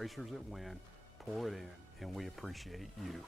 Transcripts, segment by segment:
Racers that win, pour it in, and we appreciate you.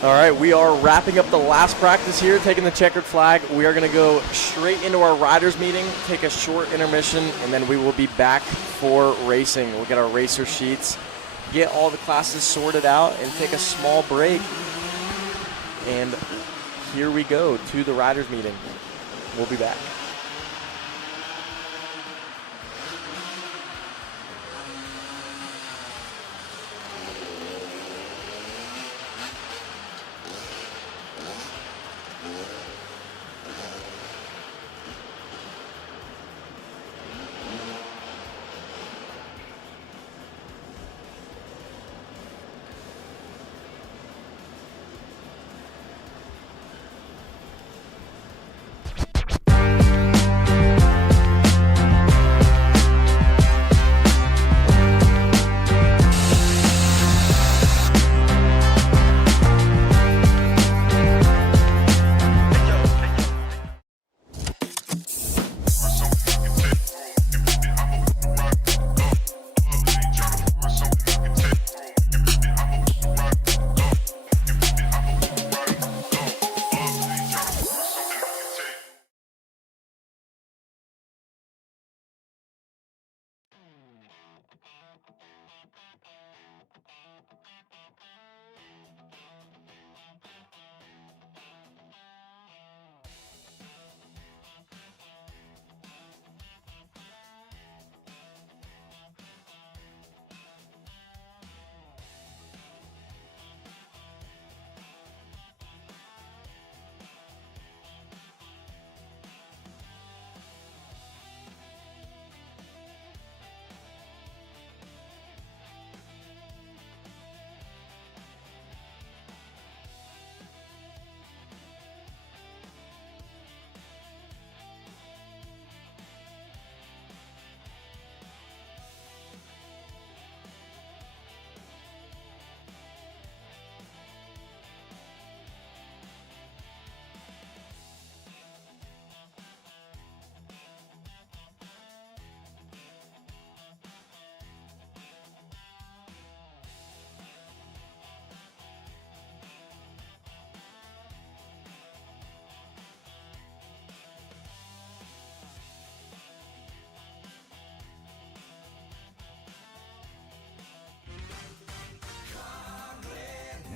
All right, we are wrapping up the last practice here, taking the checkered flag. We are going to go straight into our riders meeting, take a short intermission, and then we will be back for racing. We'll get our racer sheets, get all the classes sorted out, and take a small break. And here we go to the riders meeting. We'll be back.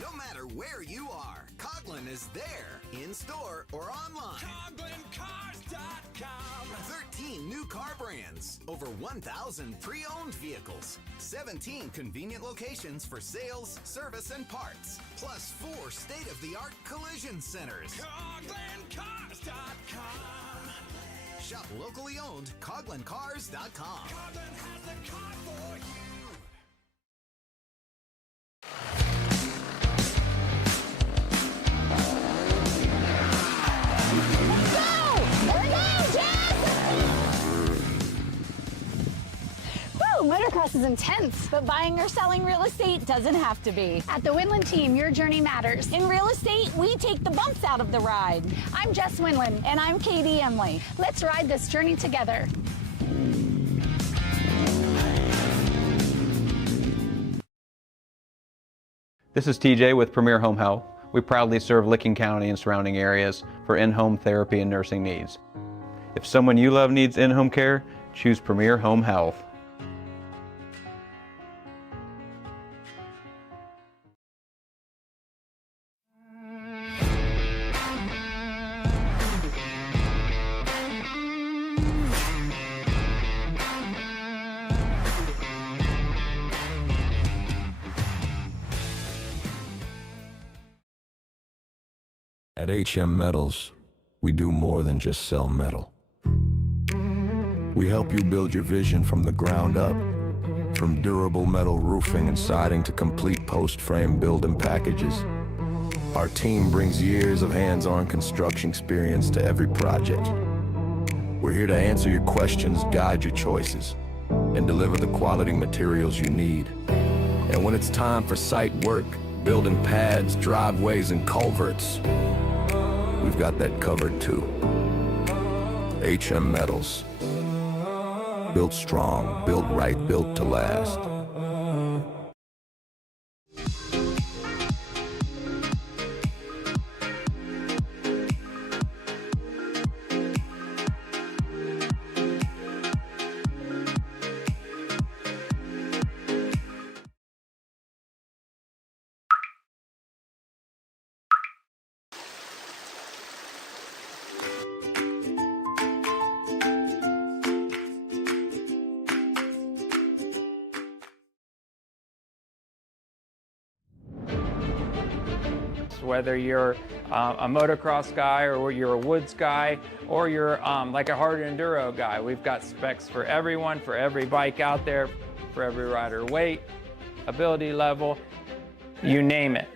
No matter where you are, Coghlan is there, in-store or online. CoglanCars.com. 13 new car brands, over 1,000 pre-owned vehicles, 17 convenient locations for sales, service, and parts, plus 4 state-of-the-art collision centers. CoglanCars.com. Shop locally owned, CoglanCars.com. Coghlan has the car for you. Motocross is intense, but buying or selling real estate doesn't have to be. At the Winland team, your journey matters. In real estate, we take the bumps out of the ride. I'm Jess Winland. And I'm Katie Emily. Let's ride this journey together. This is TJ with Premier Home Health. We proudly serve Licking County and surrounding areas for in-home therapy and nursing needs. If someone you love needs in-home care, choose Premier Home Health. At HM Metals, we do more than just sell metal. We help you build your vision from the ground up, from durable metal roofing and siding to complete post-frame building packages. Our team brings years of hands-on construction experience to every project. We're here to answer your questions, guide your choices, and deliver the quality materials you need. And when it's time for site work, building pads, driveways, and culverts, we've got that covered too. HM Metals. Built strong, built right, built to last. whether you're a motocross guy or you're a woods guy or you're like a hard enduro guy. We've got specs for everyone, for every bike out there, for every rider weight, ability level, you name it.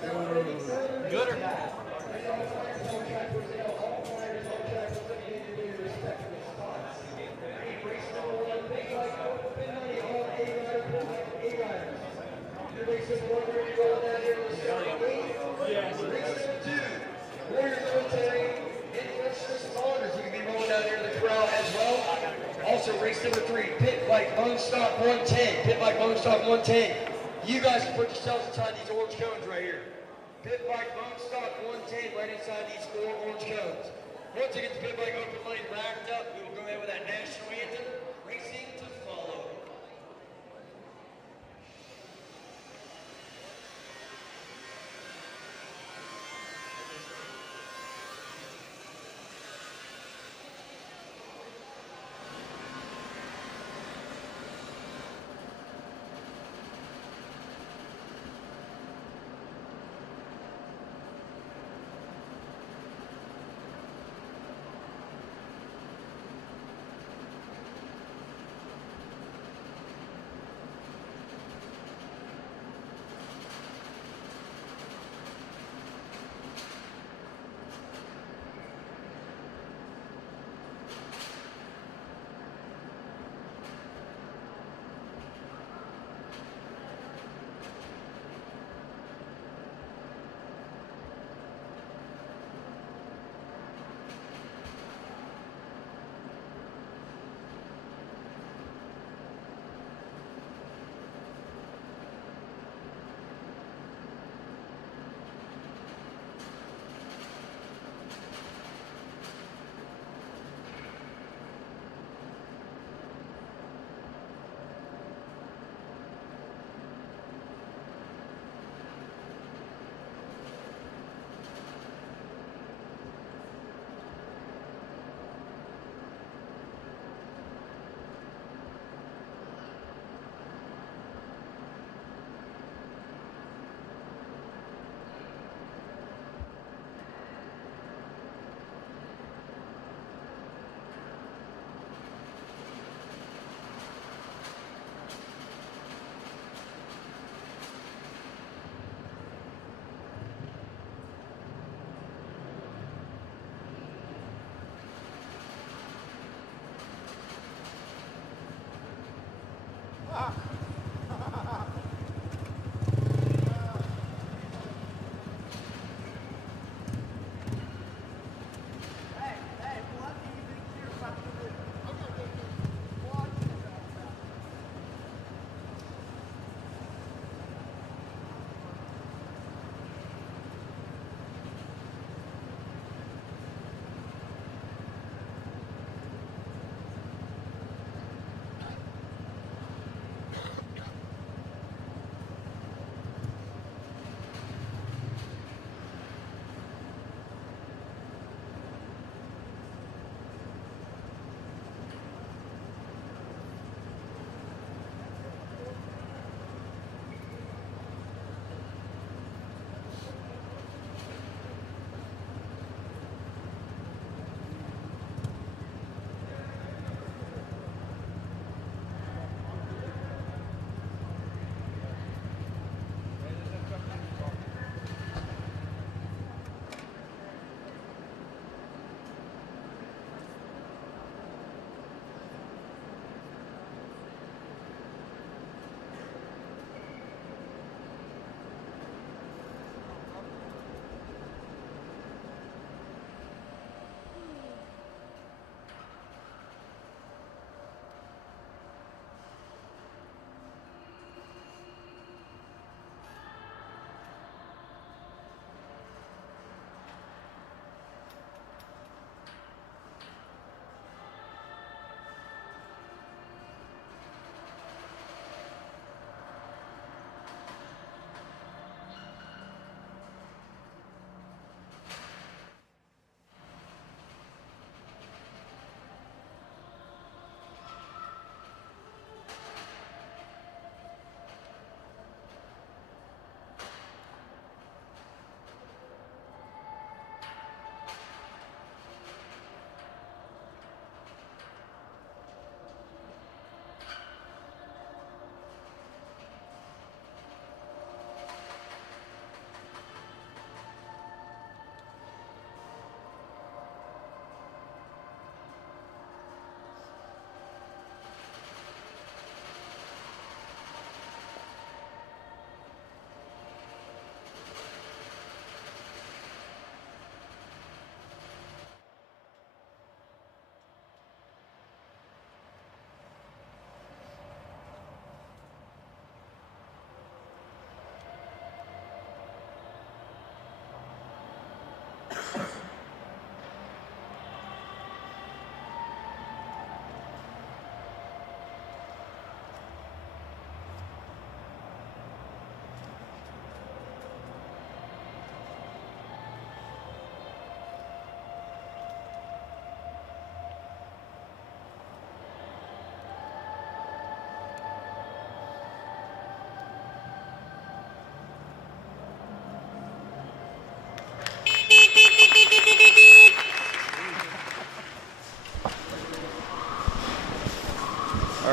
Gooder. Also, race number 3, Pitbike Lone Stop 110. Pitbike Lone Stop 110. You guys can put yourselves inside these orange cones right here. Pitbike Lone Stop 110 right inside these 4 orange cones. Once you get the Pitbike open lane racked up, we will go ahead with that national anthem. Racing to follow.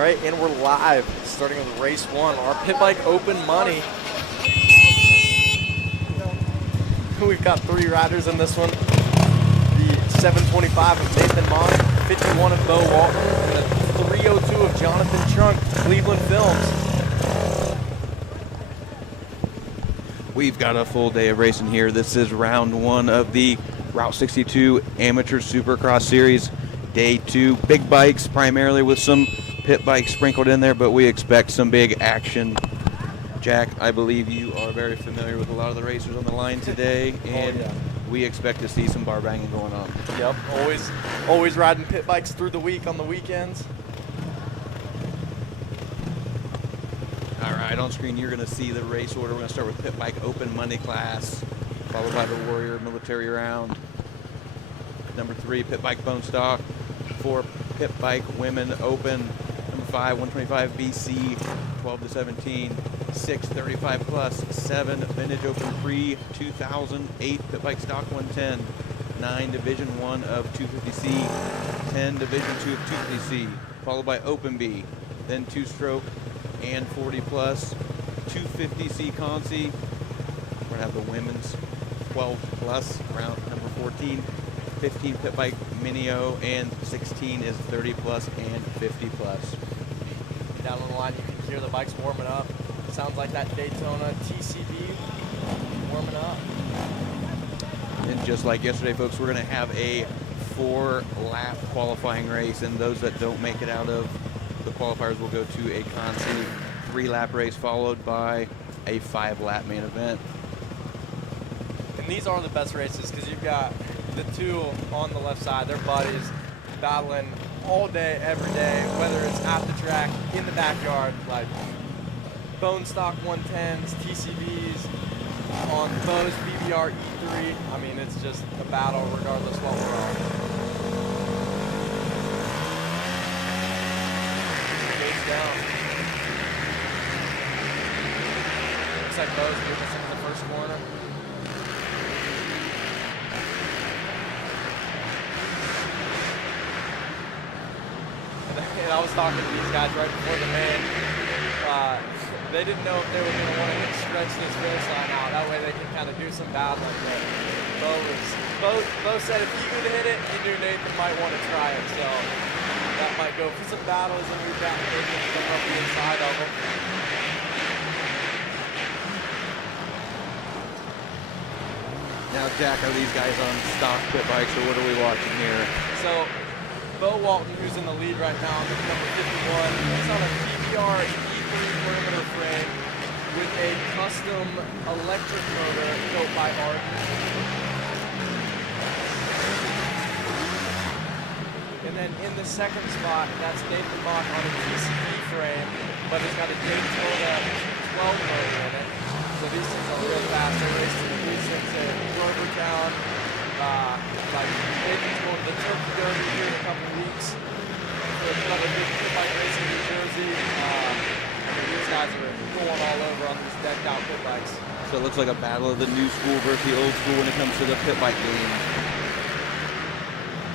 right, and we're live, starting with race 1, our pit bike open money. We've got 3 riders in this one. The 725 of Nathan Mott, 51 of Bo Walton, and the 302 of Jonathan Trunk, Cleveland Films. We've got a full day of racing here. This is round 1 of the Route 62 Amateur Supercross Series. Day 2, big bikes primarily with some pit bikes sprinkled in there, but we expect some big action. Jack, I believe you are very familiar with a lot of the racers on the line today, and we expect to see some bar banging going on. Yep, always riding pit bikes through the week on the weekends. All right, on screen you're going to see the race order. We're going to start with pit bike open money class, followed by the Warrior military round. Number 3, pit bike bone stock. 4, pit bike women open. Number 5, 125 BC, 12 to 17. 6, 35 plus. 7, vintage open pre, 2000. 8, pit bike stock 110. 9, division 1 of 250C. 10, division 2 of 250C, followed by open B. Then 2-stroke and 40 plus. 250C consi. We're going to have the women's 12 plus, round number 14. 15 pit bike minio, and 16 is 30 plus and 50 plus. Down on the line, you can hear the bikes warming up. Sounds like that Daytona TCD warming up. And just like yesterday, folks, we're going to have a 4-lap qualifying race, and those that don't make it out of the qualifiers will go to a consi 3-lap race, followed by a 5-lap main event. And these are the best races because you've got the 2 on the left side, they're buddies, battling all day, every day, whether it's at the track, in the backyard, like bone stock 110s, TCBs, on Bo's BBR E3. I mean, it's just a battle regardless what we're on. Gates down. Looks like Bo's moving us into the first corner. And I was talking to these guys right before the main. They didn't know if they were going to want to stretch this finish line out. That way they can kind of do some battling. But Bo said if he could hit it, he knew Nathan might want to try it. So that might go for some battles, and we've got Nathan come up the inside of them. Now, Jack, are these guys on stock pit bikes, or what are we watching here? So Bo Walton, who's in the lead right now, number 51, he's on a PBR E3 perimeter frame with a custom electric motor built by Arden. And then in the second spot, that's Nathan Mott on a TCB frame, but it's got a Daytona 12 motor in it. So these things are real fast. They're racing these things at Grovertown. Like Nathan's going to the Turkey Derby here in a couple of weeks for another big pit bike race in New Jersey. These guys are going all over on these decked out pit bikes. So it looks like a battle of the new school versus the old school when it comes to the pit bike game.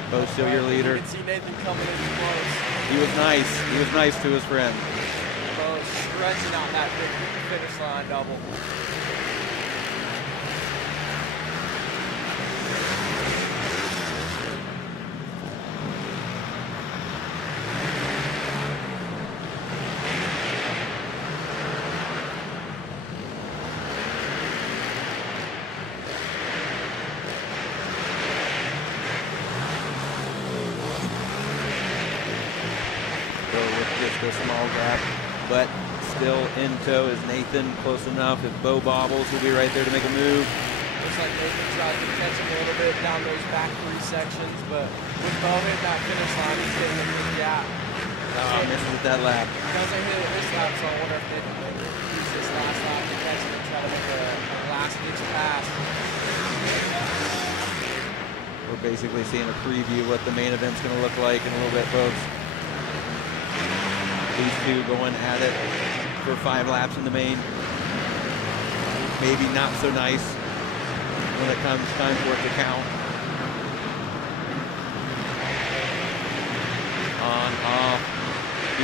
Bo's still your leader. You can see Nathan coming in close. He was nice. He was nice to his friend. Bo's stretching out that big finish line double. A small gap, but still in tow is Nathan, close enough. If Bo bobbles, he'll be right there to make a move. Looks like Nathan tries to catch him a little bit down those back 3 sections, but with Bo hitting that finish line, he's getting a big gap. Misses with that lap. Doesn't hit it this lap, so I wonder if Nathan can use this last lap to catch him and try to make a last-ditch pass. We're basically seeing a preview of what the main event's going to look like in a little bit, folks. These 2 going at it for 5 laps in the main. Maybe not so nice when it comes time for it to count. On, off,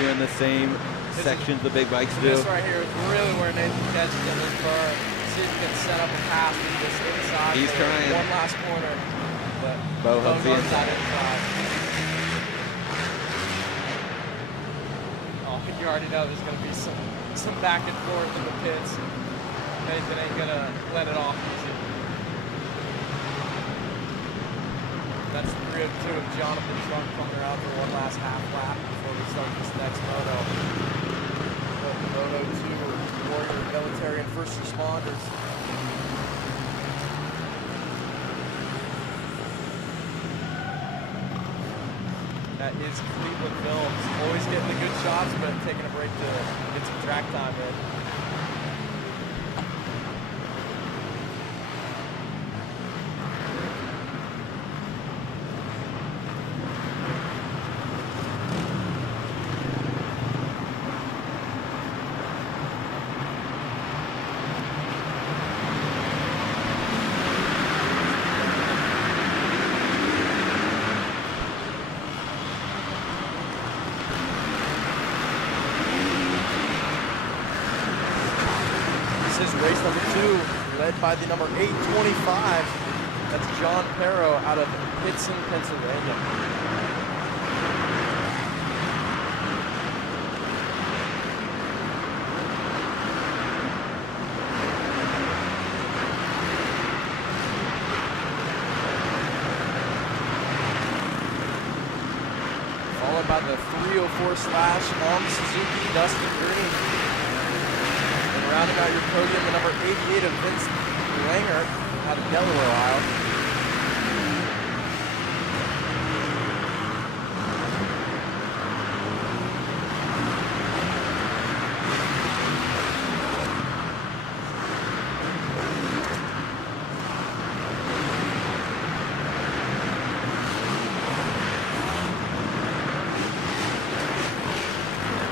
doing the same sections the big bikes do. This right here is really where Nathan catches in this car. See if he can set up a pass with this inside. He's trying. One last corner. But Bo hooks the runs that inside. Oh, you already know there's going to be some back and forth in the pits. Nathan ain't going to let it off easy. That's 302 of Jonathan Trunk coming around for one last half lap before we start this next moto. Moto 2, Warrior military and first responders. That is Cleveland Films. Always getting the good shots, but taking a break to get some track time in. Race number 2, led by the number 825. That's John Perro out of Pittston, Pennsylvania. Followed by the 304 slash on Suzuki, Dustin Green. Rounding out your podium, the number 88 of Vince Langer out of Delaware, Ohio.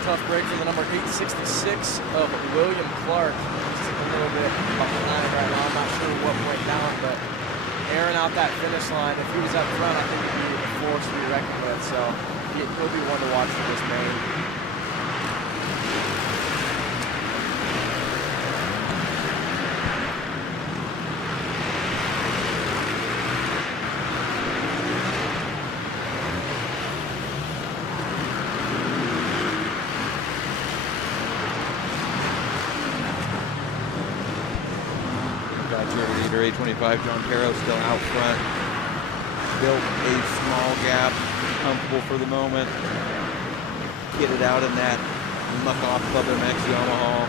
Tough break for the number 866 of William Clark. Just a little bit behind right now. I'm not sure what went down, but airing out that finish line. If he was up front, I think he'd be a force to be reckoned with. So he'll be one to watch for this main. Leader 825 John Perro still out front. Built a small gap, comfortable for the moment. Kitted out in that muck off Club MX Yamaha.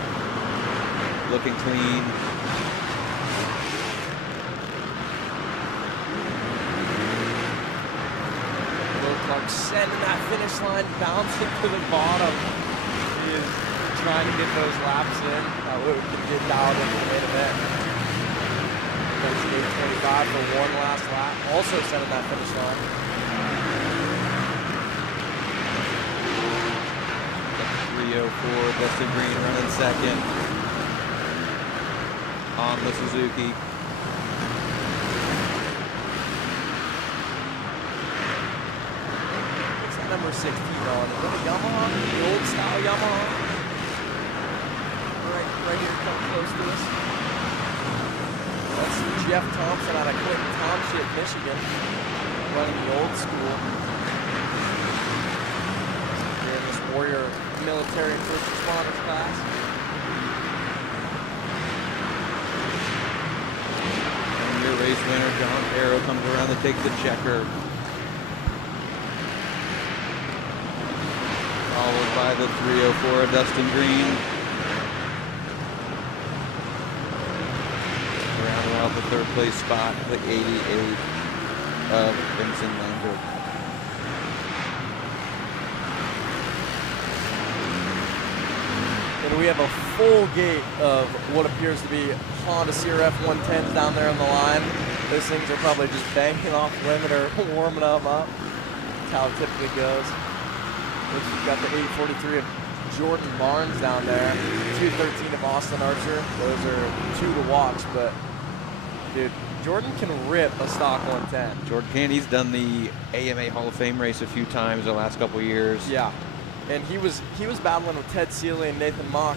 Looking clean. Will Clark sending that finish line, bouncing to the bottom. He is trying to get those laps in. We can get dialed in the main event. 825 for one last lap. Also sending that finish line. The 304, Dustin Green running second on the Suzuki. What's that number 16 on? Is that a Yamaha? The old style Yamaha? Right here, come close to us. That's Jeff Thompson out of Clinton Township, Michigan, running the old school. Here in this Warrior military and first responders class. And your race winner, John Perro, comes around to take the checker. Followed by the 304 of Dustin Green. Out the third place spot, the 88 of Vincent Langer. And we have a full gate of what appears to be Honda CRF 110s down there on the line. Those things are probably just banging off limit or warming them up. That's how it typically goes. We've got the 843 of Jordan Barnes down there, 213 of Austin Archer. Those are two to watch, but dude, Jordan can rip a stock 110. Jordan can. He's done the AMA Hall of Fame race a few times the last couple years. Yeah. And he was battling with Ted Seeley and Nathan Mock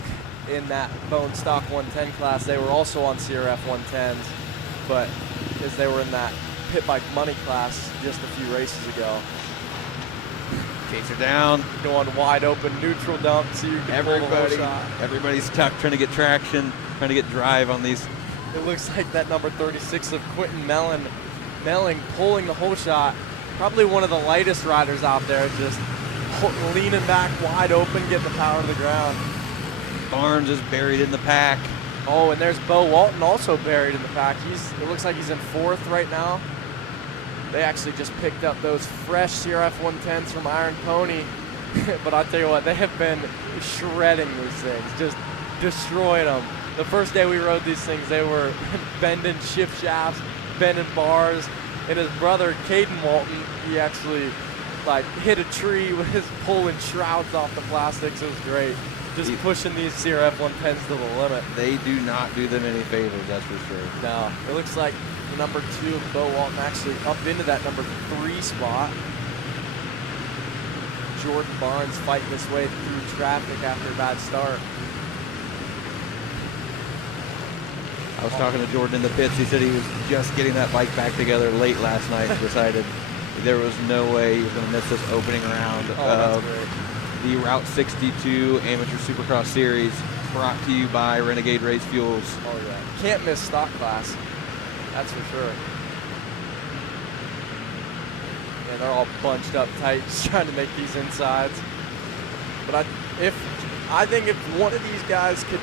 in that bone stock 110 class. They were also on CRF 110s, but because they were in that pit bike money class just a few races ago. Gates are down. Going wide open, neutral dump, so you can pull the whole shot. Everybody's tuck, trying to get traction, trying to get drive on these. It looks like that number 36 of Quentin Melling pulling the whole shot. Probably one of the lightest riders out there, just leaning back wide open, getting the power to the ground. Barnes is buried in the pack. Oh, and there's Bo Walton also buried in the pack. It looks like he's in 4th right now. They actually just picked up those fresh CRF 110s from Iron Pony. But I'll tell you what, they have been shredding these things, just destroying them. The first day we rode these things, they were bending shift shafts, bending bars. And his brother, Caden Walton, he actually hit a tree with his pulling shrouds off the plastics. It was great. Just pushing these CRF 110s to the limit. They do not do them any favors, that's for sure. No, it looks like the number 2 of Bo Walton actually up into that number 3 spot. Jordan Barnes fighting his way through traffic after a bad start. I was talking to Jordan in the pits. He said he was just getting that bike back together late last night and decided there was no way he was going to miss this opening round of the Route 62 Amateur Supercross Series, brought to you by Renegade Race Fuels. Oh yeah, can't miss stock class, that's for sure. Yeah, they're all bunched up tight, just trying to make these insides. But I think if one of these guys could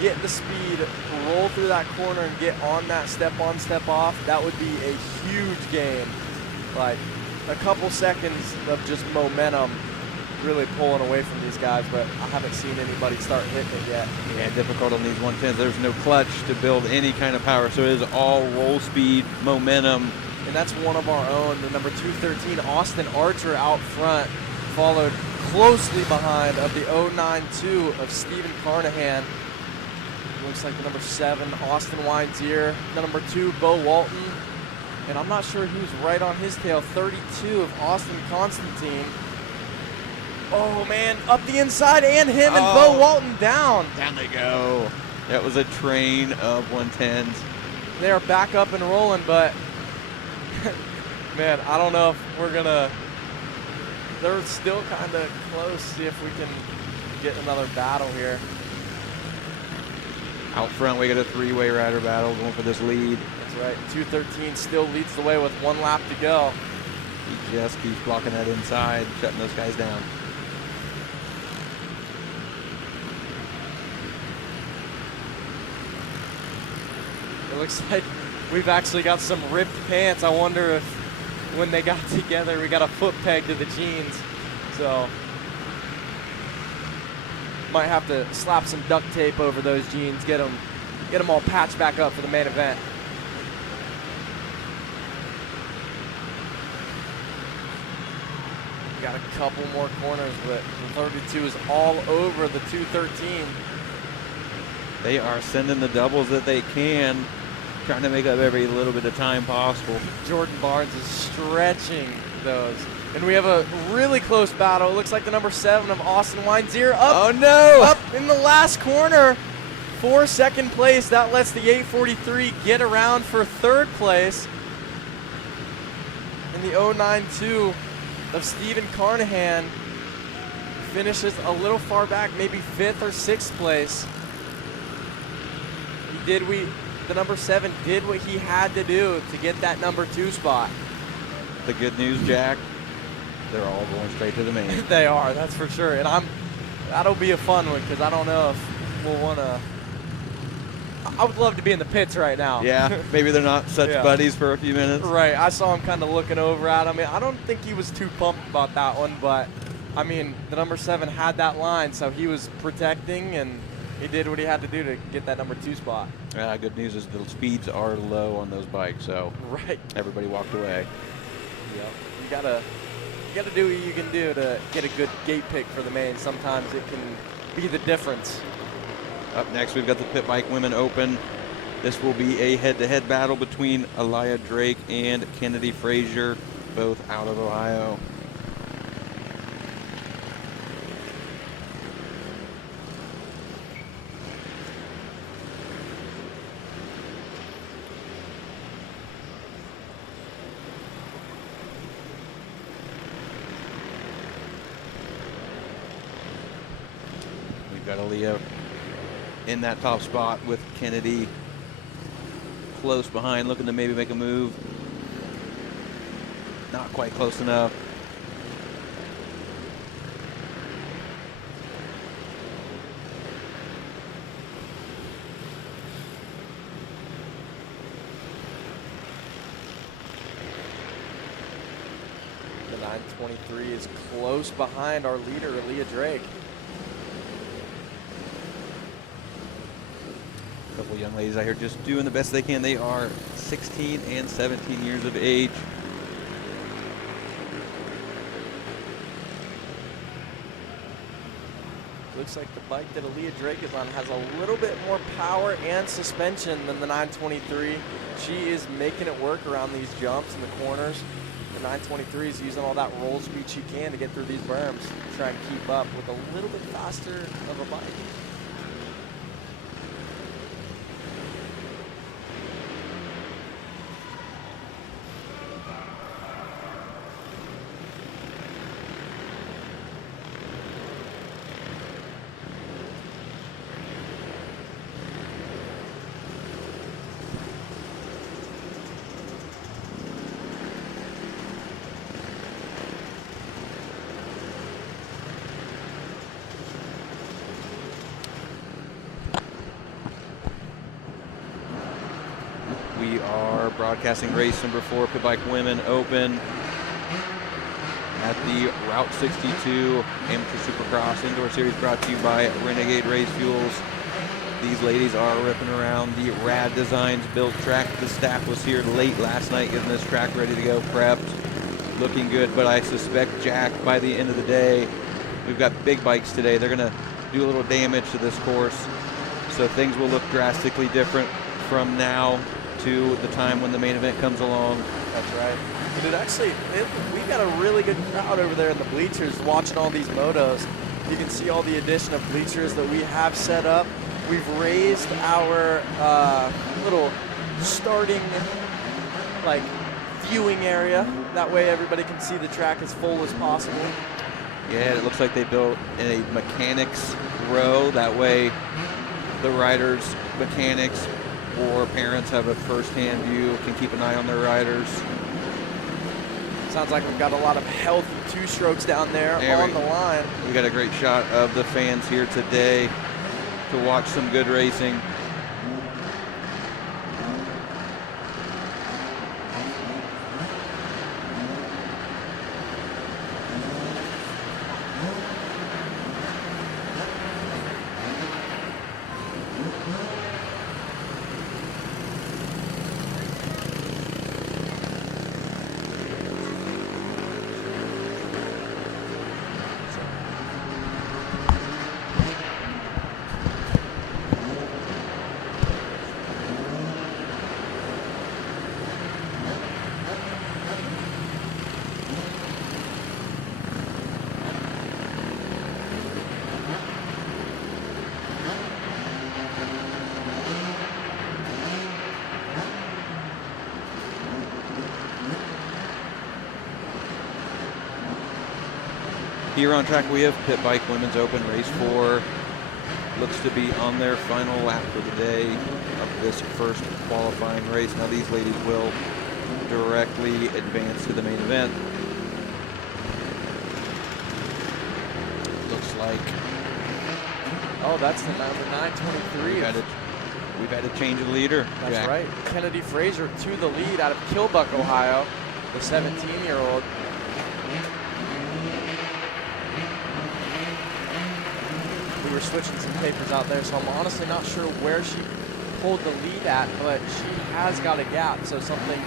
get the speed, roll through that corner, and get on that step on, step off, that would be a huge gain. Like a couple seconds of just momentum really pulling away from these guys, but I haven't seen anybody start hitting it yet. Yeah, difficult on these 110s. There's no clutch to build any kind of power, so it is all roll speed, momentum. And that's one of our own, the number 213, Austin Archer out front, followed closely behind of the 092 of Stephen Carnahan. Looks like the number 7, Austin Weinzier. The number 2, Bo Walton. And I'm not sure who's right on his tail, 32 of Austin Constantine. Oh man, up the inside, and him and Bo Walton down. Down they go. That was a train of 110s. They are back up and rolling, but man, I don't know if we're gonna, they're still kind of close. See if we can get another battle here. Out front, we got a 3-way rider battle going for this lead. That's right. 213 still leads the way with 1 lap to go. He just keeps blocking that inside, shutting those guys down. It looks like we've actually got some ripped pants. I wonder if when they got together, we got a foot peg to the jeans. So might have to slap some duct tape over those jeans, get them all patched back up for the main event. Got a couple more corners, but the 32 is all over the 213. They are sending the doubles that they can, trying to make up every little bit of time possible. Jordan Barnes is stretching those. And we have a really close battle. It looks like the number 7 of Austin Weinzier up. Oh no! Up in the last corner for 2nd place. That lets the 843 get around for 3rd place. And the 092 of Stephen Carnahan finishes a little far back, maybe 5th or 6th place. The number 7 did what he had to do to get that number 2 spot. The good news, Jack, they're all going straight to the main. They are, that's for sure. And that'll be a fun one, because I don't know if we'll want to. I would love to be in the pits right now. Yeah, maybe they're not such buddies for a few minutes. Right, I saw him kind of looking over at him. I don't think he was too pumped about that one, but I mean, the number 7 had that line, so he was protecting, and he did what he had to do to get that number 2 spot. Good news is the speeds are low on those bikes, so right, everybody walked away. Yep. You gotta do what you can do to get a good gate pick for the main. Sometimes it can be the difference. Up next, we've got the Pit Bike Women Open. This will be a head-to-head battle between Aliyah Drake and Kennedy Frazier, both out of Ohio. Got Aaliyah in that top spot with Kennedy close behind, looking to maybe make a move. Not quite close enough. The 923 is close behind our leader, Aaliyah Drake. A couple young ladies out here just doing the best they can. They are 16 and 17 years of age. Looks like the bike that Aaliyah Drake is on has a little bit more power and suspension than the 923. She is making it work around these jumps and the corners. The 923 is using all that roll speed she can to get through these berms, try and keep up with a little bit faster of a bike. We are broadcasting race number 4, Pitbike Women Open at the Route 62 Amateur Supercross Indoor Series, brought to you by Renegade Race Fuels. These ladies are ripping around the Rad Designs built track. The staff was here late last night getting this track ready to go, prepped, looking good, but I suspect, Jack, by the end of the day, we've got big bikes today. They're going to do a little damage to this course, so things will look drastically different from now to the time when the main event comes along. That's right. We got a really good crowd over there in the bleachers watching all these motos. You can see all the addition of bleachers that we have set up. We've raised our little starting viewing area. That way everybody can see the track as full as possible. Yeah, it looks like they built in a mechanics row. That way the riders, mechanics, or parents have a first-hand view, can keep an eye on their riders. Sounds like we've got a lot of healthy two-strokes down there on the line. We got a great shot of the fans here today to watch some good racing. Here on track we have Pitbike Women's Open Race 4. Looks to be on their final lap for the day of this first qualifying race. Now these ladies will directly advance to the main event. Looks like... Oh, that's the number 923. We've had to change the leader. That's Jack. right. Kennedy Fraser to the lead out of Killbuck, Ohio, the 17-year-old. We were switching some papers out there, so I'm honestly not sure where she pulled the lead at, but she has got a gap, so something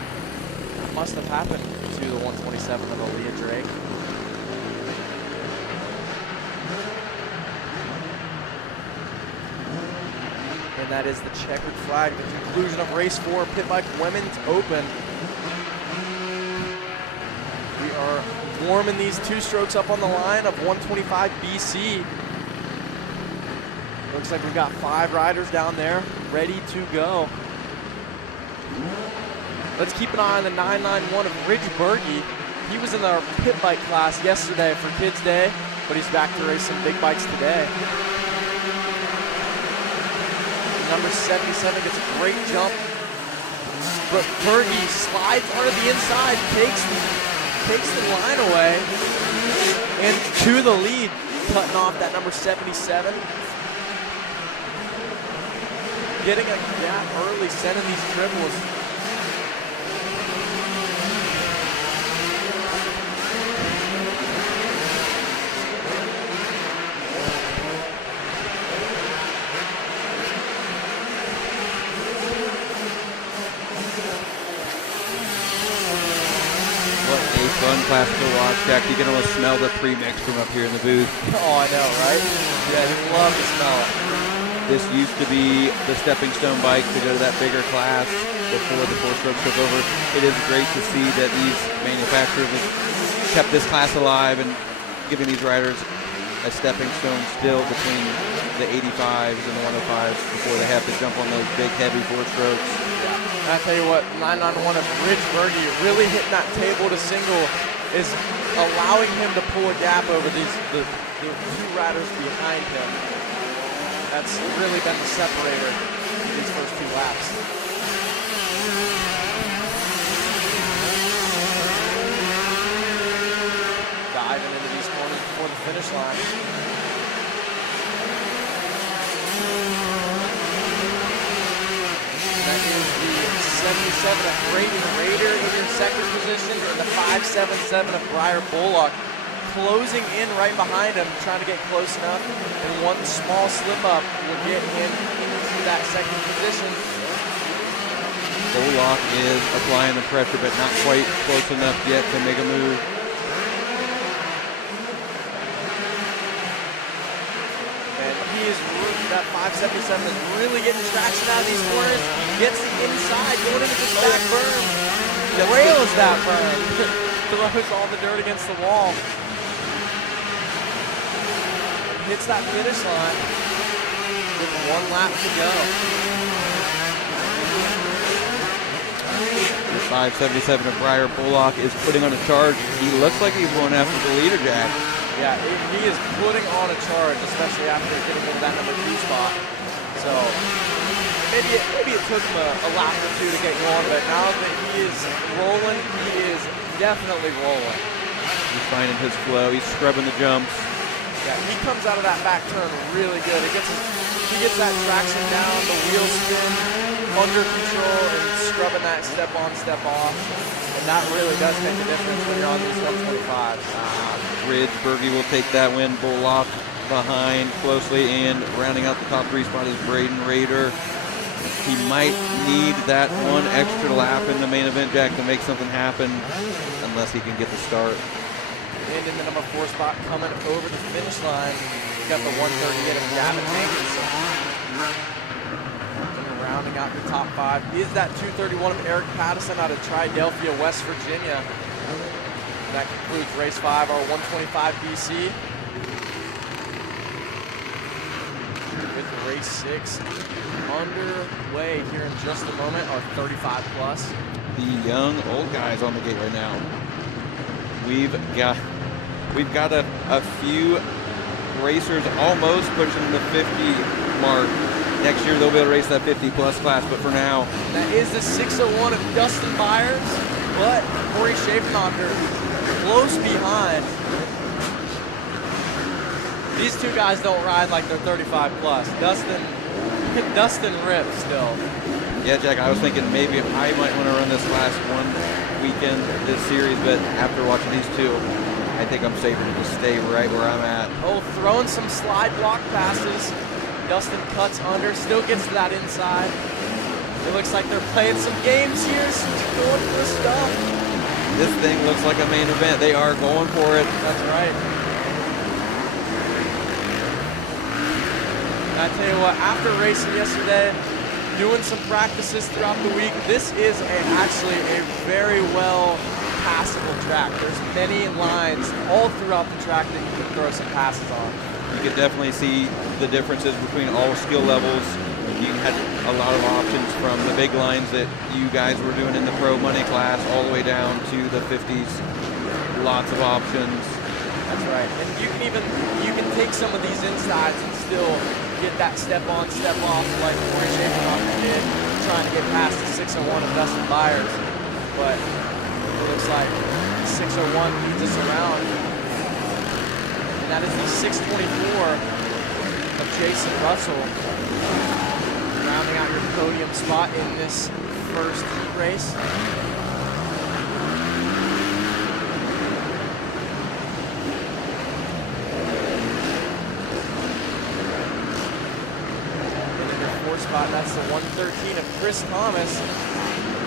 must have happened to the 127 of Aaliyah Drake. And that is the checkered flag, the conclusion of race 4, Pitbike Women's Open. We are warming these two strokes up on the line of 125 BC. Looks like we've got 5 riders down there ready to go. Let's keep an eye on the 991 of Ridge Berge. He was in our pit bike class yesterday for Kids Day, but he's back to racing big bikes today. Number 77 gets a great jump, but Berge slides onto the inside, takes the line away, and to the lead, cutting off that number 77. Getting a gap early, sending these triples. Fun class to watch, Jack. You can almost smell the pre-mix from up here in the booth. Oh, I know, right? Yeah, you love to smell it. This used to be the stepping stone bike to go to that bigger class before the 4-stroke took over. It is great to see that these manufacturers have kept this class alive and giving these riders a stepping stone still between the 85s and the 105s before they have to jump on those big, heavy 4-strokes. I tell you what, 991 of Rich Berge really hitting that table to single is allowing him to pull a gap over the two riders behind him. That's really been the separator in these first 2 laps. Diving into these corners before the finish line. That is the 77 of Brayden Rader in second position, and the 577 of Briar Bullock closing in right behind him, trying to get close enough, and one small slip up will get him into that second position. Bullock is applying the pressure, but not quite close enough yet to make a move. That 577 is really getting traction out of these corners. He gets the inside, going into this back berm. Rails that berm. Throws all the dirt against the wall. Hits that finish line with 1 lap to go. The 577 of Briar Bullock is putting on a charge. He looks like he's going after the leader, Jack. Yeah, he is putting on a charge, especially after getting into that number 2 spot. So maybe it took him a lap or 2 to get going, but now that he is rolling, he is definitely rolling. He's finding his flow. He's scrubbing the jumps. Yeah, he comes out of that back turn really good. He gets that traction down, the wheel spin under control, and scrubbing that step on, step off. And that really does make a difference when you're on these 125s. Ridge Berge will take that win. Bullock behind closely, and rounding out the top 3 spot is Brayden Rader. He might need that 1 extra lap in the main event, Jack, to make something happen, unless he can get the start. And in the number 4 spot, coming over the finish line, got the 138 of Gavin Hankinson. Rounding out the top 5 is that 231 of Eric Pattison out of Triadelphia, West Virginia. That concludes race 5, our 125 BC. With race 6 underway here in just a moment, our 35 plus. The young old guys on the gate right now. We've got a few racers almost pushing the 50 mark. Next year they'll be able to race that 50 plus class, but for now. That is the 601 of Dustin Byers, but Corey Schaefnacher close behind. These 2 guys don't ride like they're 35 plus. Dustin rips still. Yeah, Jack, I was thinking maybe I might want to run this last one weekend, this series, but after watching these 2, I think I'm safer to just stay right where I'm at. Oh, throwing some slide block passes. Dustin cuts under, still gets to that inside. It looks like they're playing some games here, going for stuff. This thing looks like a main event. They are going for it. That's right. And I tell you what, after racing yesterday, doing some practices throughout the week, this is actually a very well passable track. There's many lines all throughout the track that you can throw some passes on. You can definitely see the differences between all skill levels. You had a lot of options from the big lines that you guys were doing in the pro money class all the way down to the 50s. Lots of options. That's right. And you can take some of these insides and still get that step on, step off like Corey Schaefer did, trying to get past the 601 of Dustin Byers. But it looks like 601 leads us around. And that is the 624 of Jason Russell, rounding out your podium spot in this first heat race. Spot. That's the 113 of Chris Thomas.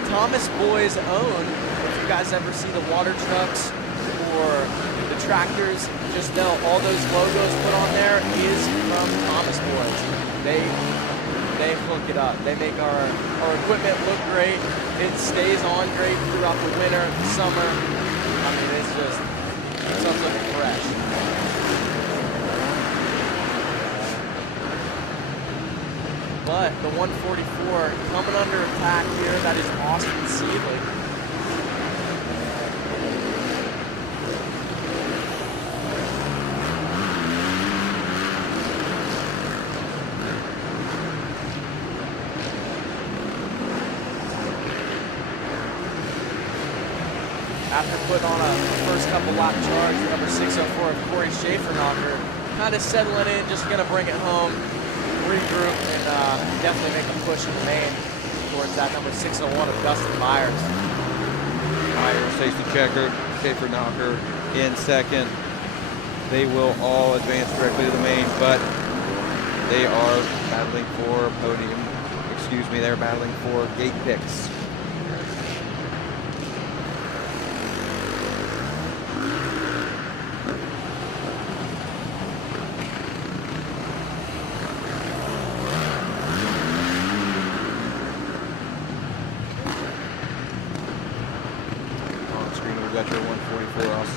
Thomas Boys Own. If you guys ever see the water trucks or the tractors, just know all those logos put on there is from Thomas Boys. They hook it up. They make our equipment look great. It stays on great throughout the winter, summer. I mean, it's just something fresh. But the 144 coming under attack here, that is Austin Seeley. After putting on a first couple lap charge, number 604 of Corey Schaefer-Knocker, kind of settling in, just gonna bring it home, regroup, and definitely make a push in the main towards that number 601 of Dustin Byers. Byers, safety checker, Schaefer-Knocker in second. They will all advance directly to the main, but they are battling for podium. Excuse me, they're battling for gate picks.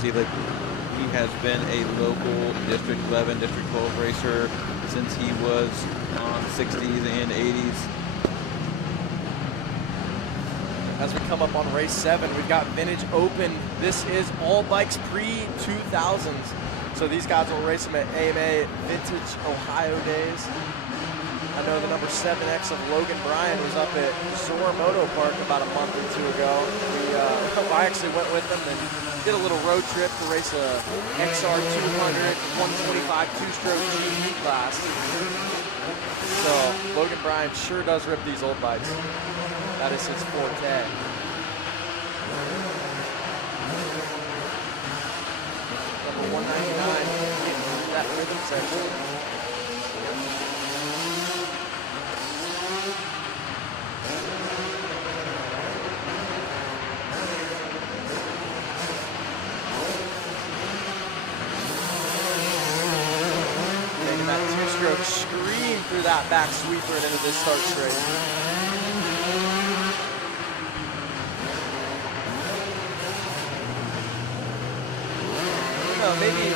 He has been a local District 11, District 12 racer since he was on 60s and 80s. As we come up on race 7, we've got Vintage Open. This is all bikes pre-2000s. So these guys will race them at AMA Vintage Ohio days. I know the number 7X of Logan Bryan was up at Soar Moto Park about a month or two ago. I actually went with them and did a little road trip to race a XR 200 125 two-stroke GT class. So Logan Bryan sure does rip these old bikes. That is his forte. Number 199, getting through that rhythm section. Scream through that back sweeper and into this start straight. Maybe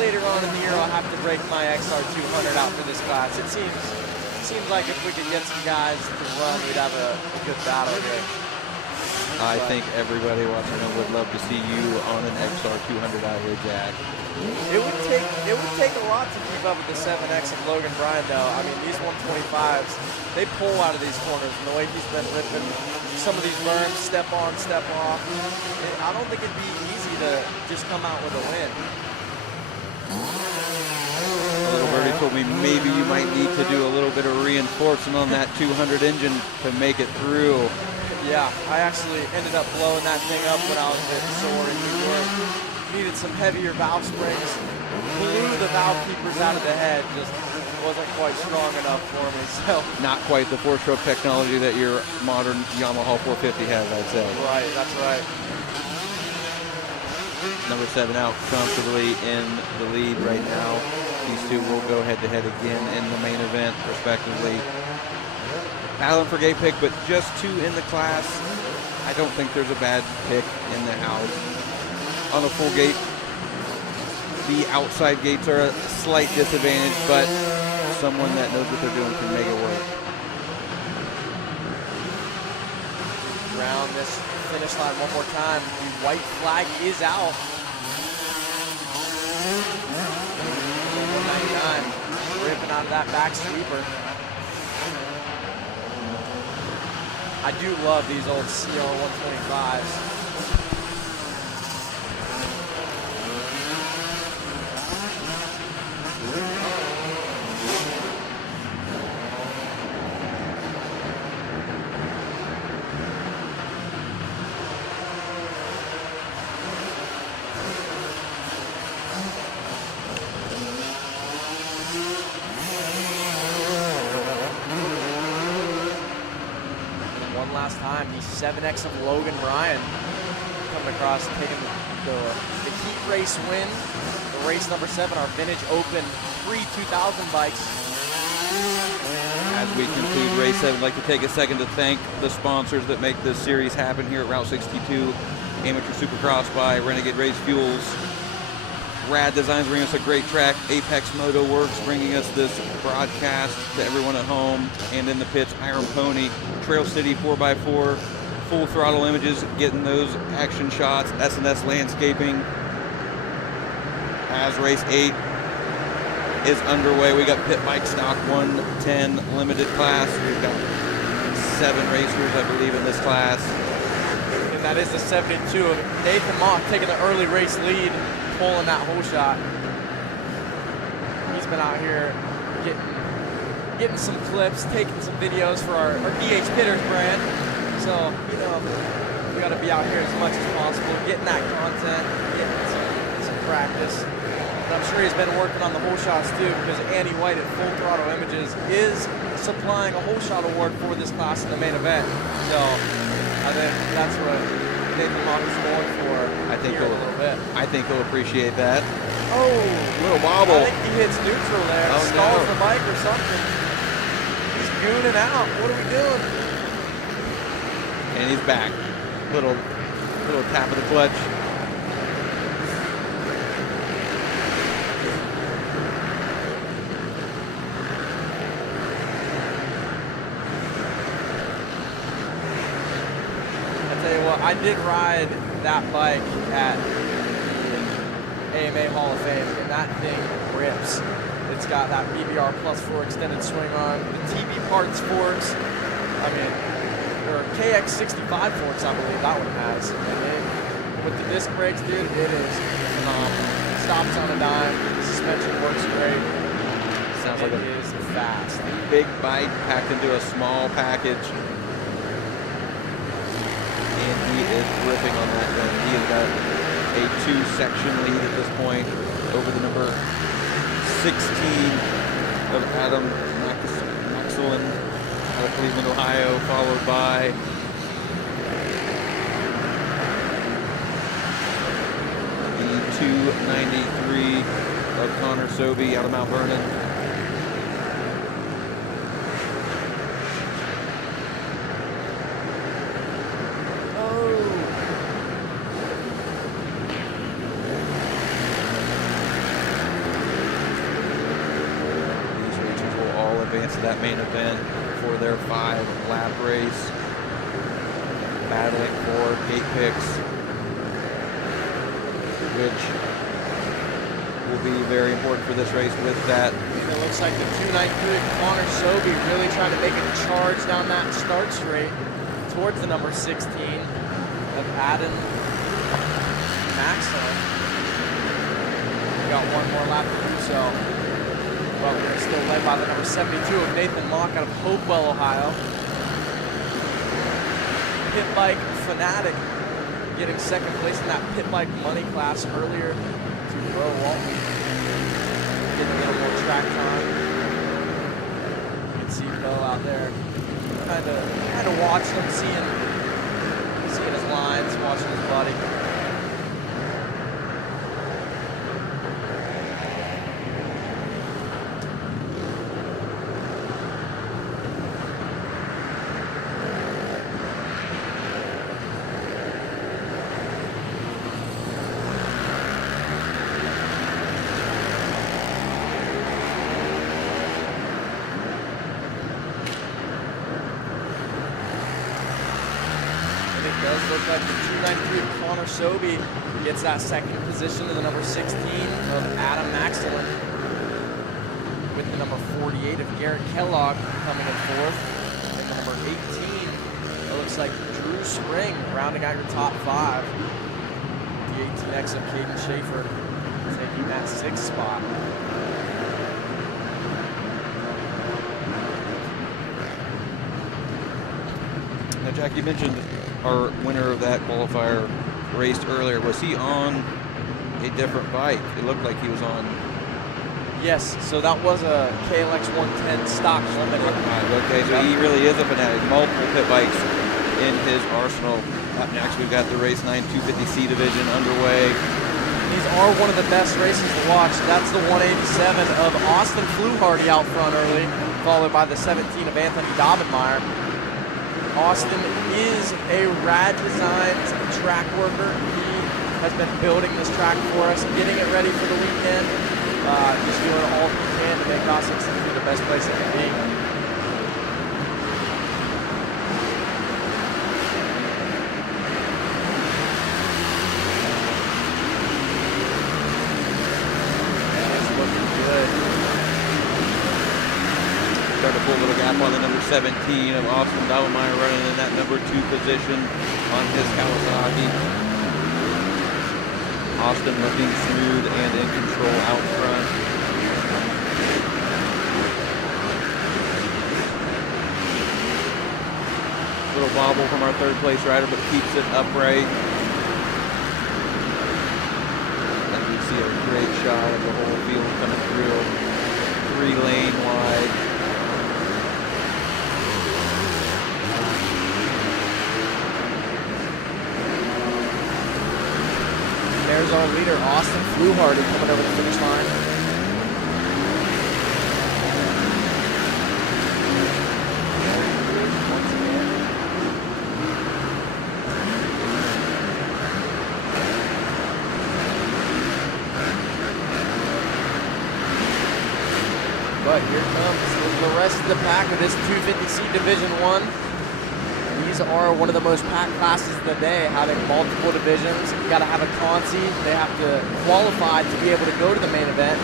later on in the year I'll have to break my XR 200 out for this class. It seems like if we could get some guys to run, we'd have a good battle here. I think everybody watching it would love to see you on an XR 200 out here, Jack. It would take a lot to keep up with the 7X of Logan Bryan, though. I mean, these 125s, they pull out of these corners, and the way he's been ripping some of these berms, step on, step off, I don't think it'd be easy to just come out with a win. A little birdie told me maybe you might need to do a little bit of reinforcement on that 200 engine to make it through. Yeah, I actually ended up blowing that thing up when I was at Soar in New York. Needed some heavier valve springs. Blew the valve keepers out of the head. Just wasn't quite strong enough for me. So not quite the four-stroke technology that your modern Yamaha 450 has, I'd say. Right, that's right. Number 7 out comfortably in the lead right now. These two will go head-to-head again in the main event, respectively. Battling for gate pick, but just 2 in the class. I don't think there's a bad pick in the house. On a full gate, the outside gates are a slight disadvantage, but someone that knows what they're doing can make it work. Around this finish line one more time. The white flag is out. 199. ripping out of that back sweeper. I do love these old CR 125s. Last time, the 7X of Logan Ryan coming across, taking the heat race win, the race number 7, our Vintage Open pre-2000 bikes. As we conclude race 7, I'd like to take a second to thank the sponsors that make this series happen here at Route 62, Amateur Supercross by Renegade Race Fuels, Rad Designs bringing us a great track, Apex Moto Works bringing us this broadcast to everyone at home and in the pits, Iron Pony, Trail City 4x4, full throttle images, getting those action shots, S&S Landscaping. As race 8 is underway, we got Pitbike Stock 110 limited class. We've got 7 racers, I believe, in this class. And that is the 72 of Nathan Mock taking the early race lead, pulling that whole shot. He's been out here getting some clips, taking some videos for our DH Pitters brand. So, you know, we got to be out here as much as possible, getting that content, getting some practice. But I'm sure he's been working on the whole shots too, because Andy White at Full Throttle Images is supplying a whole shot award for this class in the main event. So I think that's what Nathan Mock is going for. I think he'll appreciate that. Oh, little wobble. I think he hits neutral there. Oh, Stalls no. the bike or something. He's gooning out. What are we doing? And he's back. Little tap of the clutch. I did ride that bike at the AMA Hall of Fame, and that thing rips. It's got that BBR Plus 4 extended swing arm, the TB Parts forks, or KX65 forks, I believe that one has. And with the disc brakes, dude, it is phenomenal. Stops on a dime, the suspension works great. Sounds like it is fast. Big bike packed into a small package. He is ripping on that gun. He has got a 2-section lead at this point over the number 16 of Adam Maxwell out of Cleveland, Ohio, followed by the 293 of Connor Sobey out of Mount Vernon. That main event for their 5-lap race, battling for gate picks, which will be very important for this race. With that, it looks like the 293 Connor Sobey really trying to make a charge down that start straight towards the number 16 of Adam Maxwell. We got one more lap to do so. But we're still led by the number 72 of Nathan Mock out of Hopewell, Ohio. Pitbike Fanatic getting second place in that Pitbike money class earlier to Bo Walton. Getting a little more track time. You can see Bo out there kind of watching him, seeing his lines, watching his buddy. Look like the 293 of Connor Sobey gets that second position to the number 16 of Adam Maxwell. with the number 48 of Garrett Kellogg coming in fourth. And the number 18, it looks like Drew Spring rounding out your top 5. The 18X of Caden Schaefer taking that 6th spot. Now, Jack, you mentioned our winner of that qualifier raced earlier. Was he on a different bike? It looked like he was on. Yes, so that was a KLX 110 stock limited. Okay, so he really is a fanatic. Multiple pit bikes in his arsenal. Up next, we've got the Race 9 250C division underway. These are one of the best races to watch. That's the 187 of Austin Fluharty out front early, followed by the 17 of Anthony Dobbenmeyer. Austin is a rad designed track worker. He has been building this track for us, getting it ready for the weekend. Just doing all he can to make Austin the best place it can be. It's looking good. Start to pull a little gap on the number 17 of Austin Dobbenmeyer running in that number 2 position on his Kawasaki. Austin looking smooth and in control out front. Little bobble from our 3rd place rider, but keeps it upright. And you see a great shot of the whole field coming through. 3-lane wide. There's our leader, Austin Fluharty, coming over the finish line. Once again. But here comes the rest of the pack of this 250C Division 1. These are one of the most packed classes of the day, having multiple divisions. You got to have a consi. They have to qualify to be able to go to the main event.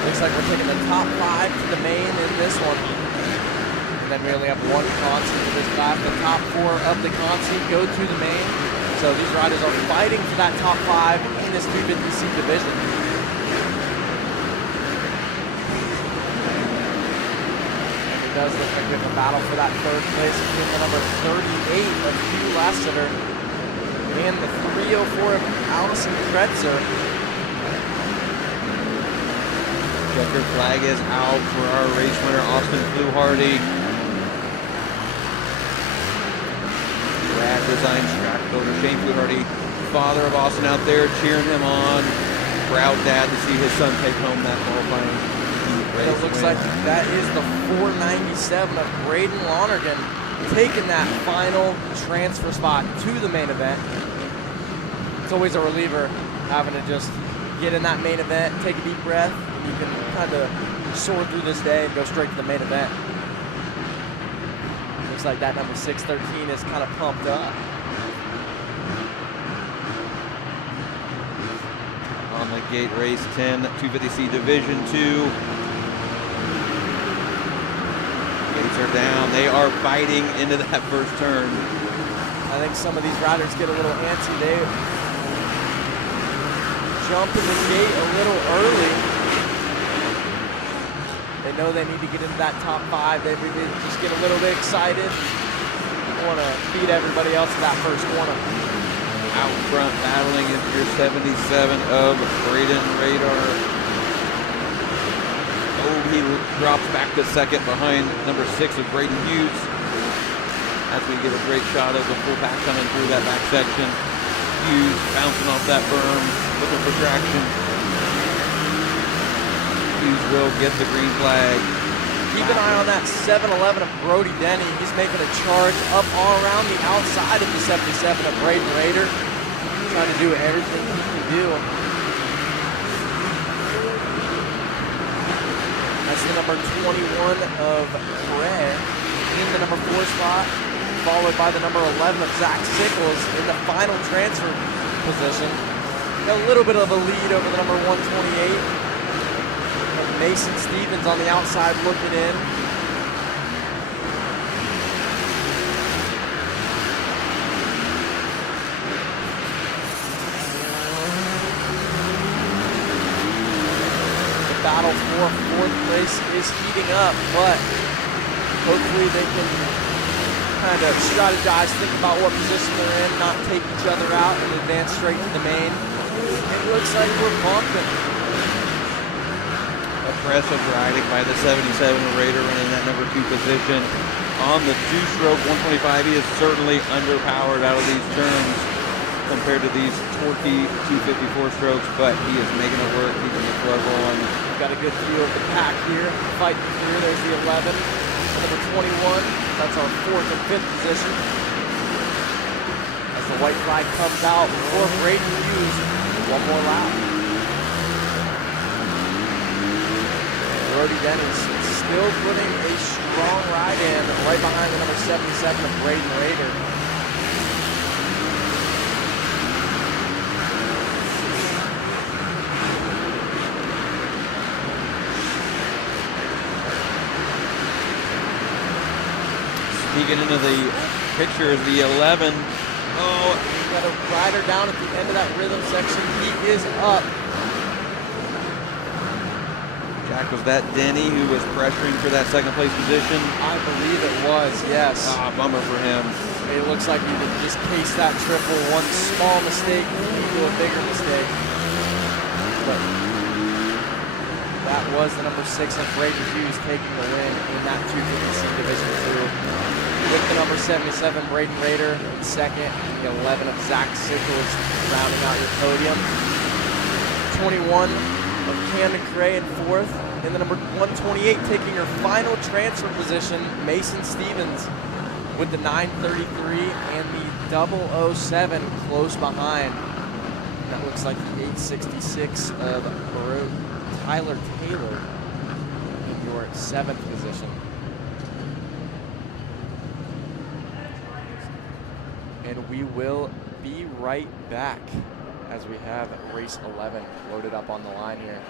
Looks like we're taking the top 5 to the main in this one. And then we only have one consi for this class. The top 4 of the consi go to the main. So these riders are fighting for that top 5 in this 250C division. And it does look like we have a battle for that 3rd place between the number 38 of Hugh Lassiter and the 304 of Allison Kretzer. Checkered flag is out for our race winner, Austin Fluharty. Rad design track builder Shane Fluharty, father of Austin out there cheering him on. Proud dad to see his son take home that qualifying race. It looks like that is the 497 of Braden Lonergan taking that final transfer spot to the main event. It's always a reliever having to just get in that main event, take a deep breath. You can kind of soar through this day and go straight to the main event. Looks like that number 613 is kind of pumped up. On the gate, race 10, 250C Division 2. Gates are down. They are biting into that first turn. I think some of these riders get a little antsy. They jump in the gate a little early. They know they need to get into that top 5. They just get a little bit excited. Want to beat everybody else in that first corner. Out front battling is your 77 of Braden Radar. Oh, he drops back to 2nd behind number 6 of Braden Hughes. As we get a great shot of the full pack coming through that back section. Hughes bouncing off that berm, looking for traction. Hughes will get the green flag. Keep an eye on that 7-11 of Brody Denny. He's making a charge up all around the outside of the 77 of Braden Rader. trying to do everything he can do. That's the number 21 of Gray in the number 4 spot, followed by the number 11 of Zach Sickles in the final transfer position. Got a little bit of a lead over the number 128 of Mason Stevens on the outside looking in. Battle for 4th place is heating up, but hopefully they can kind of strategize, think about what position they're in, not take each other out, and advance straight to the main. It looks like we're bumping. Aggressive riding by the 77 Raider running that number 2 position. On the 2-stroke 125, he is certainly underpowered out of these turns compared to these torquey 254 strokes, but he is making it work, keeping the club on. Got a good view of the pack here, fighting through. There's the 11, number 21. That's our 4th and 5th position. As the white flag comes out before Braden Hughes, one more lap. Brody Denny's still putting a strong ride in right behind the number 77 of Braden Rader. Sneaking into the picture is the 11. Oh, got a rider down at the end of that rhythm section. He is up. Jack, was that Denny who was pressuring for that 2nd place position? I believe it was, yes. Ah, bummer for him. It looks like he just cased that triple. One small mistake to a bigger mistake. But that was the number 6 of Braden Hughes taking the win in that 250C Division 2. With the number 77, Braden Rader in 2nd, the 11 of Zach Sickles rounding out your podium. 21 of Camden Cray in 4th, and the number 128 taking her final transfer position, Mason Stevens, with the 933 and the 007 close behind. And that looks like the 866 of Tyler Taylor in your 7th position. And we will be right back as we have race 11 loaded up on the line here.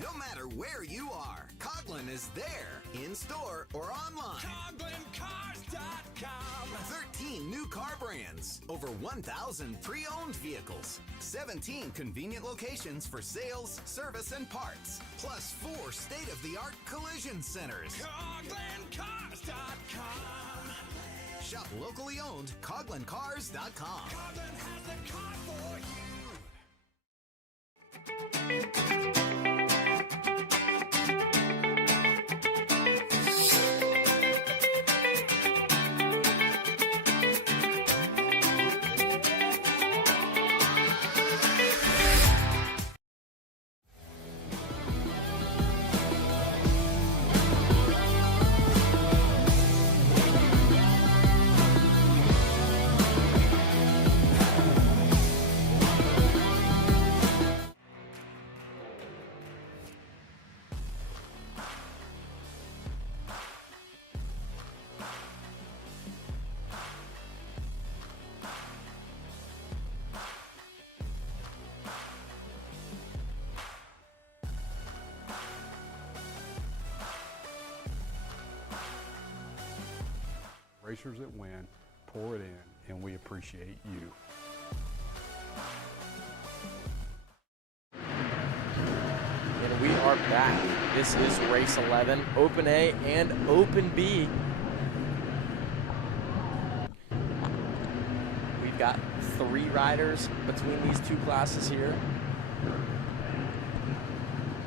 No matter where you are, Coughlin is there, in store or online. CoughlinCars.com. 13 new car brands, over 1,000 pre-owned vehicles, 17 convenient locations for sales, service, and parts, plus 4 state-of-the-art collision centers. CoughlinCars.com. Shop locally owned, CoughlinCars.com. Coughlin has the car for you. Racers that win, pour it in, and we appreciate you. And we are back. This is race 11, Open A and Open B. We've got 3 riders between these 2 classes here.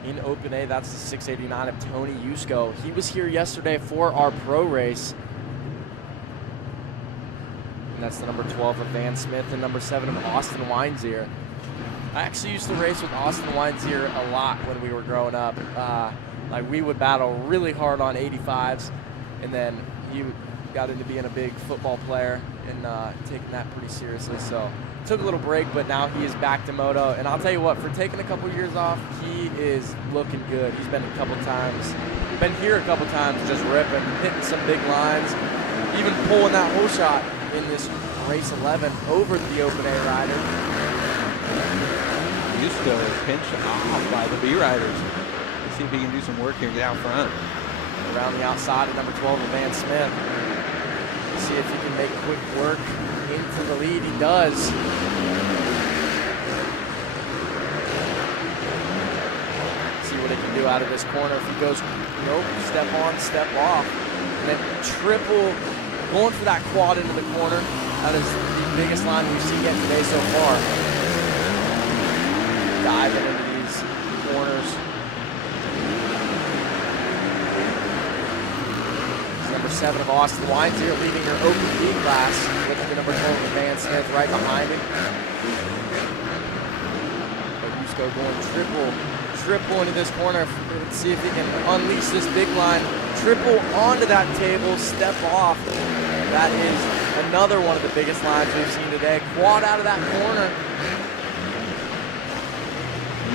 In Open A, that's the 689 of Tony Yusko. He was here yesterday for our pro race. And that's the number 12 of Van Smith and number 7 of Austin Weinzier. I actually used to race with Austin Weinzier a lot when we were growing up. Like, we would battle really hard on 85s, and then he got into being a big football player and taking that pretty seriously. So took a little break, but now he is back to moto. And I'll tell you what, for taking a couple years off, he is looking good. He's been here a couple times, just ripping, hitting some big lines, even pulling that whole shot in this race 11 over the Open A rider. Yusko is pinched off by the B riders. Let's see if he can do some work here and get out front. Around the outside of number 12 of Van Smith. See if he can make quick work into the lead. He does. See what he can do out of this corner. If he goes, nope, step on, step off. And then triple, going for that quad into the corner. That is the biggest line we've seen yet today so far. Diving into these corners. Number 7 of Austin Wines here, leading her Open B class, with the number 12 of Van Smith right behind him. But Yusko going triple into this corner. Let's see if he can unleash this big line. Triple onto that table, step off. That is another one of the biggest lines we've seen today. Quad out of that corner.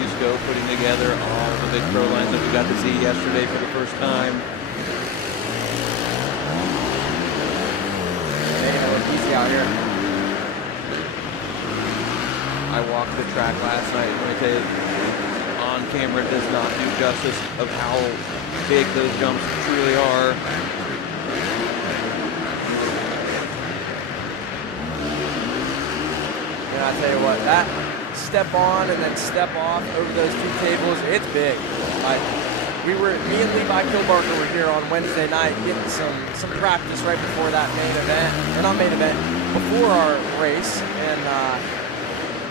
Yusko putting together all the big pro lines that we got to see yesterday for the first time. Easy out here. I walked the track last night, and I tell you, on camera does not do justice of how big those jumps truly are. And I tell you what, that step on and then step off over those two tables, it's big. Me and Levi Kilbarker were here on Wednesday night getting some practice right before that main event, or not main event, before our race, and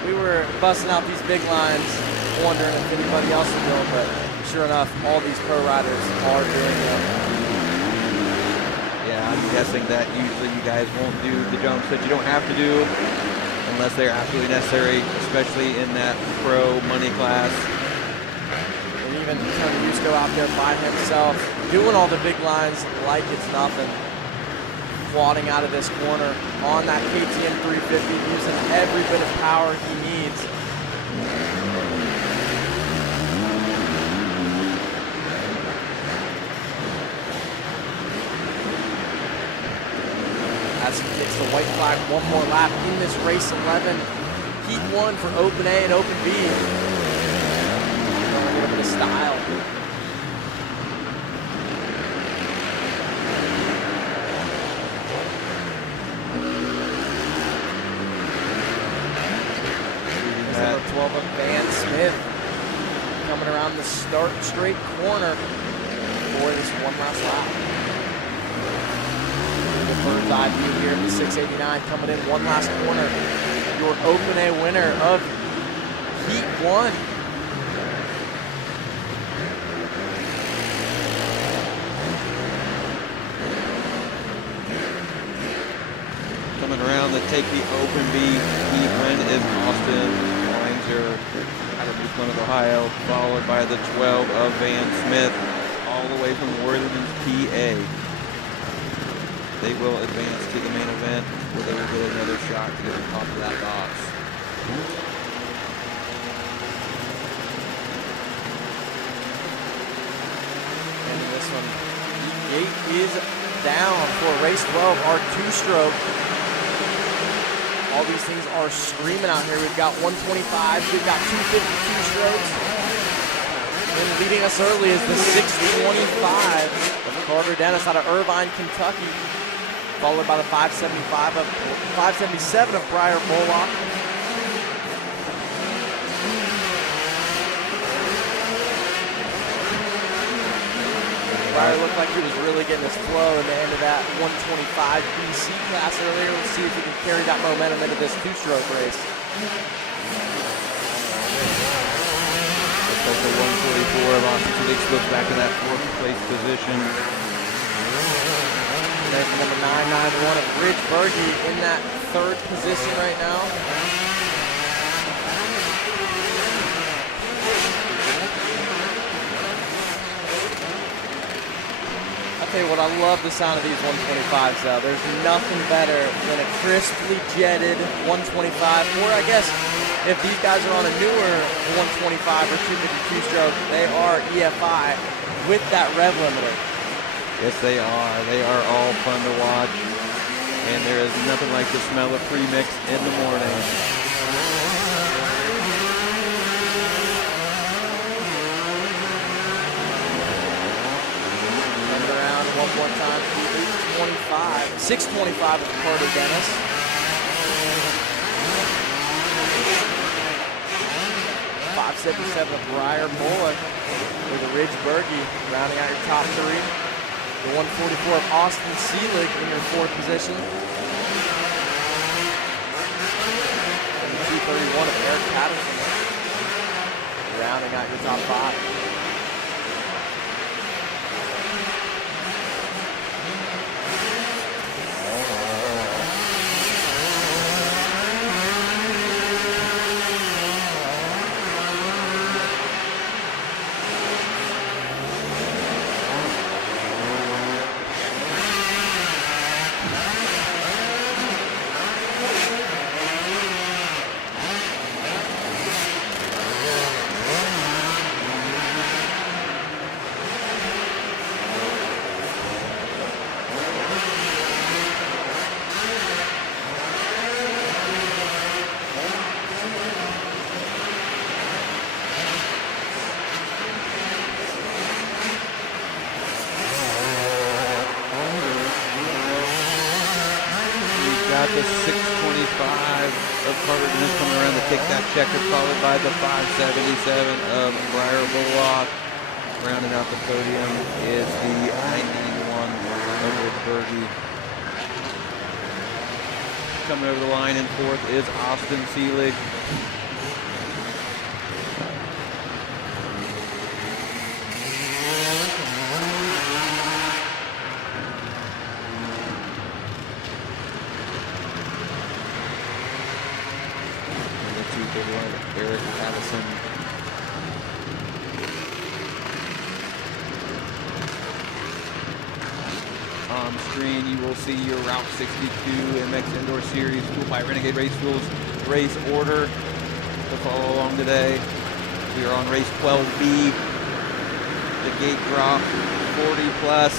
we were busting out these big lines, wondering if anybody else would do them, but sure enough, all these pro riders are doing them. Yeah, I'm guessing that usually you guys won't do the jumps that you don't have to do unless they're absolutely necessary, especially in that pro money class. Even Tony Yusko out there by himself, doing all the big lines like it's nothing. Quadding out of this corner on that KTM 350, using every bit of power he needs. As he gets the white flag one more lap in this race 11. Heat 1 for Open A and Open B. A little bit of style. There's number 12 of Van Smith coming around the start straight corner for this one last lap. The bird's eye view here at the 689 coming in one last corner. Your Open A winner of Heat 1. Coming around to take the Open B heat win is Austin Weiser out of New Plymouth, Ohio, followed by the 12 of Van Smith, all the way from Worthington, PA. They will advance to the main event where they will get another shot to get on top of that box. And this one, the gate is down for race 12, our two-stroke. All these things are screaming out here. We've got 125, we've got 252 strokes. And leading us early is the 625 of Carter Dennis out of Irvine, Kentucky. Followed by the 577 of Briar Bullock. Briar looked like he was really getting his flow in the end of that 125 BC class earlier. Let's see if he can carry that momentum into this two-stroke race. Looks like the 144 of Austin Felix goes back to that fourth place position. There's the number 991 of Rich Berge in that third position right now. tell you what, I love the sound of these 125s though. There's nothing better than a crisply jetted 125, or I guess if these guys are on a newer 125 or 252 stroke, they are EFI with that rev limiter. Yes, they are. They are all fun to watch. And there is nothing like the smell of premix in the morning. Turn it around one more time. 825. 625 with Carter Dennis. 577 of Briar Bullock with a Ridge Berge rounding out your top three. The 144 of Austin Seelig in your fourth position. And the 231 of Eric Patterson rounding out your top five. The 625 of Carter Dennis coming around to take that checker, followed by the 577 of Briar Bullock. Rounding out the podium is the 91 of Ridge Coming over the line in fourth is Austin Seelig. Eric Patterson. On screen, you will see your Route 62 MX Indoor Series Fuel by Renegade Race Fuels race order to follow along today. We are on race 12B. The gate drop, 40 plus.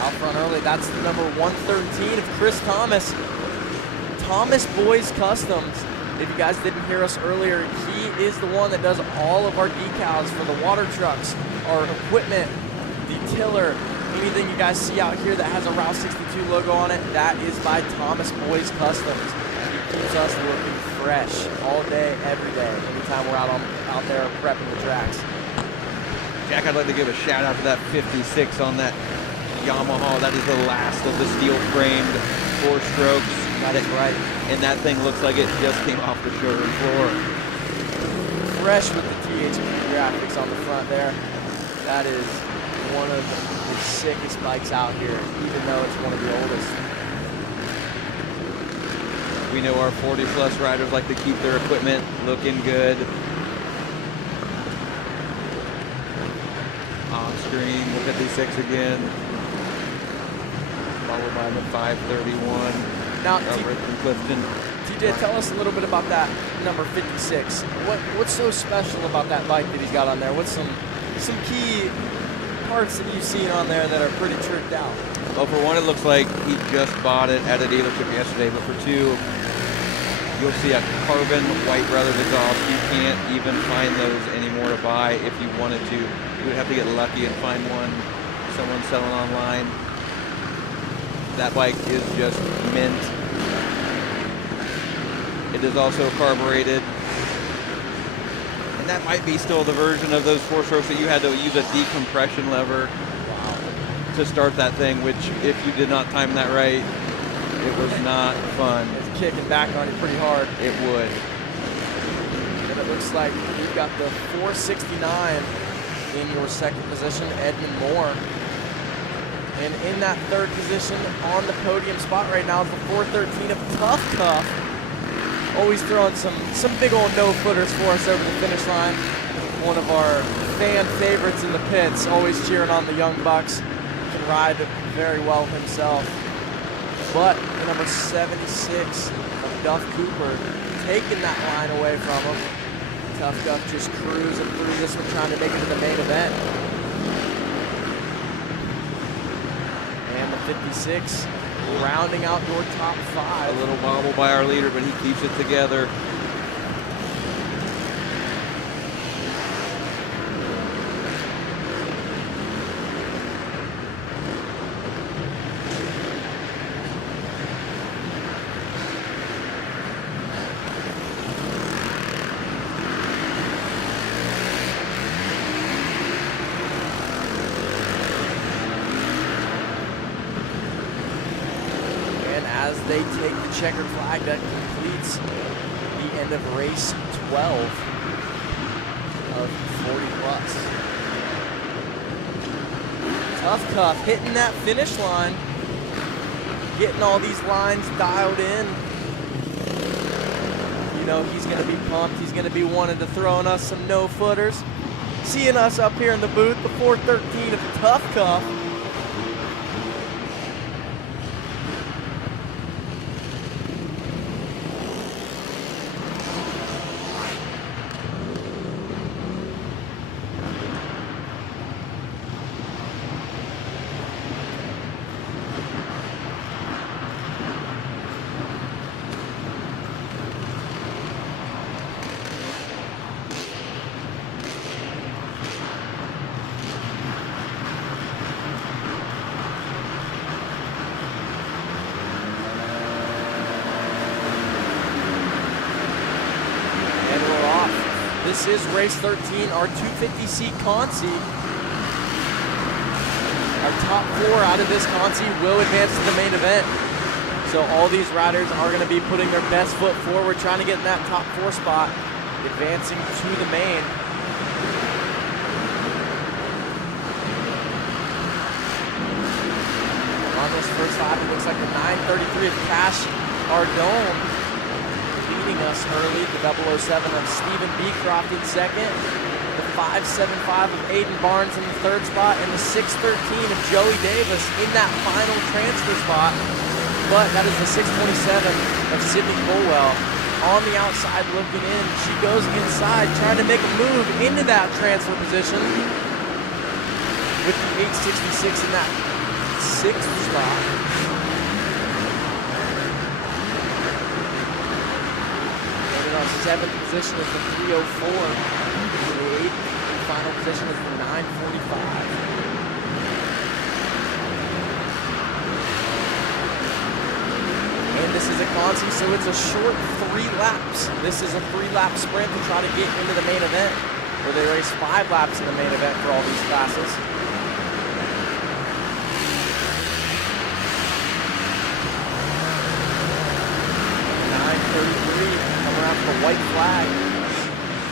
Out front early, that's the number 113 of Chris Thomas. Thomas Boys Customs. If you guys didn't hear us earlier, he is the one that does all of our decals for the water trucks, our equipment, the tiller, anything you guys see out here that has a Route 62 logo on it, that is by Thomas Boys Customs. He keeps us looking fresh all day, every day, anytime we're out there prepping the tracks. Jack, I'd like to give a shout out to that 56 on that Yamaha. That is the last of the steel-framed 4 strokes. That is right. And that thing looks like it just came off the showroom floor. Fresh with the THP graphics on the front there. That is one of the sickest bikes out here, even though it's one of the oldest. We know our 40-plus riders like to keep their equipment looking good. On screen, the 56 again. Followed by the 531. Now, Clifton. TJ, tell us a little bit about that number 56. What's so special about that bike that he's got on there? What's some key parts that you've seen on there that are pretty tricked out? Well, for one, it looks like he just bought it at a dealership yesterday. But for two, you'll see a carbon white Brother exhaust. You can't even find those anymore to buy if you wanted to. You would have to get lucky and find one someone selling online. That bike is just mint. It is also carbureted. And that might be still the version of those 4 strokes that you had to use a decompression lever to start that thing, which if you did not time that right, it was not fun. It's kicking back on you pretty hard. It would. And it looks like you've got the 469 in your second position, Edmund Moore. And in that third position on the podium spot right now is the 413 of Tough Cuff, always throwing some big old no-footers for us over the finish line. One of our fan favorites in the pits, always cheering on the young bucks. Can ride very well himself. But the number 76 of Duff Cooper taking that line away from him. Tough Duff just cruising through this one, trying to make it to the main event. And the 56 rounding out your top 5. A little wobble by our leader, but he keeps it together. As they take the checkered flag, that completes the end of race 12 of 40 plus. Tough Cuff hitting that finish line, getting all these lines dialed in. You know he's going to be pumped. He's going to be wanting to throw in us some no-footers. Seeing us up here in the booth, the 413 of Tough Cuff. This is race 13, our 250C Consi. Our top 4 out of this Consi will advance to the main event. So all these riders are going to be putting their best foot forward, trying to get in that top 4 spot, advancing to the main. On this first lap, it looks like the 933 of Cash Ardone leading us early. The 007 of Stephen Beecroft in second. The 575 of Aiden Barnes in the third spot. And the 613 of Joey Davis in that final transfer spot. But that is the 627 of Sydney Colwell on the outside looking in. She goes inside trying to make a move into that transfer position with the 866 in that 6th spot. Seventh position is the 304. The eighth and final position is the 945. And this is a Consi, so it's a short 3 laps. This is a 3-lap sprint to try to get into the main event, where they race 5 laps in the main event for all these classes. Around the white flag,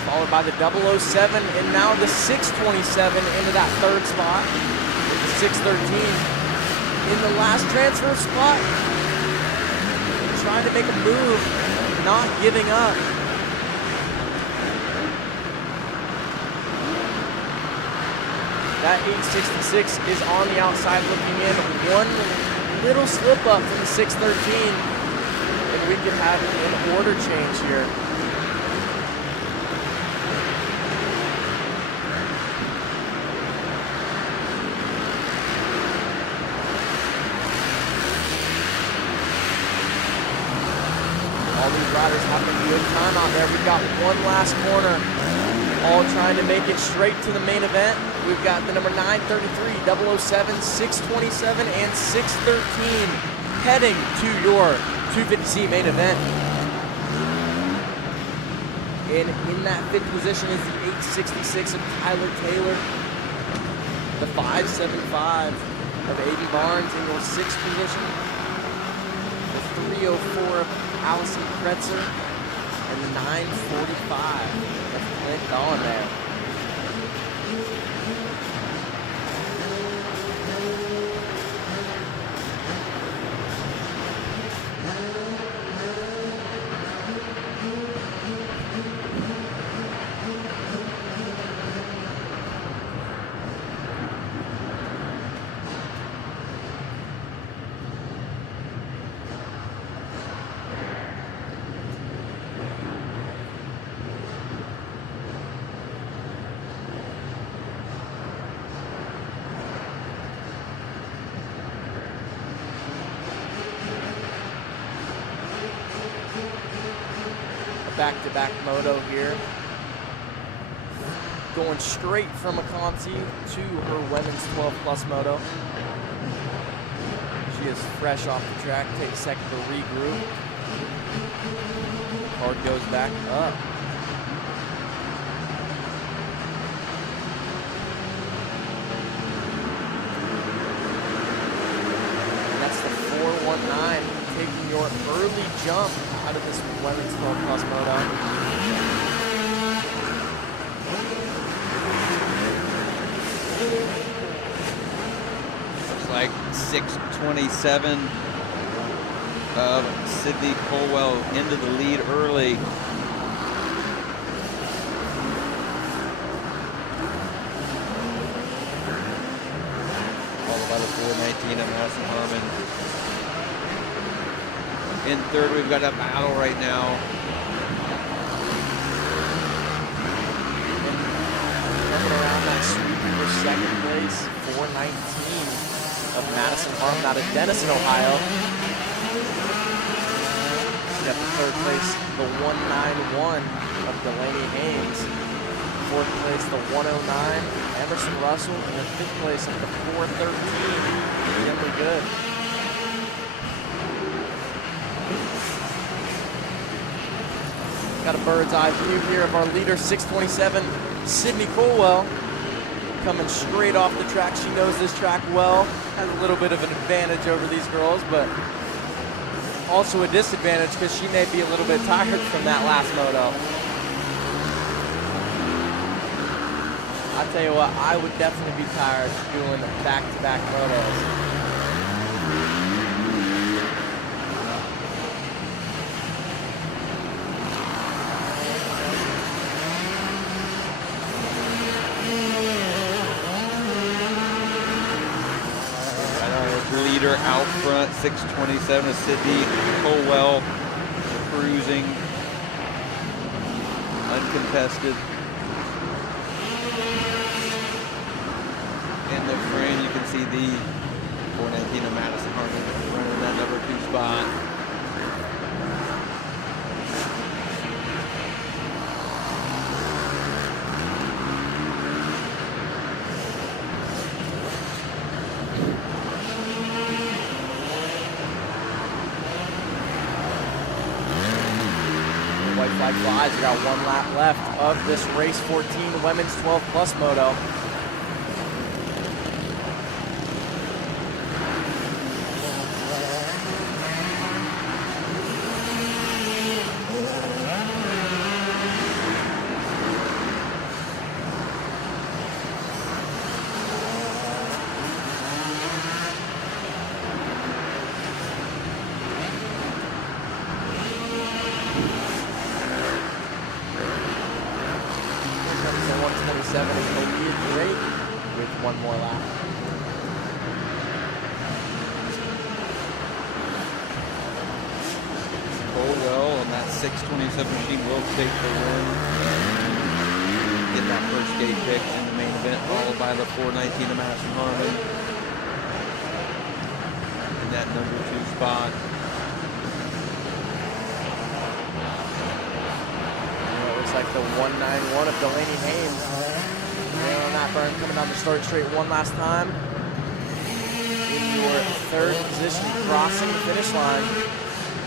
followed by the 007, and now the 627 into that 3rd spot with the 613 in the last transfer spot, trying to make a move, not giving up. That 866 is on the outside looking in. One little slip up from the 613. And we could have an order change here. All these riders having a good time out there. We've got one last corner, all trying to make it straight to the main event. We've got the number 933, 007, 627, and 613 heading to your 250C main event. And in that 5th position is the 866 of Tyler Taylor. The 575 of Aiden Barnes in your 6th position. The 304 of Allison Kretzer. And the 945 of Clint Dawn there. back-to-back moto here. Going straight from a Conti to her women's 12 plus moto. She is fresh off the track, takes a second to regroup. Card goes back up. And that's the 419, taking your early jump out of this women's 12 plus moto. Looks like 6:27 of Sydney Colwell into the lead early. Followed by the 419 of Madison Harmon. In third, we've got a battle right now. Coming around that sweep for second place, 419 of Madison Harmon out of Denison, Ohio. We got the third place, the 191 of Delaney Haynes. Fourth place, the 109, Emerson Russell. And then fifth place at the 413, Emily Good. Got a bird's eye view here of our leader, 627, Sydney Colwell. Coming straight off the track. She knows this track well. Has a little bit of an advantage over these girls, but also a disadvantage because she may be a little bit tired from that last moto. I tell you what, I would definitely be tired doing back-to-back motos. Leader out front, 627 is Sydney Colwell, cruising, uncontested. In the frame, you can see the 419 of Madison Harmon running that number 2 spot. White flag flies. We got one lap left of this race 14 women's 12 plus moto. With one more lap. Colwell on that 627 machine will take the win. Get that first gate pick in the main event, followed by the 419 of Madison Harmon. In that number 2 spot. Looks like the 191 of Delaney Haynes. On that burn, coming down the start straight one last time. In your third position, crossing the finish line,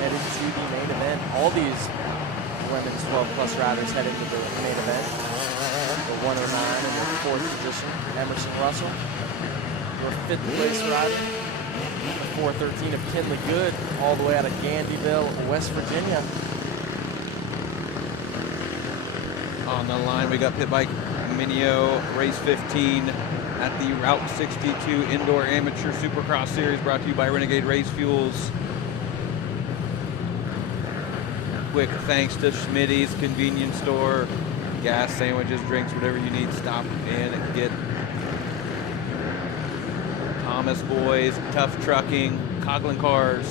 headed to the main event. All these women's 12 plus riders headed to the main event. The 109 in your fourth position, Emerson Russell. Your fifth place rider, the 413 of Kinley Good, all the way out of Gandyville, West Virginia. On the line, we got Pitbike Minio Race 15 at the Route 62 Indoor Amateur Supercross Series, brought to you by Renegade Race Fuels. Quick thanks to Schmitty's Convenience Store. Gas, sandwiches, drinks, whatever you need, stop in and get. Thomas Boys, Tough Trucking, Coughlin Cars,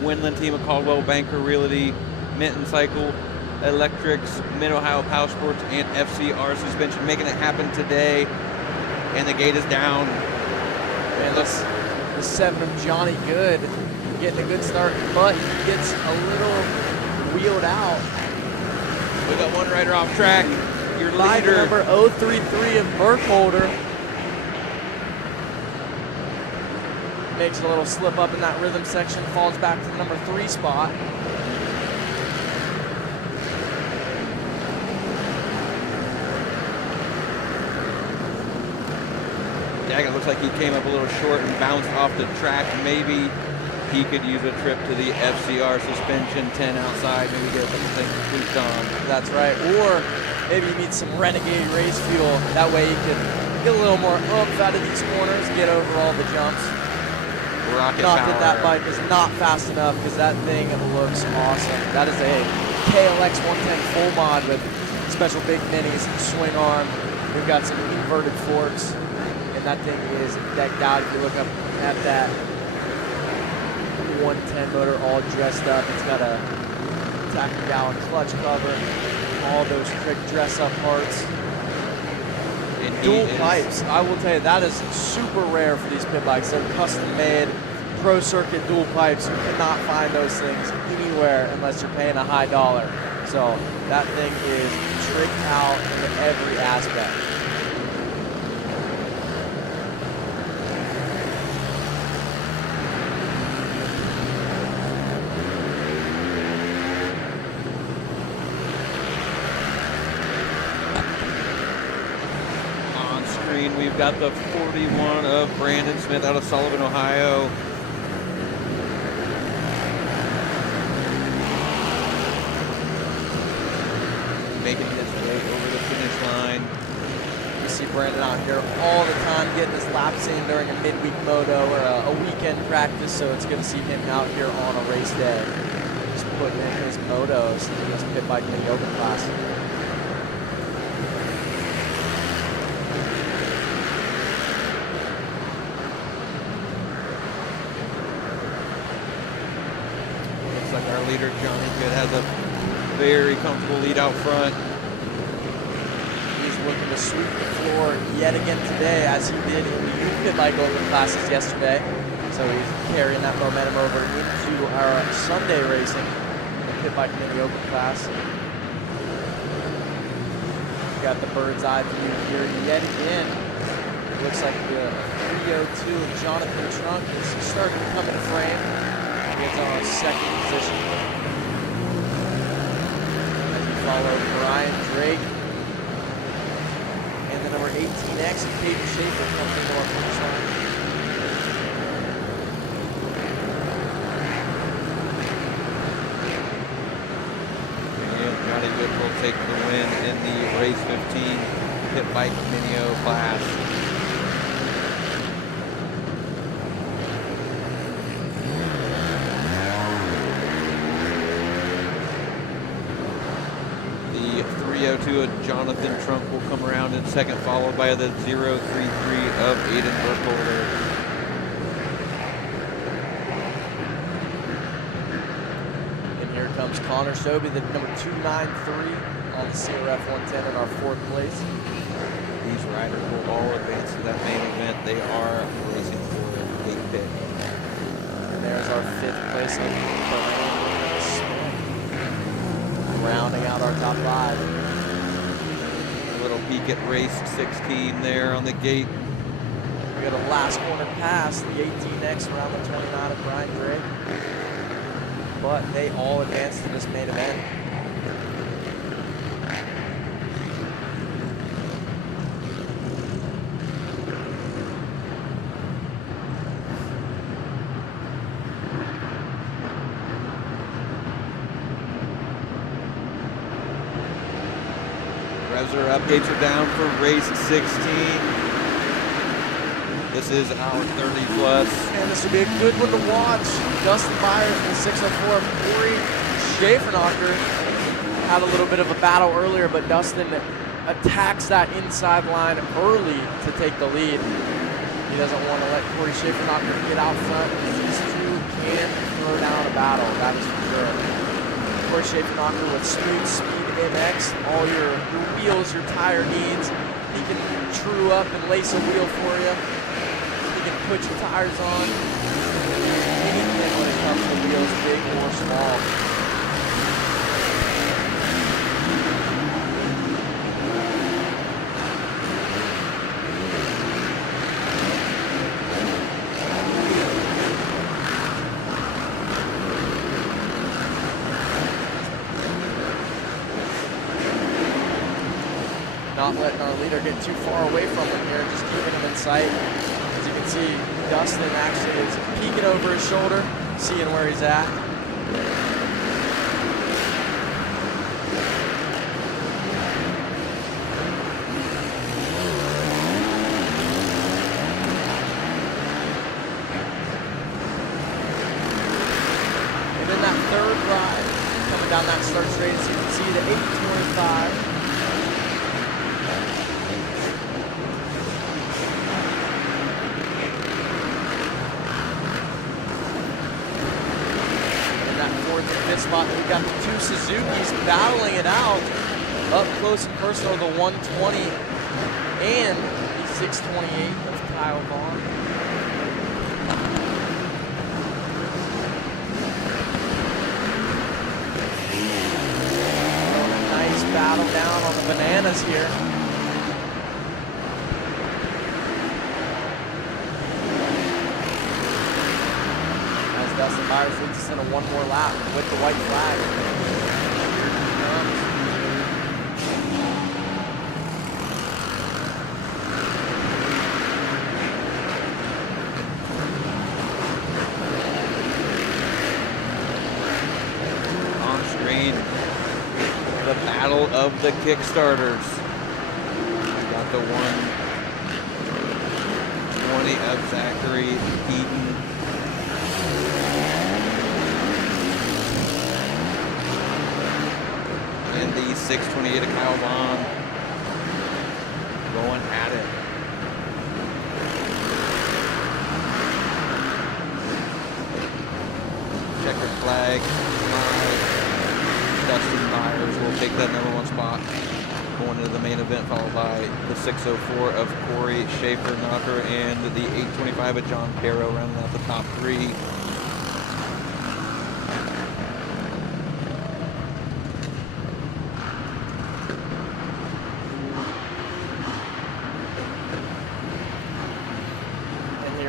Winland Team of Caldwell Banker Realty, Minton Cycle Electrics, Mid-Ohio Power Sports, and FCR Suspension, making it happen today. And the gate is down. Man, looks the 7 of Johnny Good getting a good start, but he gets a little wheeled out We got one rider off track. Your Rider leader. number 033 of Burkholder makes a little slip up in that rhythm section, falls back to the number 3 spot. Daggett looks like he came up a little short and bounced off the track. Maybe he could use a trip to the FCR suspension 10 outside, maybe get a couple things tweaked on. That's right. Or maybe you need some Renegade Race Fuel. That way you can get a little more oomph out of these corners, get over all the jumps. Rocket Not power. that bike is not fast enough, because that thing looks awesome. That is a KLX 110 full mod with special big minis, swing arm. We've got some inverted forks, and that thing is decked out. If you look up at that 110 motor all dressed up, it's got a tacky gallon clutch cover, all those quick dress up parts. Dual pipes, I will tell you, that is super rare for these pit bikes. They're custom made, pro circuit dual pipes. You cannot find those things anywhere unless you're paying a high dollar. So that thing is tricked out in every aspect. We've got the 41 of Brandon Smith out of Sullivan, Ohio. Making his way over the finish line. You see Brandon out here all the time getting his laps in during a midweek moto or a weekend practice, so it's good to see him out here on a race day. Just putting in his motos in this pit bike mini open class. Our leader, Johnny Good, has a very comfortable lead out front. He's looking to sweep the floor yet again today, as he did in the youth pit bike open classes yesterday. So he's carrying that momentum over into our Sunday racing, the pit bike mini open class. We've got the bird's eye view here yet again. It looks like the 302 of Jonathan Trunk is starting to come into frame. Gets on a second position as we follow Brian Drake and the number 18X of Caden Schaefer coming into our finish line. And Johnny Good will take the win in the Race 15 Pit Bike Minio class. The 302 of Jonathan Trump will come around in second, followed by the 033 of Aiden Burkholder. And here comes Connor Sobey, the number 293 on the CRF 110 in our 4th place. These riders will all advance to that main event. They are racing for a gate pick. And there's our 5th place of rounding out our top 5. A little peek at race 16 there on the gate. We got a last corner pass, the 18X around the 29 of Brian Drake. But they all advance to this main event. Revs are up, gates are down for race 16. This is our 30 plus. And this will be a good one to watch. Dustin Byers in the 604. Corey Schafernacher had a little bit of a battle earlier, but Dustin attacks that inside line early to take the lead. He doesn't want to let Corey Schafernacher get out front. These two can throw down a battle, that is for sure. Corey Schafernacher with smooth speed MX, all your wheels, your tire needs. He can true up and lace a wheel for you. He can put your tires on. Anything when it comes to wheels, big or small. not letting our leader get too far away from him here, just keeping him in sight. As you can see, Dustin actually is peeking over his shoulder, seeing where he's at. And then that third ride, coming down that start straight, as you can see, the 825. Fifth spot, we've got the two Suzukis battling it out up close and personal, the 120 and the 628 of Kyle Vaughn. A nice battle down on the bananas here. Dustin Byers leads us in a one more lap with the white flag. On screen, the battle of the Kickstarters. We got the 120 of Zachary Eaton. And the 628 of Kyle Vaughn going at it. Checkered flag by Dustin Byers will take that number 1 spot. Going into the main event, followed by the 604 of Corey Schaefer Knocker and the 825 of John Barrow rounding out the top 3.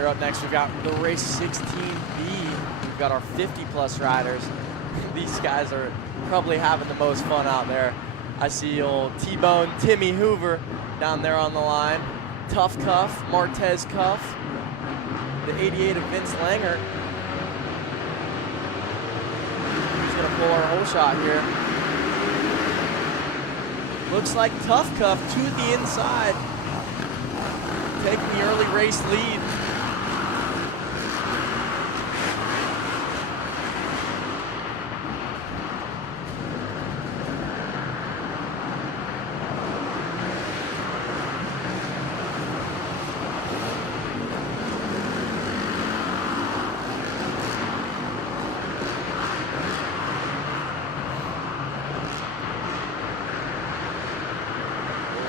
Up next, we've got the race 16B. We've got our 50-plus riders. These guys are probably having the most fun out there. I see old T-Bone Timmy Hoover down there on the line. Tough Cuff, Martez Cuff. The 88 of Vince Langer. He's going to pull our whole shot here. Looks like Tough Cuff to the inside, taking the early race lead.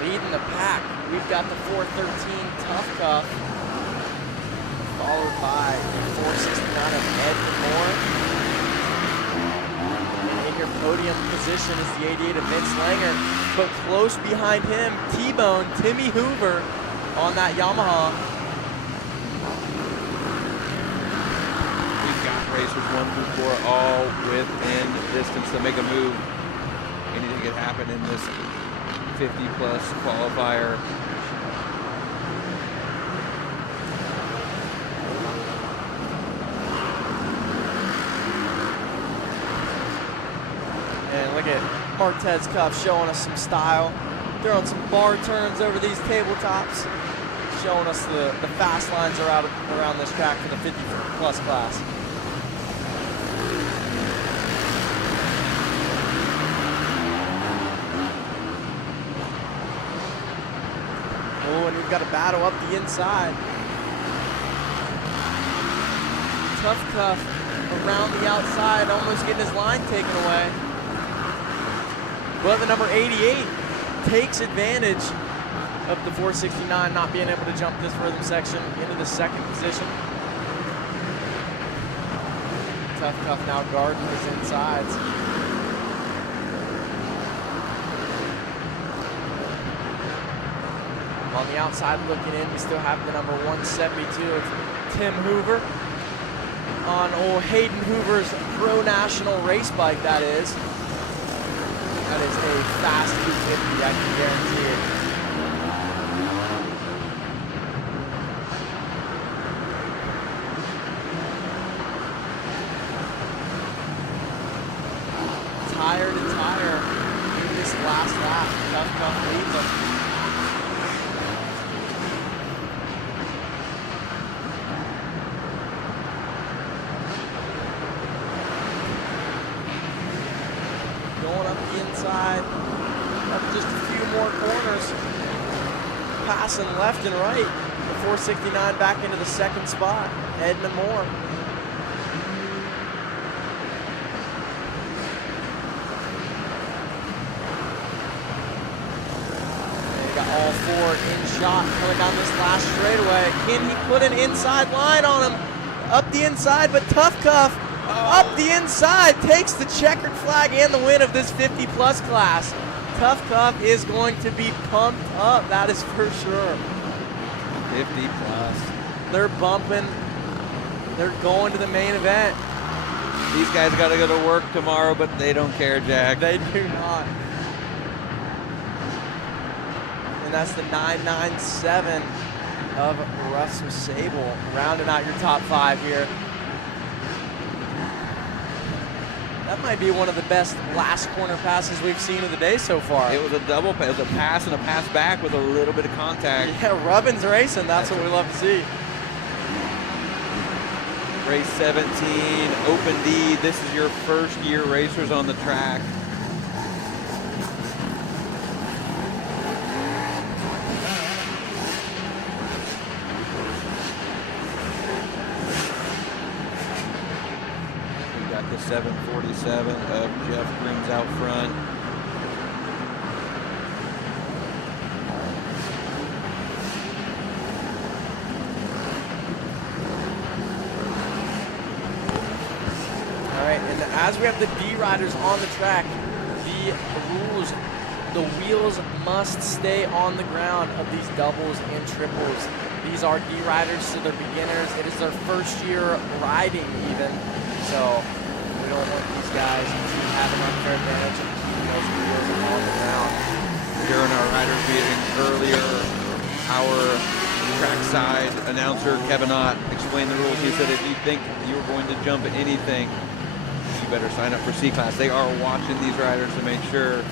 Leading the pack, we've got the 413 Tough Cuff, followed by the 469 of Edwin Moore. And in your podium position is the 88 of Vince Langer, but close behind him, T-Bone Timmy Hoover on that Yamaha. We've got racers 1 through 4 all within distance to make a move. Anything can happen in this 50-plus qualifier. And look at Martez Cuff showing us some style, throwing some bar turns over these tabletops, showing us the fast lines around this track for the 50-plus class. Oh, and we've got a battle up the inside. Tough Cuff around the outside, almost getting his line taken away. But the number 88 takes advantage of the 469 not being able to jump this rhythm section into the second position. Tough Cuff now guarding his insides. On the outside looking in, we still have the number 172 of Tim Hoover on old Hayden Hoover's Pro National race bike, that is. That is a fast 250, I can guarantee it. last lap. Tough leads them. Going up the inside, up just a few more corners. Passing left and right. The 469 back into the second spot. Edmund Moore. All four in shot coming down this last straightaway. Can he put an inside line on him? Up the inside, but Tough Cuff up the inside takes the checkered flag and the win of this 50 plus class. Tough Cuff is going to be pumped up, that is for sure. 50 plus. They're bumping. They're going to the main event. These guys got to go to work tomorrow, but they don't care, Jack. They do not. And that's the 997 of Russell Sable, rounding out your top 5 here. That might be one of the best last corner passes we've seen of the day so far. It was a double pass, it was a pass and a pass back with a little bit of contact. Yeah, Rubbin's racing, that's what we love to see. Race 17, Open D. This is your first year racers on the track. The 747 of Jeff Grooms out front. All right, and as we have the D riders on the track, the rules, the wheels must stay on the ground of these doubles and triples. These are D riders, so they're beginners. It is their first year riding even, so we don't want these guys to have an unfair advantage of keeping those wheels on the ground. During our riders meeting earlier, our trackside announcer, Kevin Ott, explained the rules. He said if you think you're going to jump at anything, you better sign up for C-Class. They are watching these riders to make sure.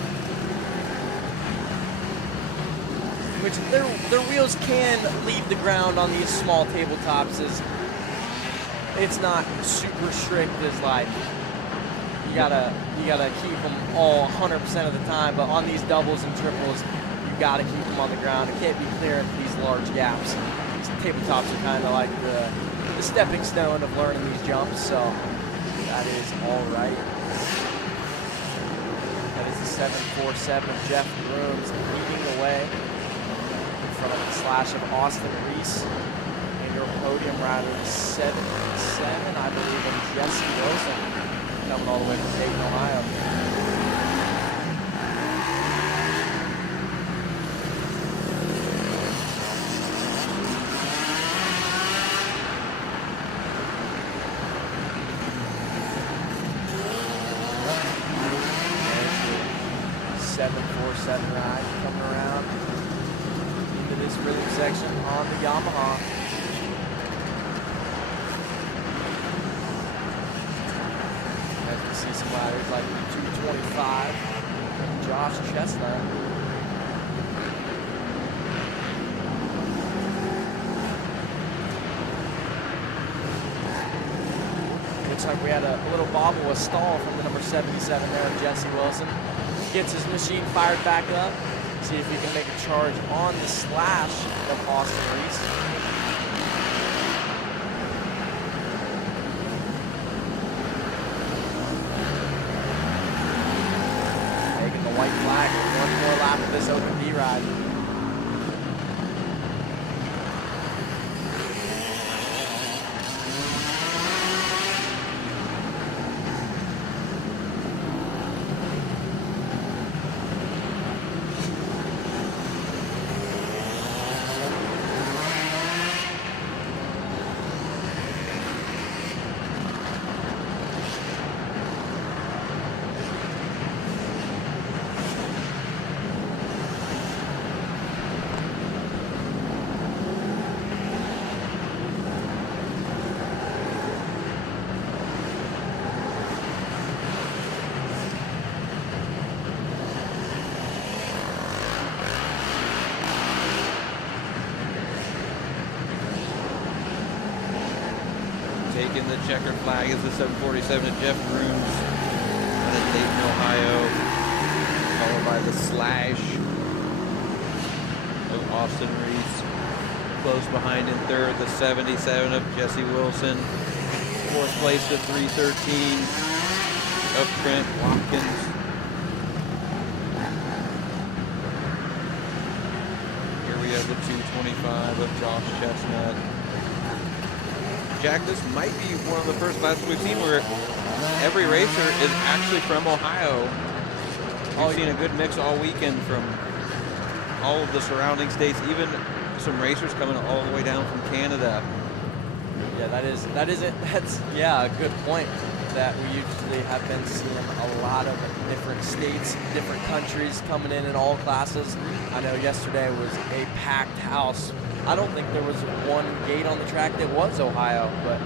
Which their wheels can leave the ground on these small tabletops. It's not super strict as like, you gotta keep them all 100% of the time, but on these doubles and triples, you gotta keep them on the ground. It can't be clearing these large gaps. These tabletops are kind of like the stepping stone of learning these jumps, so that is all right. That is the 747 of Jeff Grooms leading away in front of the slash of Austin Reese. And your podium rider is 7-7, I believe, and Jesse Wilson. Coming all the way from Dayton, Ohio. There's the 747 ride coming around into this rhythm section on the Yamaha. See some riders like 225, Josh Chestnut. Looks like we had a little bobble, a stall from the number 77 there, Jesse Wilson. Gets his machine fired back up. See if he can make a charge on the slash of Austin Reese. White flag, one more lap of this Open D ride. in the checkered flag is the 747 of Jeff Grooms out of Dayton, Ohio, followed by the Slash of Austin Reese. Close behind in third, the 77 of Jesse Wilson. Fourth place, the 313 of Trent Watkins. Here we have the 225 of Josh Chestnut. Jack, this might be one of the first classes we've seen where every racer is actually from Ohio. We've seen a good mix all weekend from all of the surrounding states, even some racers coming all the way down from Canada. Yeah, that's a good point. That we usually have been seeing a lot of different states, different countries coming in all classes. I know yesterday was a packed house. I don't think there was one gate on the track that was Ohio, but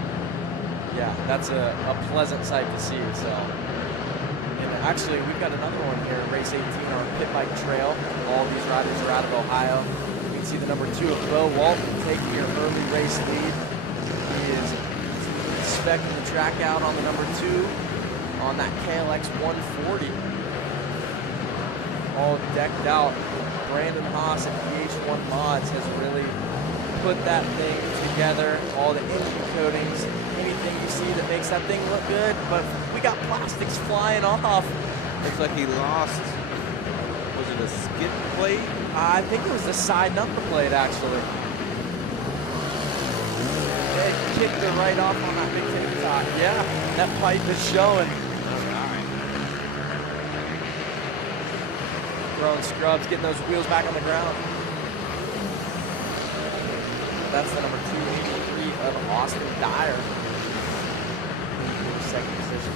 yeah, that's a pleasant sight to see. So, and actually, we've got another one here, race 18 on Pitbike Trail. All these riders are out of Ohio. You can see the number 2 of Bo Walton taking your early race lead. He is inspecting the track out on the number 2 on that KLX 140. All decked out. Brandon Haas at PH1 Mods has really put that thing together. All the engine coatings, anything you see that makes that thing look good, but we got plastics flying off. Looks like he lost, was it a skid plate? I think it was the side number plate, actually. It kicked it right off on that big TikTok. Yeah, that pipe is showing. Throwing scrubs, getting those wheels back on the ground. That's the number 283 of Austin Dyer. Second position.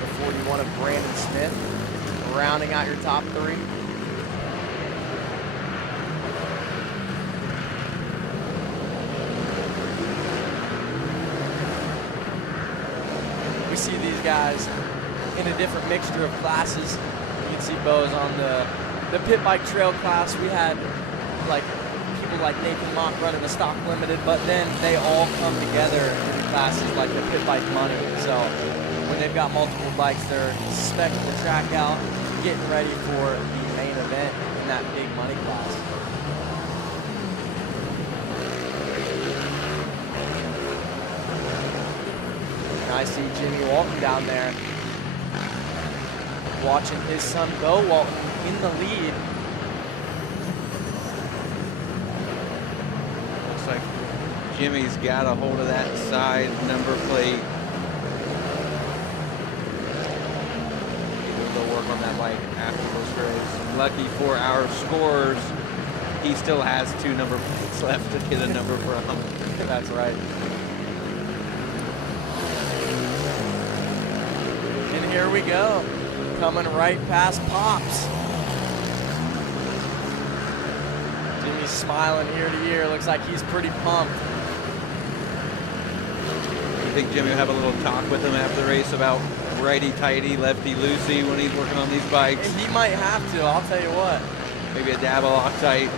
The 41 of Brandon Smith, rounding out your top 3. We see these guys in a different mixture of classes. You can see Bo's on the pit bike trail class. We had like people like Nathan Mock running the stock limited, but then they all come together in classes like the pit bike money. So when they've got multiple bikes, they're specking the track out, getting ready for the main event in that big money class. And I see Jimmy Walton down there watching his son Bo Walton in the lead. Looks like Jimmy's got a hold of that side number plate. He'll work on that bike after this race. Lucky for our scores, he still has 2 number plates left to get a number from. That's right. And here we go. Coming right past Pops. Jimmy's smiling ear to ear. Looks like he's pretty pumped. You think Jimmy will have a little talk with him after the race about righty-tighty, lefty-loosey when he's working on these bikes? And he might have to, I'll tell you what. Maybe a dab of Loctite.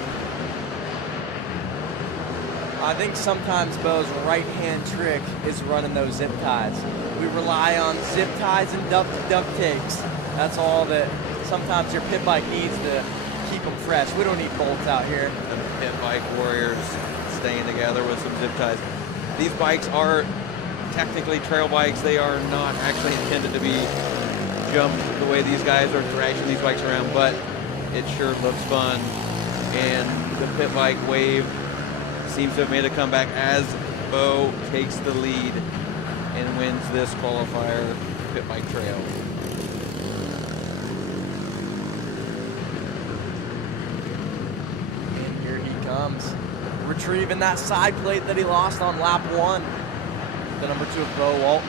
I think sometimes Bo's right-hand trick is running those zip ties. We rely on zip ties and duct tapes. That's all that sometimes your pit bike needs to keep them fresh. We don't need bolts out here. The pit bike warriors staying together with some zip ties. These bikes are technically trail bikes. They are not actually intended to be jumped the way these guys are thrashing these bikes around, but it sure looks fun. And the pit bike wave seems to have made a comeback as Bo takes the lead and wins this qualifier pit bike trail. And here he comes, retrieving that side plate that he lost on lap 1. The number 2 of Bo Walton,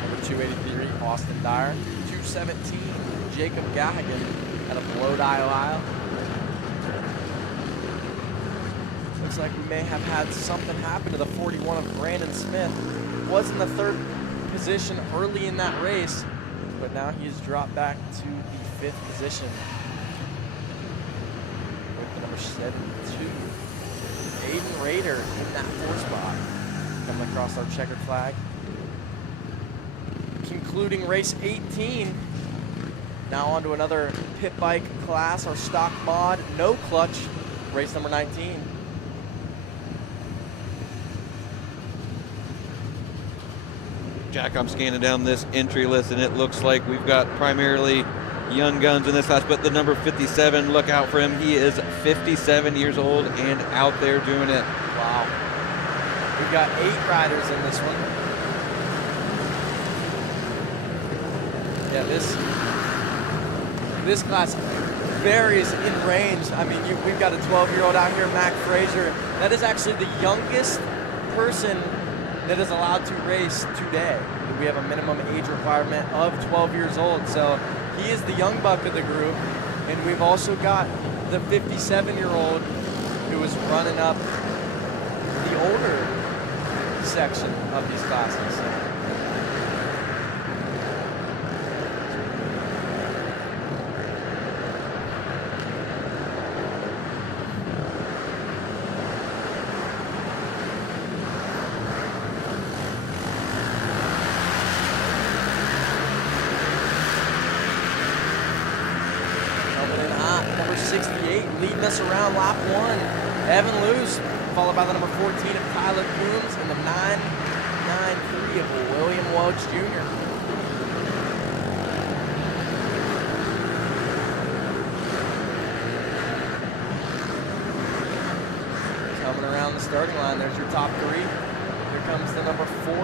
number 283 Austin Dyer, 217 Jacob Gahagan out of Lodi, Ohio. Looks like we may have had something happen to the 41 of Brandon Smith. Was in the 3rd position early in that race, but now he's dropped back to the 5th position. With the number 72, Aiden Rader in that 4th spot. Coming across our checkered flag. concluding race 18. Now on to another pit bike class, our stock mod, no clutch, race number 19. Jack, I'm scanning down this entry list, and it looks like we've got primarily young guns in this class, but the number 57, look out for him. He is 57 years old and out there doing it. Wow. We've got 8 riders in this one. Yeah, this class varies in range. I mean, we've got a 12-year-old out here, Mac Frazier. That is actually the youngest person that is allowed to race today. We have a minimum age requirement of 12 years old, so he is the young buck of the group. And we've also got the 57-year-old who is running up the older section of these classes. Leading us around lap 1, Evan Luce, followed by the number 14 of Tyler Coombs and the 993 of William Welch Jr. Coming around the starting line, there's your top 3. Here comes the number 4,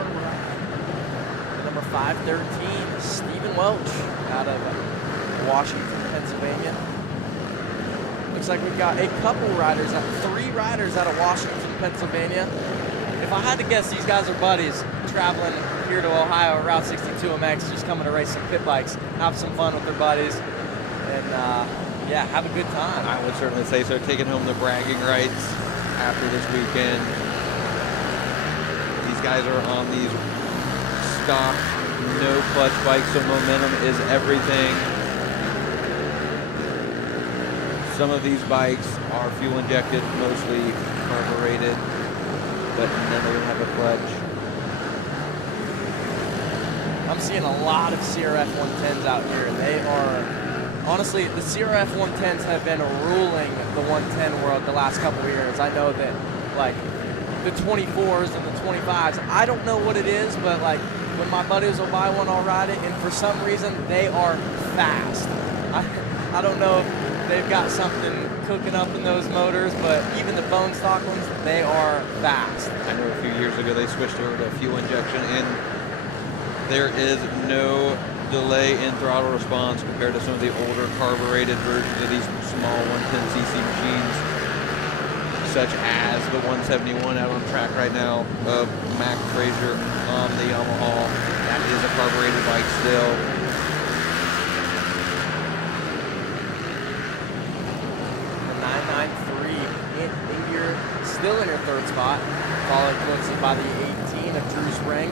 the number 513, Stephen Welch, out of Washington, Pennsylvania. Looks like we've got a couple riders, 3 riders out of Washington, Pennsylvania. If I had to guess, these guys are buddies traveling here to Ohio, Route 62 MX, just coming to race some pit bikes, have some fun with their buddies, and yeah, have a good time. I would certainly say so, taking home the bragging rights after this weekend. These guys are on these stock, no clutch bikes, so momentum is everything. Some of these bikes are fuel injected, mostly carbureted, but none of them have a clutch. I'm seeing a lot of CRF 110s out here, and they are, honestly, the CRF 110s have been ruling the 110 world the last couple of years. I know that, like, the 24s and the 25s, I don't know what it is, but, like, when my buddies will buy one, I'll ride it, and for some reason, they are fast. I don't know if they've got something cooking up in those motors, but even the bone stock ones, they are fast. I know a few years ago they switched over to fuel injection, and there is no delay in throttle response compared to some of the older carbureted versions of these small 110cc machines, such as the 171 out on track right now of Mac Frazier on the Yamaha. That is a carbureted bike still. Still in her 3rd spot, followed closely by the 18 of Drew Spring.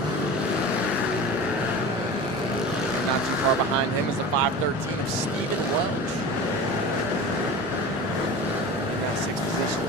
And not too far behind him is the 513 of Stephen Welch. Now 6th position.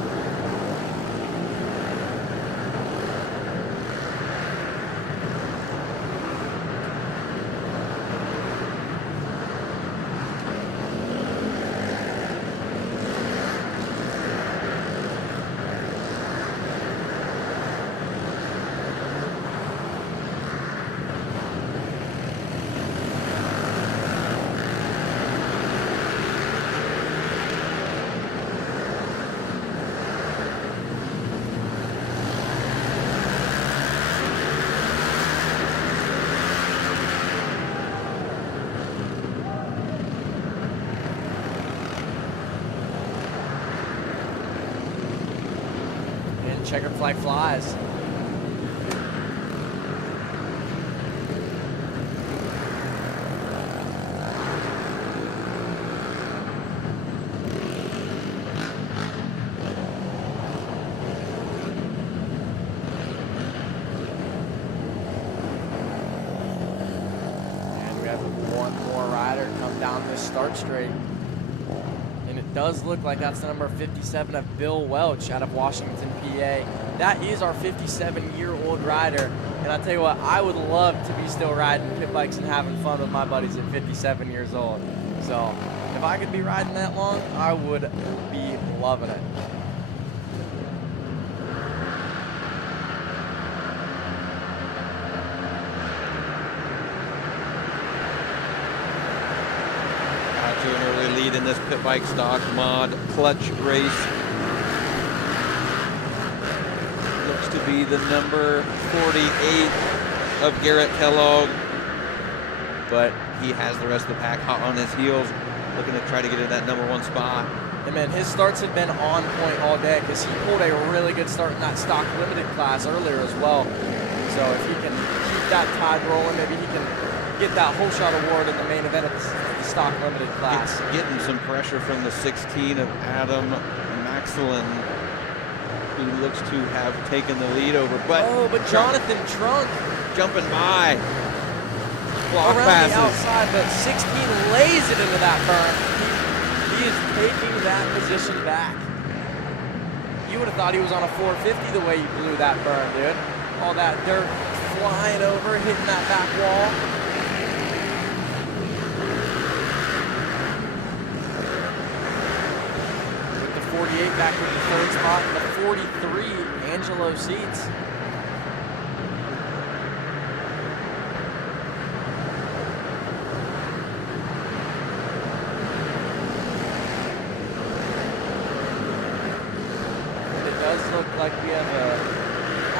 Checkered flag flies. And we have one more rider come down this start straight. And Does look like that's the number 57 of Bill Welch out of Washington, PA. That is our 57-year-old rider. And I tell you what, I would love to be still riding pit bikes and having fun with my buddies at 57 years old. So if I could be riding that long, I would be loving it. To an early lead in this pit bike stock mod clutch race. Looks to be the number 48 of Garrett Kellogg, but he has the rest of the pack hot on his heels, looking to try to get in that number 1 spot. And man, his starts have been on point all day because he pulled a really good start in that stock limited class earlier as well. So if he can keep that tide rolling, maybe he can get that whole shot award in the main event of the stock limited class. Getting some pressure from the 16 of Adam Maxilin, who looks to have taken the lead over. But Jonathan Trunk jumping by. Block around passes. the outside, but 16 lays it into that burn. He is taking that position back. You would have thought he was on a 450 the way he blew that burn, dude. All that dirt flying over, hitting that back wall. With the 48 back with the 3rd spot, and the 43, Angelo Seats. Look like we have a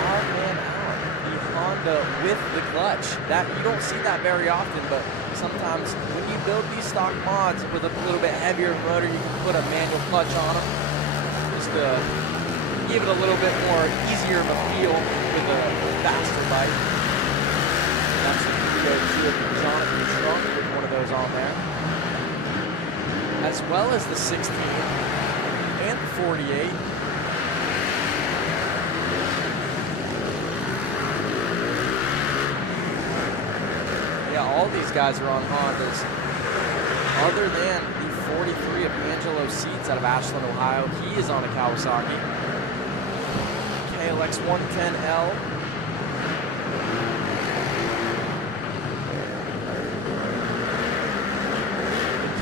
odd man out. The Honda with the clutch. That you don't see that very often, but sometimes when you build these stock mods with a little bit heavier motor, you can put a manual clutch on them just to give it a little bit more easier of a feel with a faster bike. And that's the 302 of Jonathan Strong with one of those on there, as well as the 16 and the 48. All these guys are on Hondas, other than the 43 of Angelo Seats out of Ashland, Ohio. He is on a Kawasaki KLX 110L.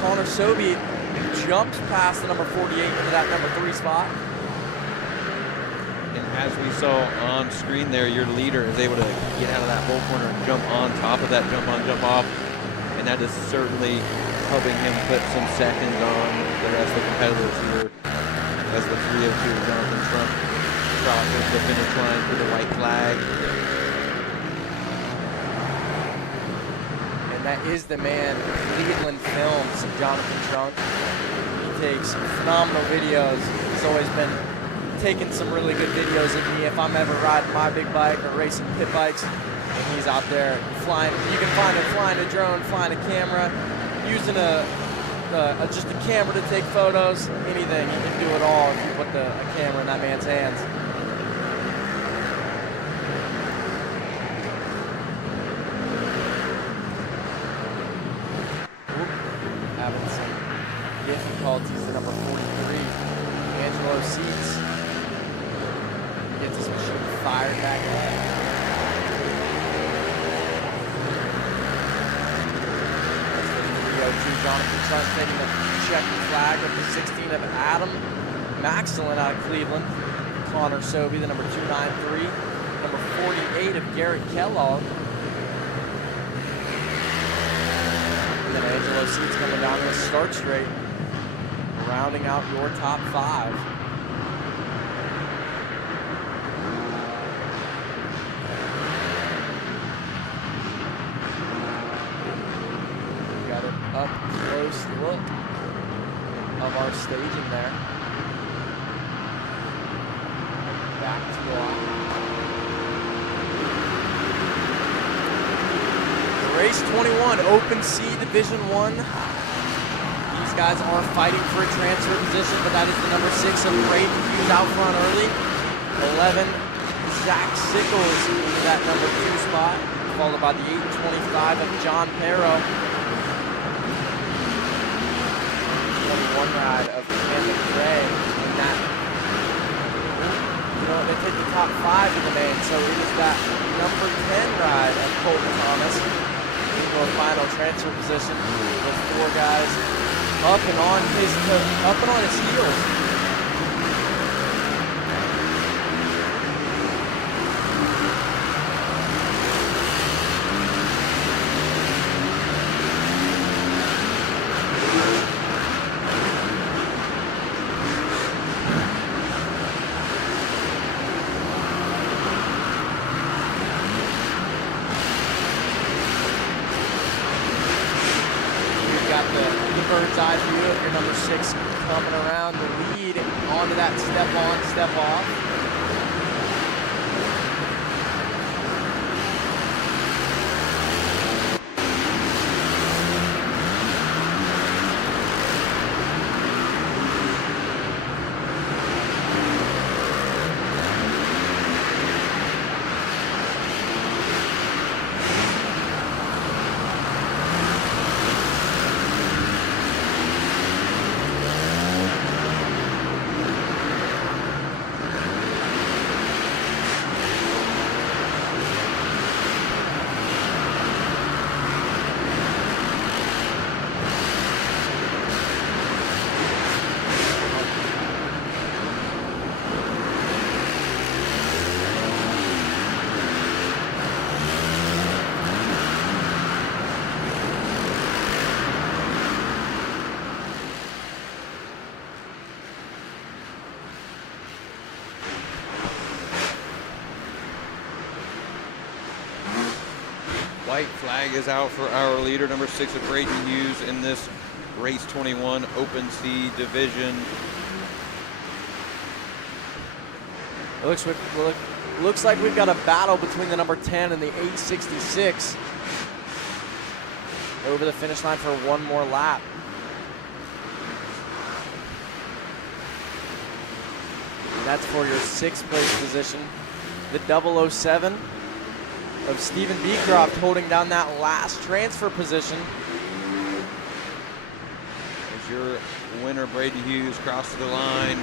Connor Sobey jumps past the number 48 into that number 3 spot. And as we saw on screen there, your leader is able to get out of that hole corner and jump on top of that jump on, jump off. And that is certainly helping him put some seconds on the rest of the competitors here. As the 302 Jonathan Trump crosses the finish line for the white flag. And that is the man, Cleveland Films, Jonathan Trunk. He takes phenomenal videos. He's always been taking some really good videos of me if I'm ever riding my big bike or racing pit bikes, and he's out there flying. You can find him flying a drone, flying a camera, using just a camera to take photos, anything. He can do it all if you put a camera in that man's hands. Having some difficulties, the number 43, Angelo Seats. Gets this machine fired back up. That's the 302 Jonathan Trump taking the checkered flag with the 16 of Adam Maxilin out of Cleveland. Connor Sobey, the number 293. Number 48 of Garrett Kellogg. And then Angelo Seats coming down the start straight, rounding out your top 5. Up close look of our staging there. Back to block. Race 21, Open C Division 1. These guys are fighting for a transfer position, but that is the number 6 of Brayden Hughes out front early. 11, Zach Sickles into that number 2 spot, followed by the 825 of John Perro. 21 ride of Camden Gray. And that, they take the top 5 in the main. So it is that number 10 ride of Colton Thomas into a final transfer position with 4 guys up and on his heels. Bird's eye view of your number 6 coming around the lead onto that step on, step off. White flag is out for our leader, number 6 of Braden Hughes in this race 21 Open C division. Looks like we've got a battle between the number 10 and the 866 over the finish line for one more lap. That's for your 6th place position. The 007 of Stephen Beecroft holding down that last transfer position. As your winner, Braden Hughes, crosses the line.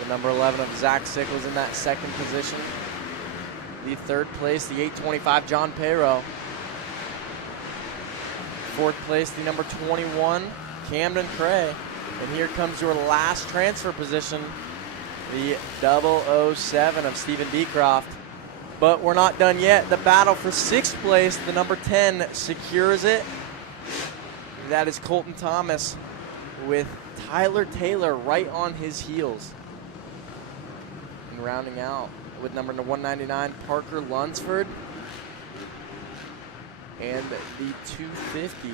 The number 11 of Zach Sickles in that 2nd position. The 3rd place, the 825, John Pero. 4th place, the number 21, Camden Cray. And here comes your last transfer position, the 007 of Stephen Beecroft. But we're not done yet. The battle for 6th place, the number 10 secures it. That is Colton Thomas with Tyler Taylor right on his heels. And rounding out with number 199, Parker Lunsford. And the 250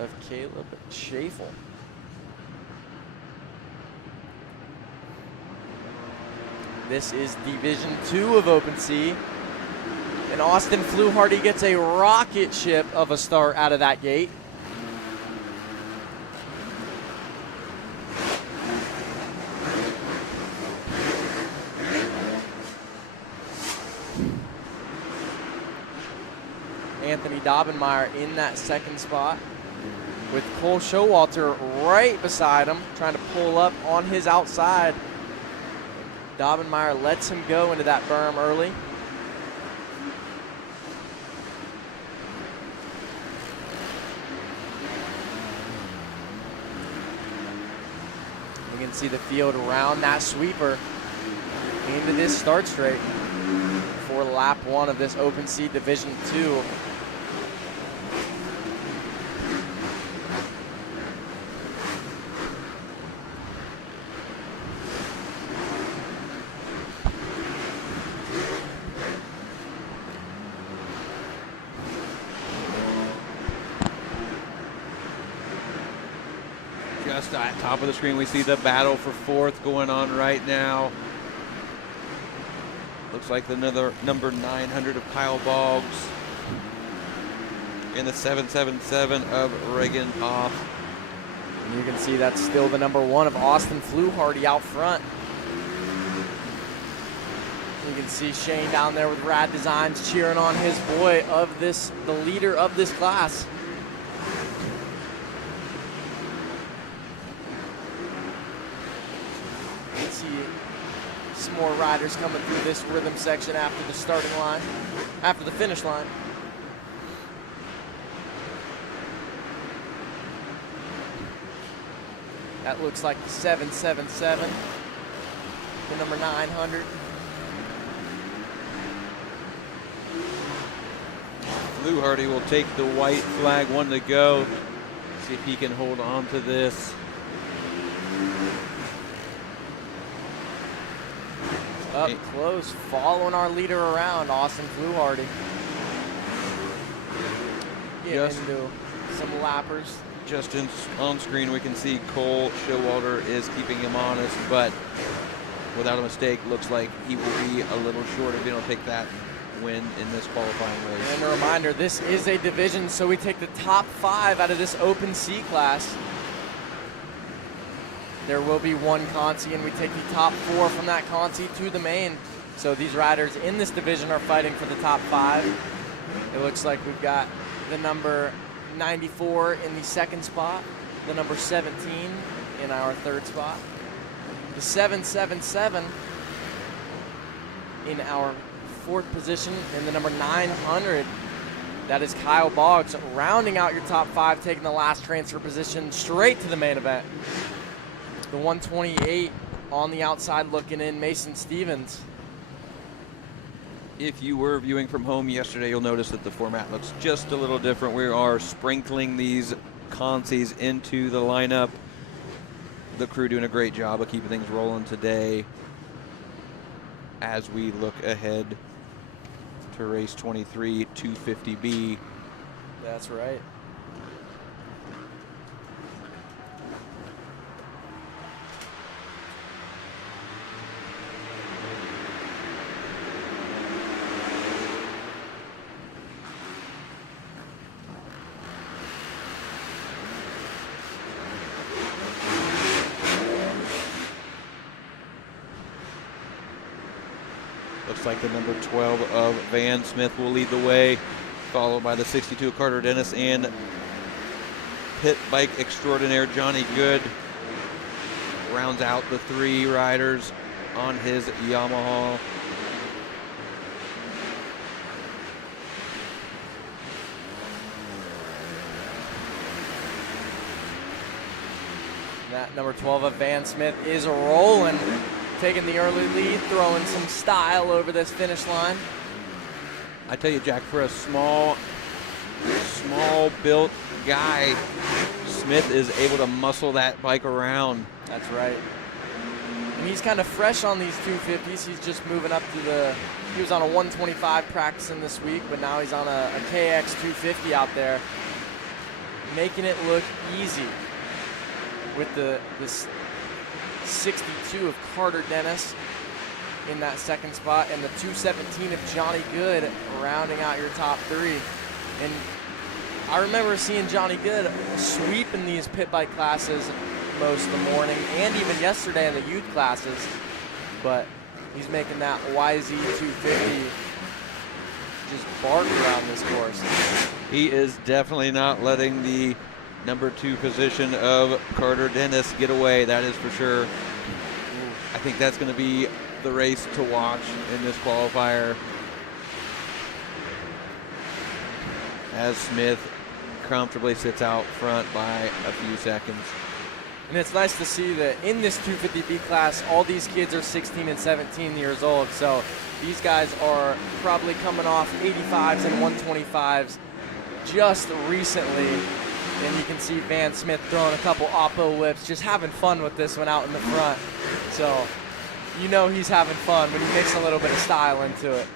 of Caleb Schafel. This is Division 2 of Open C. And Austin Fluharty gets a rocket ship of a start out of that gate. Anthony Dobbenmeyer in that 2nd spot with Cole Showalter right beside him, trying to pull up on his outside. Dobbenmeyer lets him go into that berm early. We can see the field around that sweeper into this start straight for lap 1 of this Open C Division 2. Just at top of the screen, we see the battle for 4th going on right now. Looks like another number 900 of Kyle Boggs and the 777 of Reagan Hoff. And you can see that's still the number 1 of Austin Fluharty out front. You can see Shane down there with Rad Designs cheering on his boy of this, the leader of this class. more riders coming through this rhythm section after the starting line, after the finish line. That looks like the 777, the number 900. Lou Hardy will take the white flag, 1 to go. See if he can hold on to this. Up close, following our leader around, Austin Fluharty. Getting into some lappers. Just on screen, we can see Cole Showalter is keeping him honest, but without a mistake, looks like he will be a little short if they don't take that win in this qualifying race. And a reminder, this is a division, so we take the top 5 out of this open C class. There will be one consi, and we take the top 4 from that consi to the main. So these riders in this division are fighting for the top 5. It looks like we've got the number 94 in the second spot, the number 17 in our third spot, the 777 in our fourth position, and the number 900, that is Kyle Boggs, rounding out your top 5, taking the last transfer position straight to the main event. The 128 on the outside looking in, Mason Stevens. If you were viewing from home yesterday, you'll notice that the format looks just a little different. We are sprinkling these consis into the lineup. The crew doing a great job of keeping things rolling today as we look ahead to race 23, 250B. That's right. Looks like the number 12 of Van Smith will lead the way, followed by the 62 of Carter Dennis and pit bike extraordinaire Johnny Good rounds out the 3 riders on his Yamaha. That number 12 of Van Smith is rolling, taking the early lead, throwing some style over this finish line. I tell you, Jack, for a small built guy, Smith is able to muscle that bike around. That's right. And he's kind of fresh on these 250s. He's just moving up to he was on a 125 practicing this week, but now he's on a KX 250 out there, making it look easy with this 62 of Carter Dennis in that second spot, and the 217 of Johnny Good rounding out your top 3. And I remember seeing Johnny Good sweeping these pit bike classes most of the morning and even yesterday in the youth classes, but he's making that YZ 250 just bark around this course. He is definitely not letting the number 2 position of Carter Dennis get away, that is for sure. I think that's going to be the race to watch in this qualifier, as Smith comfortably sits out front by a few seconds. And it's nice to see that in this 250B class, all these kids are 16 and 17 years old. So these guys are probably coming off 85s and 125s just recently. And you can see Van Smith throwing a couple oppo whips, just having fun with this one out in the front. So you know he's having fun when he makes a little bit of style into it.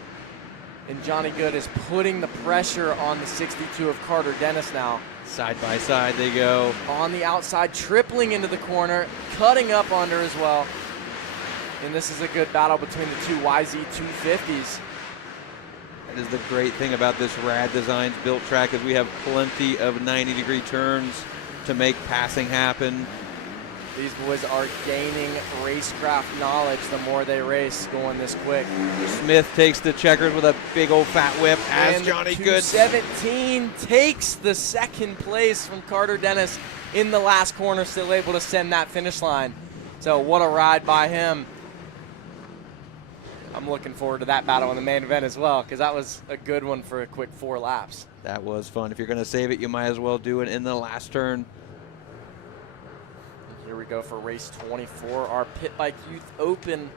And Johnny Good is putting the pressure on the 62 of Carter Dennis now. Side by side they go. On the outside, tripling into the corner, cutting up under as well. And this is a good battle between the 2 YZ 250s. That is the great thing about this Rad Designs built track, is we have plenty of 90-degree turns to make passing happen. These boys are gaining racecraft knowledge the more they race going this quick. Smith takes the checkers with a big old fat whip as and Johnny Good. 217 takes the second place from Carter Dennis in the last corner, still able to send that finish line. So what a ride by him. I'm looking forward to that battle in the main event as well, because that was a good one for a quick 4 laps. That was fun. If you're going to save it, you might as well do it in the last turn. Here we go for race 24, our Pit Bike Youth Open.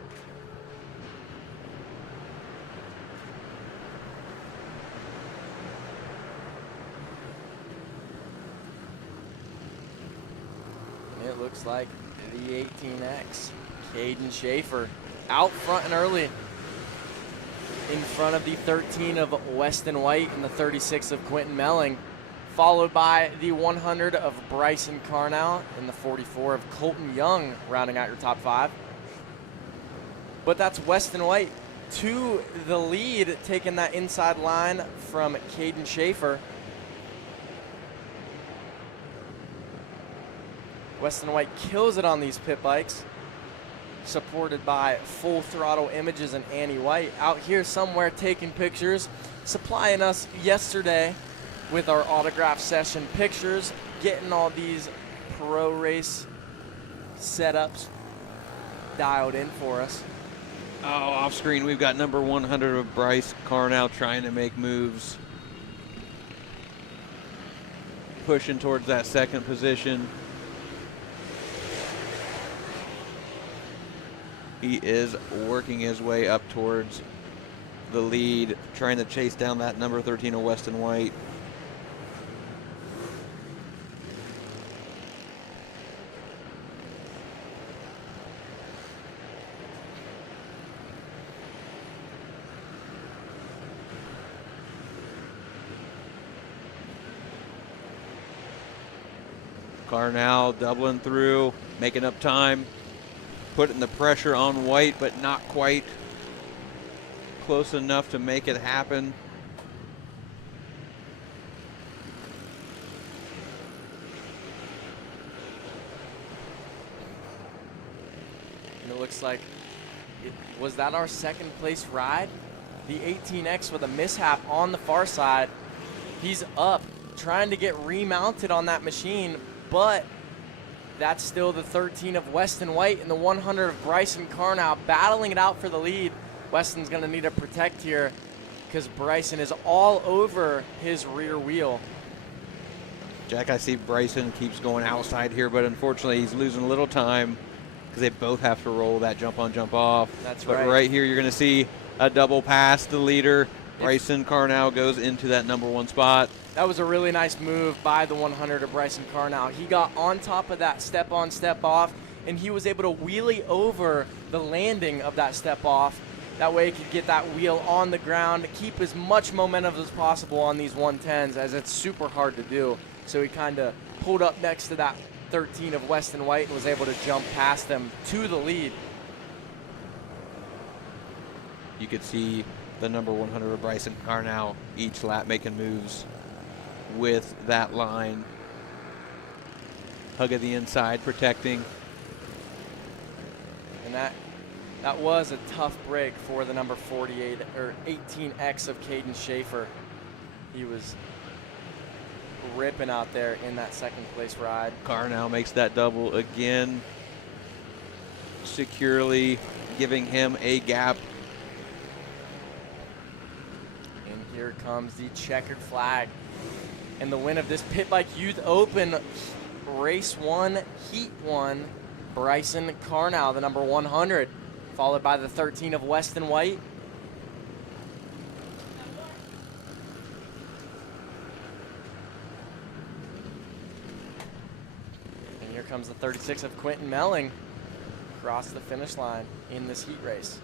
It looks like the 18X, Caden Schaefer, out front and early. In front of the 13 of Weston White and the 36 of Quentin Melling, followed by the 100 of Bryson Carnow and the 44 of Colton Young, rounding out your top 5. But that's Weston White to the lead, taking that inside line from Caden Schaefer. Weston White kills it on these pit bikes, supported by Full Throttle Images and Annie White out here somewhere taking pictures, supplying us yesterday with our autograph session pictures, getting all these pro race setups dialed in for us. Oh, off screen, we've got number 100 of Bryce Carnow trying to make moves. Pushing towards that second position. He is working his way up towards the lead, trying to chase down that number 13 of Weston White. Carnow doubling through, making up time. Putting the pressure on White, but not quite close enough to make it happen. And it looks like, was that our second place ride? The 18X with a mishap on the far side. He's up, trying to get remounted on that machine, but that's still the 13 of Weston White and the 100 of Bryson Carnow battling it out for the lead. Weston's going to need to protect here because Bryson is all over his rear wheel. Jack, I see Bryson keeps going outside here, but unfortunately he's losing a little time because they both have to roll that jump on, jump off. That's but right. Right here you're going to see a double pass the leader. Bryson Carnow goes into that number 1 spot. That was a really nice move by the 100 of Bryson Carnow. He got on top of that step on, step off, and he was able to wheelie over the landing of that step off. That way he could get that wheel on the ground, keep as much momentum as possible on these 110s, as it's super hard to do. So he kind of pulled up next to that 13 of Weston White and was able to jump past them to the lead. You could see the number 100 of Bryson Carnow each lap making moves with that line. Hug of the inside, protecting. And that was a tough break for the number 48 or 18X of Caden Schaefer. He was ripping out there in that second place ride. Carnow makes that double again, securely giving him a gap. And here comes the checkered flag. And the win of this Pit Bike Youth Open, Race 1, Heat 1, Bryson Carnow, the number 100, followed by the 13 of Weston White. And here comes the 36 of Quentin Melling across the finish line in this heat race.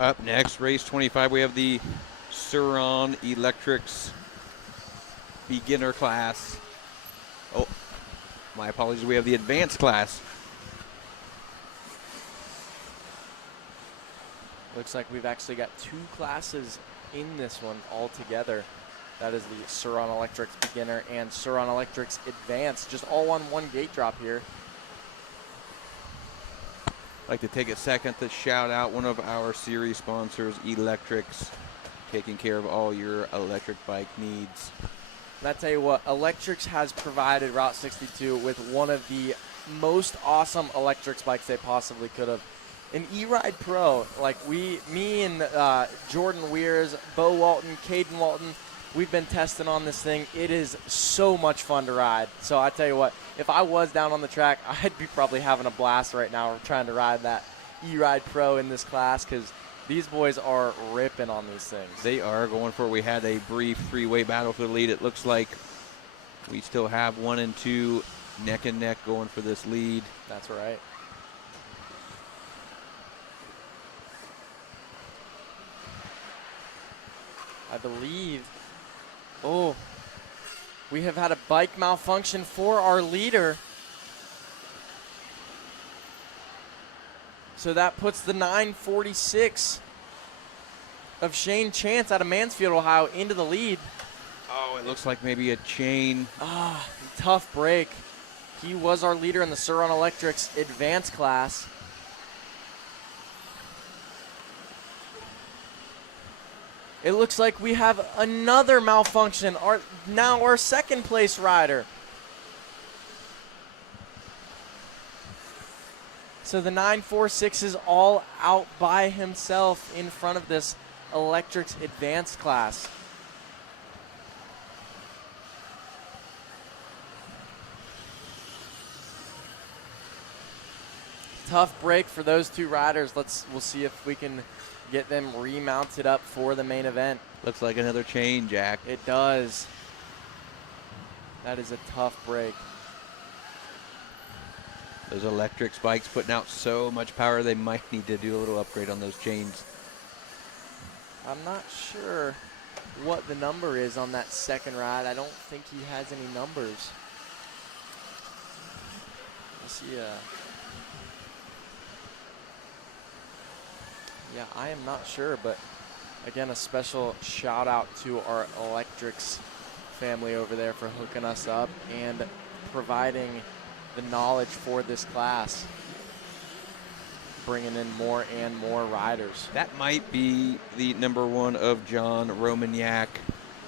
Up next, race 25, we have the Suron Electrics beginner class. Oh, my apologies. We have the advanced class. Looks like we've actually got 2 classes in this one altogether. That is the Suron Electrics beginner and Suron Electrics advanced, just all on one gate drop here. I'd like to take a second to shout out one of our series sponsors, Electrics, taking care of all your electric bike needs. And I tell you what, Electrics has provided Route 62 with one of the most awesome Electrics bikes they possibly could have. An E-Ride Pro, like me and Jordan Weirs, Bo Walton, Caden Walton, we've been testing on this thing. It is so much fun to ride. So I tell you what, if I was down on the track, I'd be probably having a blast right now trying to ride that E-Ride Pro in this class, because these boys are ripping on these things. They are going for it. We had a brief three-way battle for the lead. It looks like we still have 1 and 2 neck and neck going for this lead. That's right. I believe, we have had a bike malfunction for our leader. So that puts the 946 of Shane Chance out of Mansfield, Ohio, into the lead. Oh, it looks like maybe a chain. Tough break. He was our leader in the Suron Electrics advanced class. It looks like we have another malfunction. Our second place rider. So the 946 is all out by himself in front of this Electrics advanced class. Tough break for those 2 riders. We'll see if we can get them remounted up for the main event. Looks like another chain, Jack. It does. That is a tough break. Those electric bikes putting out so much power, they might need to do a little upgrade on those chains. I'm not sure what the number is on that second ride. I don't think he has any numbers. Let's see. Yeah, I am not sure, but again, a special shout out to our Electrics family over there for hooking us up and providing the knowledge for this class, bringing in more and more riders. That might be the number 1 of John Romaniak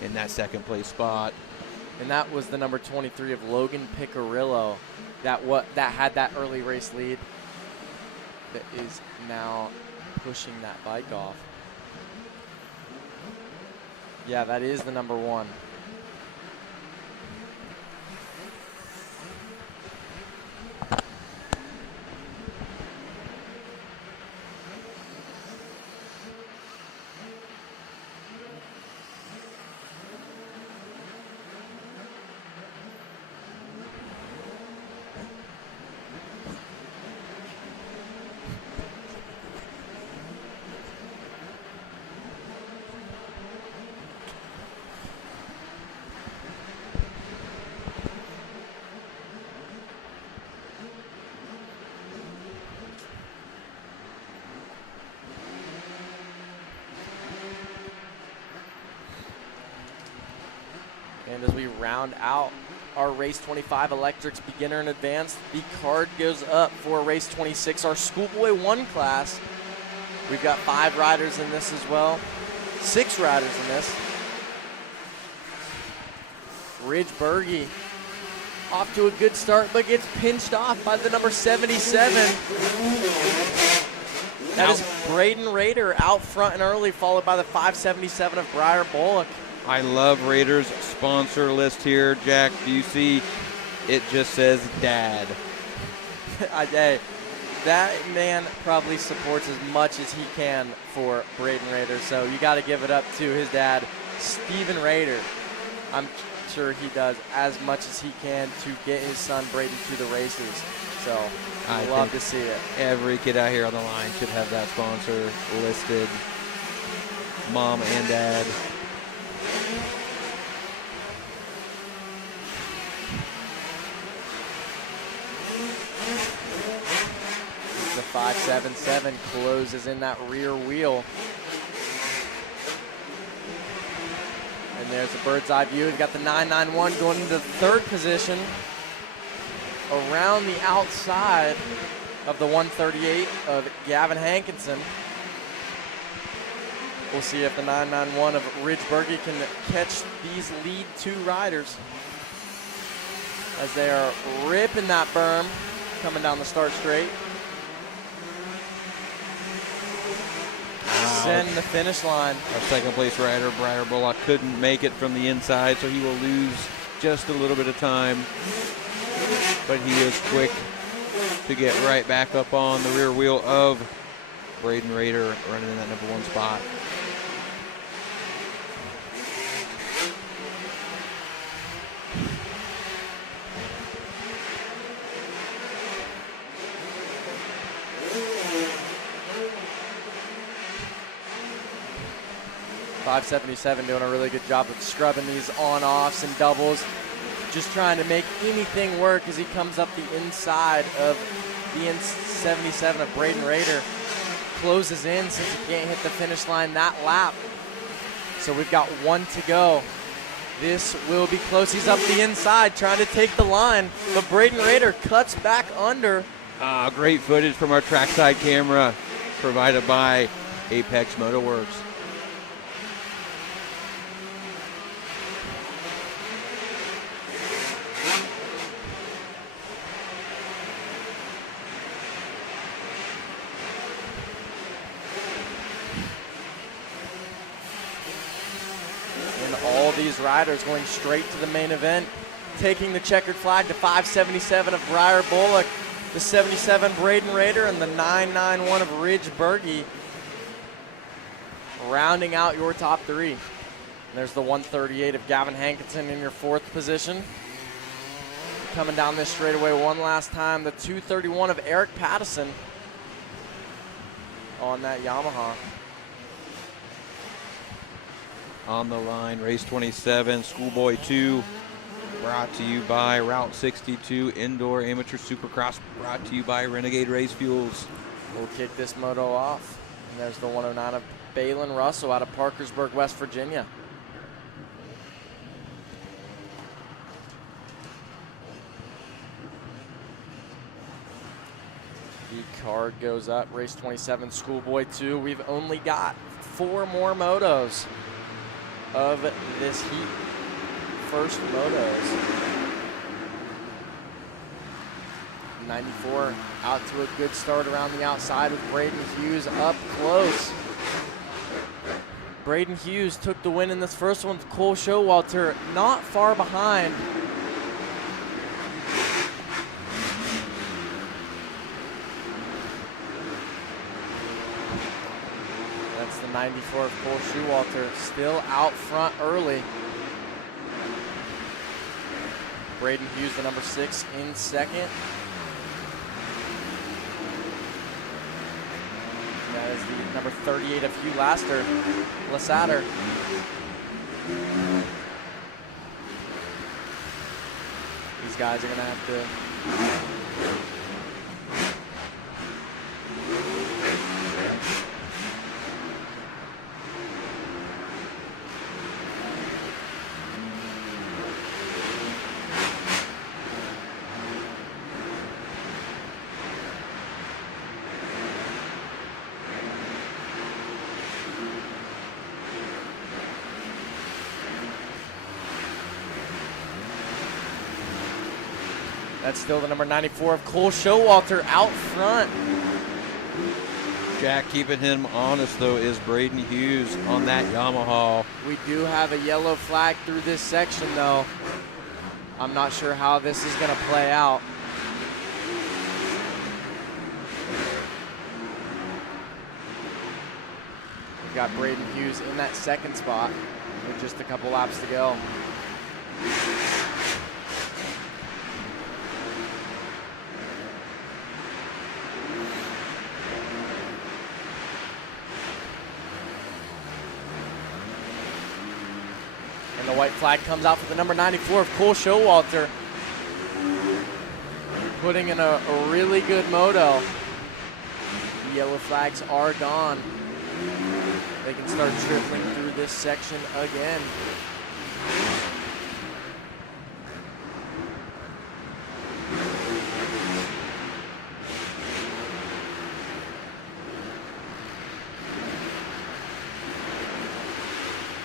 in that second place spot. And that was the number 23 of Logan Picarillo that had that early race lead, that is now pushing that bike off. Yeah, that is the number 1. And as we round out our race 25 Electrics beginner and advanced, the card goes up for race 26, our Schoolboy 1 class. We've got 5 riders in this as well, 6 riders in this. Ridge Berge off to a good start, but gets pinched off by the number 77. That is Braden Rader out front and early, followed by the 577 of Briar Bullock. I love Raiders sponsor list here, Jack. Do you see? It just says Dad. Hey, that man probably supports as much as he can for Braden Rader, so you got to give it up to his dad, Stephen Rader. I'm sure he does as much as he can to get his son Braden to the races. So I love to see it. Every kid out here on the line should have that sponsor listed, mom and dad. The 577 closes in that rear wheel. And there's a bird's eye view. We've got the 991 going into the third position around the outside of the 138 of Gavin Hankinson. We'll see if the 991 of Ridge Berge can catch these lead 2 riders as they are ripping that berm coming down the start straight. Send the finish line. Our second place rider, Briar Bullock, couldn't make it from the inside, so he will lose just a little bit of time. But he is quick to get right back up on the rear wheel of Braden Rader, running in that number 1 spot. .577 doing a really good job of scrubbing these on-offs and doubles, just trying to make anything work as he comes up the inside of the N77 of Braden Rader. Closes in since he can't hit the finish line that lap. So we've got 1 to go. This will be close. He's up the inside trying to take the line, but Braden Rader cuts back under. Great footage from our trackside camera provided by Apex Motorworks. These riders going straight to the main event, taking the checkered flag to 577 of Briar Bullock, the 77 Braden Rader, and the 991 of Ridge Berge, rounding out your top 3. And there's the 138 of Gavin Hankinson in your 4th position. Coming down this straightaway one last time, the 231 of Eric Pattison on that Yamaha. On the line, race 27, Schoolboy 2, brought to you by Route 62 Indoor Amateur Supercross, brought to you by Renegade Race Fuels. We'll kick this moto off. And there's the 109 of Balin Russell out of Parkersburg, West Virginia. The card goes up, race 27, Schoolboy 2. We've only got 4 more motos of this heat. First motos. 94 out to a good start around the outside with Braden Hughes up close. Braden Hughes took the win in this first one with Cole Showalter not far behind. That's the 94 of Cole Showalter, still out front early. Braden Hughes, the number 6, in second. That is the number 38 of Hugh Lassater. These guys are going to have to That's still the number 94 of Cole Showalter out front. Jack, keeping him honest, though, is Braden Hughes on that Yamaha. We do have a yellow flag through this section, though. I'm not sure how this is going to play out. We've got Braden Hughes in that second spot with just a couple laps to go. And the white flag comes out for the number 94 of Cole Showalter, putting in a really good moto. The yellow flags are gone. They can start tripling through this section again.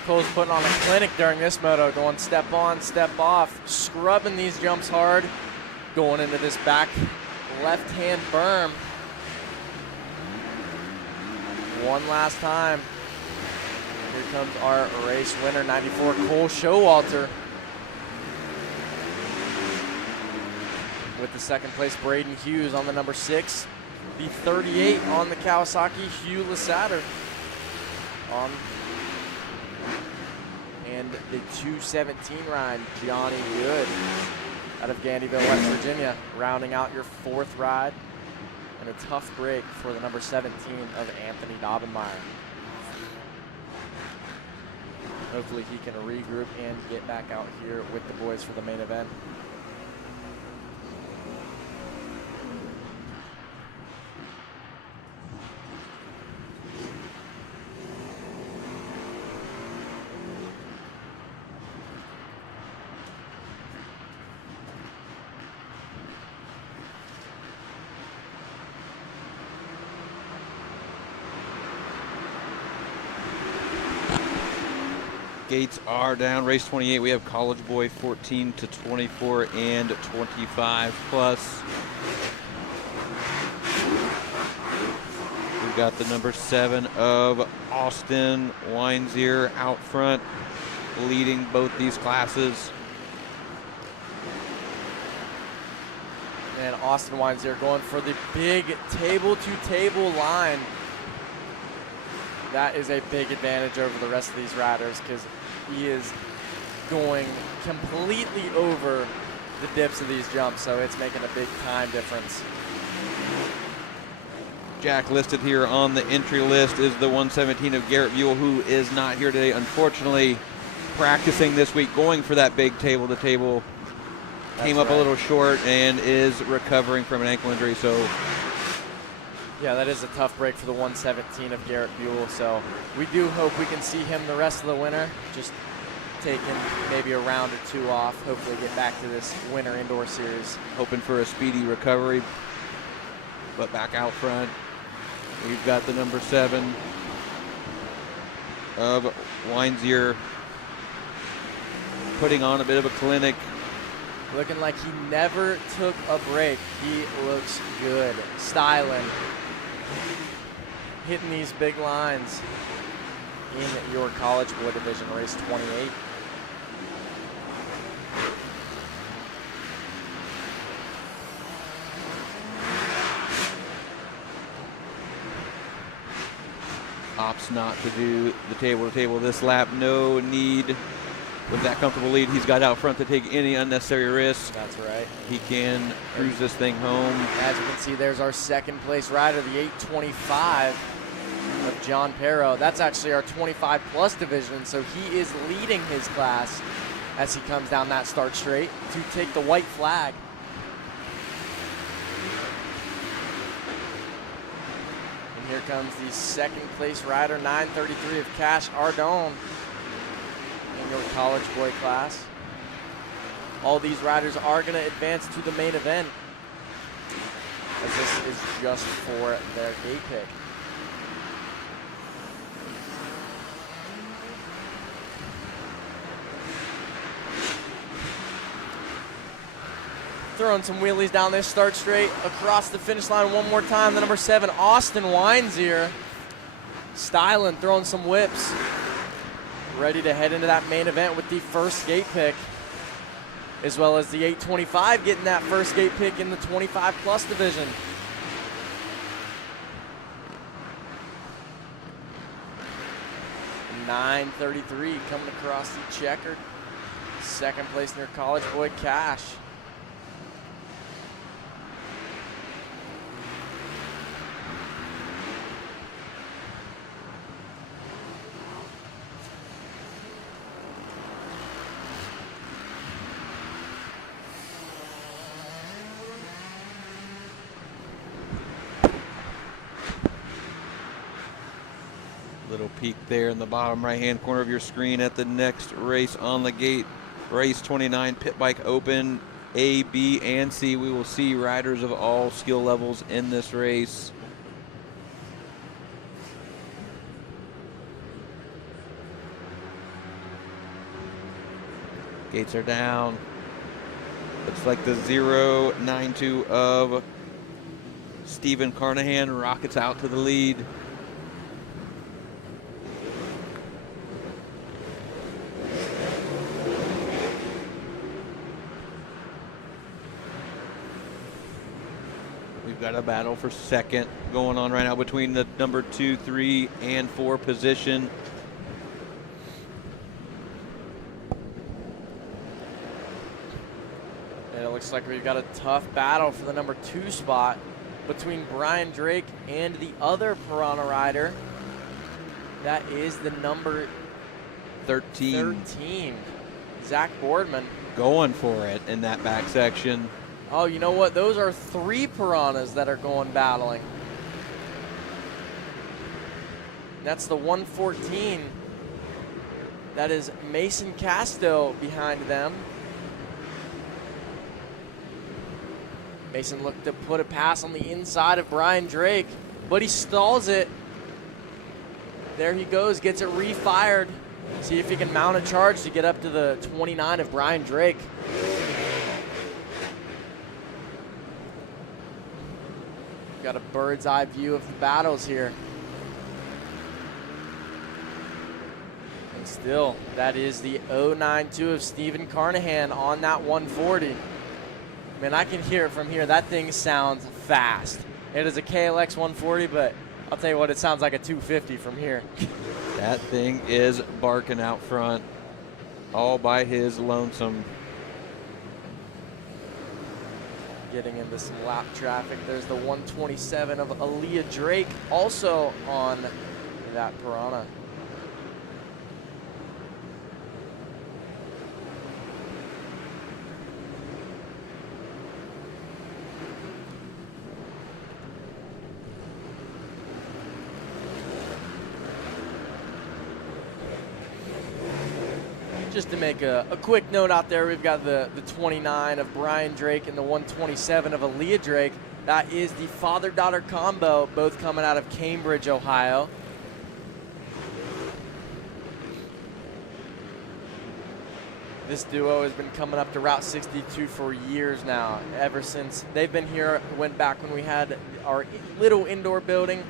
Cole's putting on a clinic during this moto, going step on, step off, scrubbing these jumps hard, going into this back left-hand berm. One last time. Here comes our race winner, 94 Cole Showalter. With the second place, Braden Hughes on the number 6. The 38 on the Kawasaki, Hugh Lassater. And the 217 ride, Johnny Good out of Gandyville, West Virginia, rounding out your 4th ride. And a tough break for the number 17 of Anthony Dobbenmeyer. Hopefully he can regroup and get back out here with the boys for the main event. Gates are down. Race 28, we have College Boy 14 to 24 and 25 plus. We've got the number 7 of Austin Weinzier out front, leading both these classes. And Austin Weinzier going for the big table-to-table line. That is a big advantage over the rest of these riders because he is going completely over the dips of these jumps, so it's making a big time difference. Jack listed here on the entry list is the 117 of Garrett Buell, who is not here today, unfortunately. Practicing this week, going for that big table-to-table. Came up a little short and is recovering from an ankle injury, so yeah, that is a tough break for the 117 of Garrett Buell, so we do hope we can see him the rest of the winter, just taking maybe a round or 2 off, hopefully get back to this winter indoor series. Hoping for a speedy recovery, but back out front, we've got the number 7 of Weinzier putting on a bit of a clinic. Looking like he never took a break. He looks good, styling, hitting these big lines in your College Boy division, race 28. Opts not to do the table-to-table this lap. No need. With that comfortable lead, he's got out front to take any unnecessary risks. That's right. He can cruise this thing home. As you can see, there's our second place rider, the 825 of John Perro. That's actually our 25 plus division, so he is leading his class as he comes down that start straight to take the white flag. And here comes the second place rider, 933 of Cash Ardone in your College Boy class. All these riders are going to advance to the main event, as this is just for their gate pick. Throwing some wheelies down this start straight across the finish line one more time. The number 7, Austin Weinzier, styling, throwing some whips. Ready to head into that main event with the first gate pick, as well as the 825 getting that first gate pick in the 25 plus division. (933) coming across the checkered Second place near College Boy Cash. Little peek there in the bottom right-hand corner of your screen at the next race on the gate. Race 29, Pit Bike Open, A, B, and C. We will see riders of all skill levels in this race. Gates are down. Looks like the 092 of Stephen Carnahan rockets out to the lead. We've got a battle for second going on right now between the number 2, 3, and 4 position. And it looks like we've got a tough battle for the number 2 spot between Brian Drake and the other Piranha rider. That is the number 13, Zach Boardman. Going for it in that back section. Oh, you know what? Those are 3 Piranhas that are going battling. That's the 114. That is Mason Casto behind them. Mason looked to put a pass on the inside of Brian Drake, but he stalls it. There he goes, gets it refired. See if he can mount a charge to get up to the 29 of Brian Drake. Got a bird's eye view of the battles here. And still, that is the 092 of Stephen Carnahan on that 140. Man, I can hear it from here. That thing sounds fast. It is a KLX 140, but I'll tell you what, it sounds like a 250 from here. That thing is barking out front all by his lonesome. Getting into some lap traffic. There's the 127 of Aaliyah Drake, also on that Piranha. Just to make a quick note out there, we've got the 29 of Brian Drake and the 127 of Aaliyah Drake. That is the father-daughter combo, both coming out of Cambridge, Ohio. This duo has been coming up to Route 62 for years now, ever since they've been here. Went back when we had our little indoor building,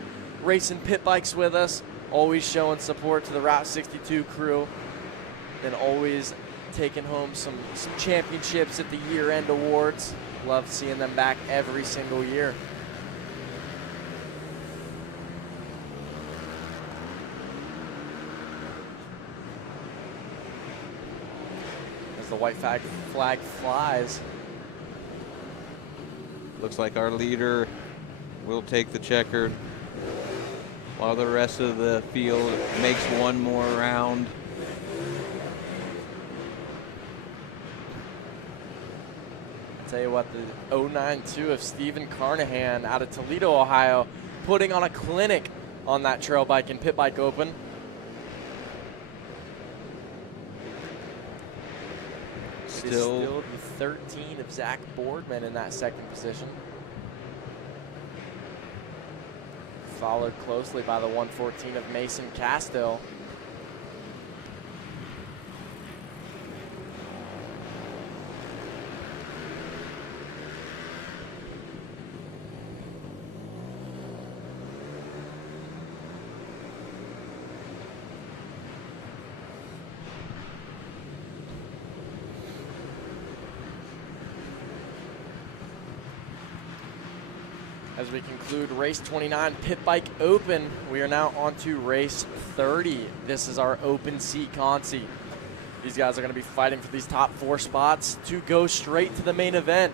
racing pit bikes with us, always showing support to the Route 62 crew. And always taking home some championships at the year-end awards. Love seeing them back every single year. As the white flag flies. Looks like our leader will take the checkered, while the rest of the field makes one more round. Tell you what, the 092 of Stephen Carnahan out of Toledo, Ohio, putting on a clinic on that trail bike and Pit Bike Open. Still the 13 of Zach Boardman in that second position. Followed closely by the 114 of Mason Castill. As we conclude race 29 Pit Bike Open, we are now on to race 30. This is our Open C Consi. These guys are going to be fighting for these top 4 spots to go straight to the main event.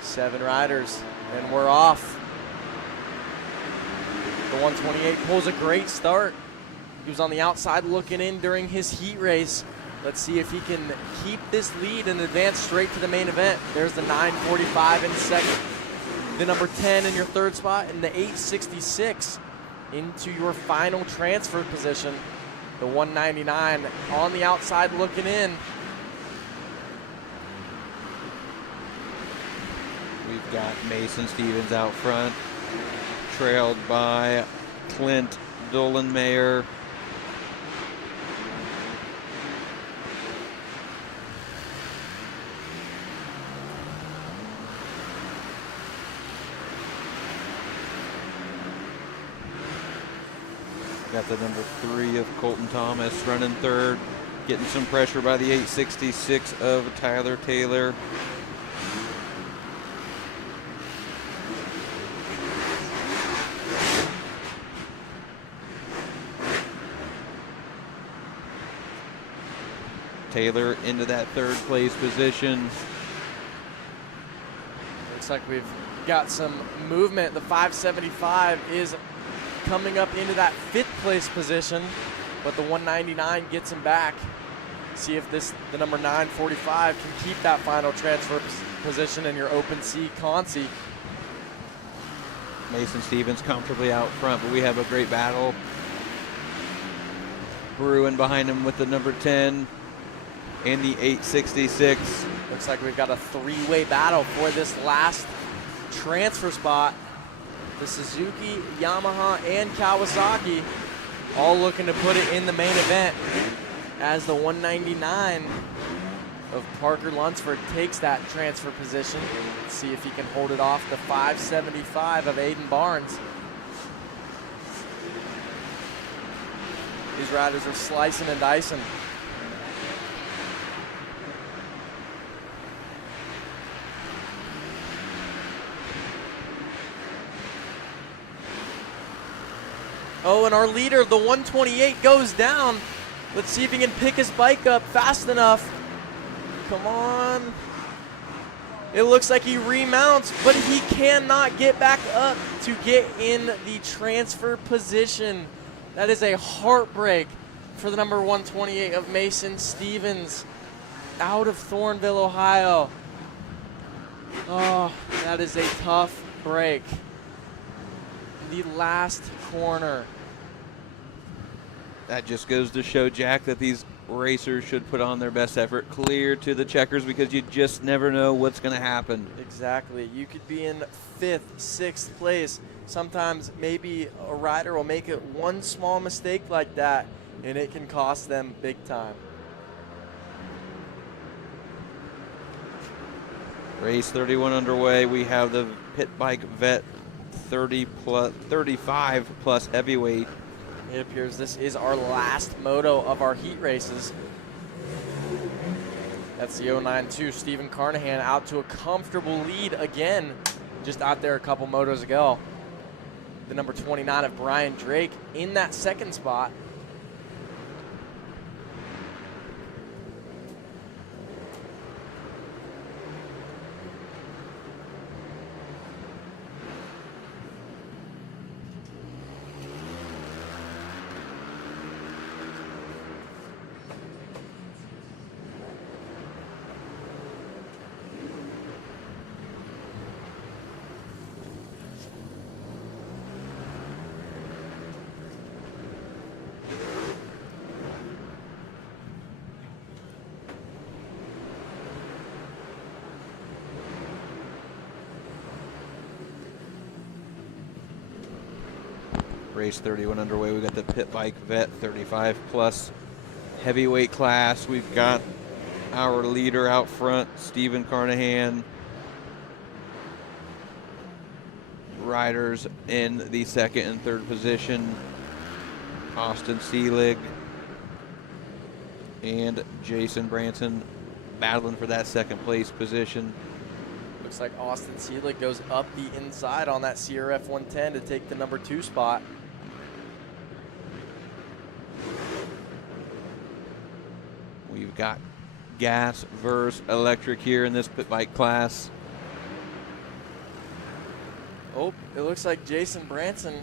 7 riders, and we're off. The 128 pulls a great start. He was on the outside looking in during his heat race. Let's see if he can keep this lead and advance straight to the main event. There's the 945 in second, the number 10 in your third spot, and the 866 into your final transfer position. The 199 on the outside looking in. We've got Mason Stevens out front, trailed by Clint Dolanmayer. Got the number 3 of Colton Thomas running third, getting some pressure by the 866 of Tyler Taylor. Taylor into that third place position. Looks like we've got some movement. The 575 is coming up into that 5th place position, but the 199 gets him back. See if the number 945 can keep that final transfer position in your open C consi. Mason Stevens comfortably out front, but we have a great battle brewing behind him with the number 10 and the 866. Looks like we've got a 3-way battle for this last transfer spot. The Suzuki, Yamaha, and Kawasaki all looking to put it in the main event as the 199 of Parker Lunsford takes that transfer position. Let's see if he can hold it off the 575 of Aiden Barnes. These riders are slicing and dicing. Oh, and our leader, the 128, goes down. Let's see if he can pick his bike up fast enough. Come on. It looks like he remounts, but he cannot get back up to get in the transfer position. That is a heartbreak for the number 128 of Mason Stevens out of Thornville, Ohio. Oh, that is a tough break. The last corner. That just goes to show, Jack, that these racers should put on their best effort clear to the checkers, because you just never know what's going to happen. Exactly. You could be in 5th, 6th place. Sometimes maybe a rider will make it one small mistake like that, and it can cost them big time. Race 31 underway. We have the Pitbike Vet 35 plus heavyweight. It appears this is our last moto of our heat races. That's the 092 Stephen Carnahan out to a comfortable lead again, just out there a couple motos ago. The number 29 of Brian Drake in that 2nd spot. Race 31 underway. We got the Pitbike Vet 35 plus heavyweight class. We've got our leader out front, Stephen Carnahan. Riders in the 2nd and 3rd position, Austin Seelig and Jason Branson battling for that 2nd place position. Looks like Austin Seelig goes up the inside on that CRF 110 to take the number 2 spot. We've got gas versus electric here in this pit bike class. Oh, it looks like Jason Branson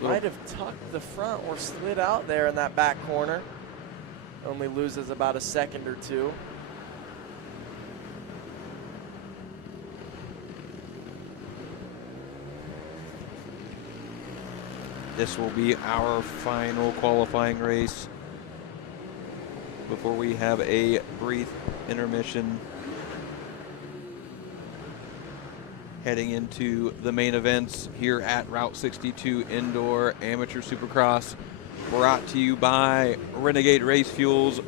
might have tucked the front or slid out there in that back corner. Only loses about a second or two. This will be our final qualifying race before we have a brief intermission. Heading into the main events here at Route 62 Indoor Amateur Supercross, brought to you by Renegade Race Fuels.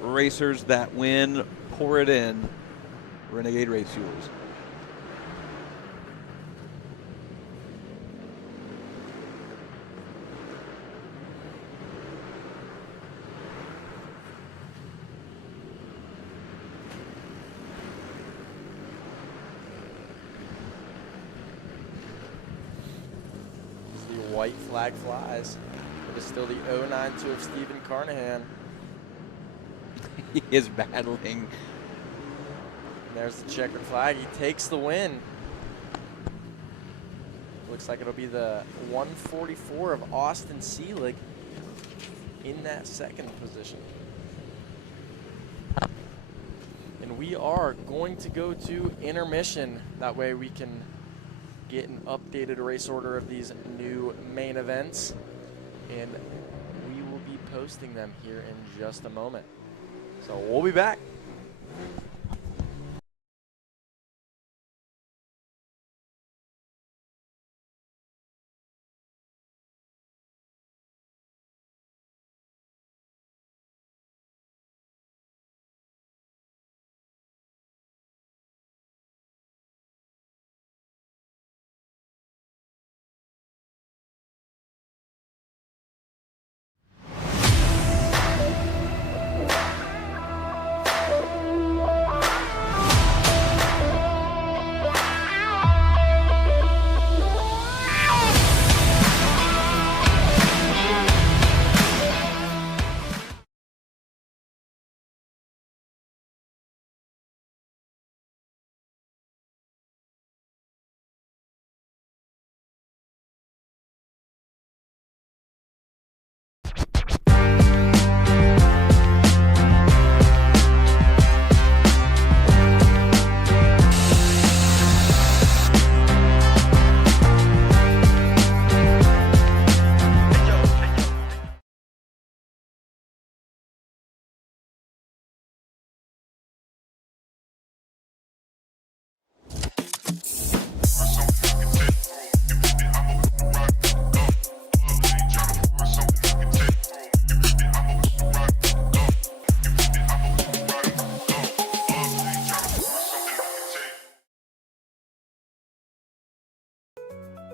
Racers that win, pour it in. Renegade Race Fuels. White flag flies. It is still the 092 of Stephen Carnahan. He is battling. And there's the checkered flag. He takes the win. Looks like it'll be the 144 of Austin Seelig in that second position. And we are going to go to intermission. That way we can get an updated race order of these new main events, and we will be posting them here in just a moment. So we'll be back.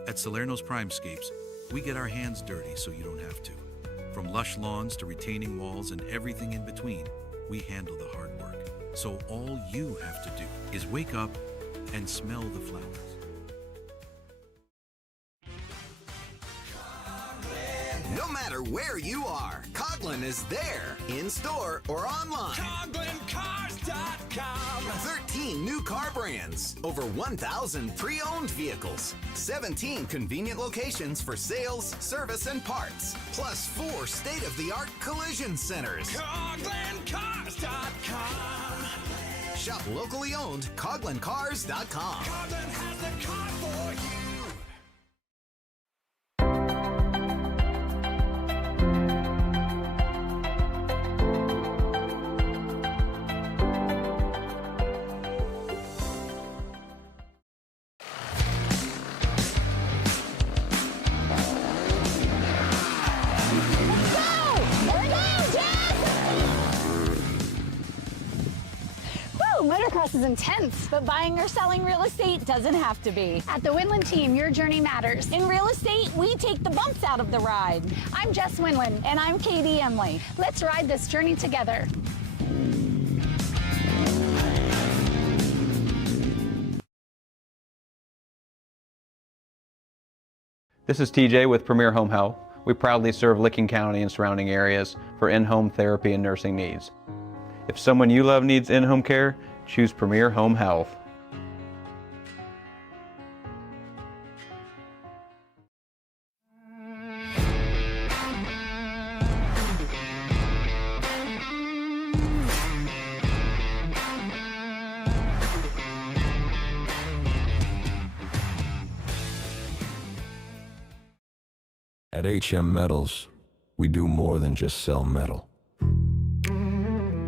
At Salerno's Primescapes, we get our hands dirty so you don't have to. From lush lawns to retaining walls and everything in between, we handle the hard work. So all you have to do is wake up and smell the flowers. No matter where you are, Coughlin is there, in store or online. CoughlinCars.com. 13 new car brands, over 1,000 pre-owned vehicles, 17 convenient locations for sales, service, and parts, plus 4 state-of-the-art collision centers. CoughlinCars.com. Shop locally owned, CoughlinCars.com. Coughlin has the car for you. Motocross is intense, but buying or selling real estate doesn't have to be. At the Winland team, your journey matters. In real estate, we take the bumps out of the ride. I'm Jess Winland, and I'm Katie Emily. Let's ride this journey together. This is TJ with Premier Home Health. We proudly serve Licking County and surrounding areas for in-home therapy and nursing needs. If someone you love needs in-home care, choose Premier Home Health. At HM Metals, we do more than just sell metal.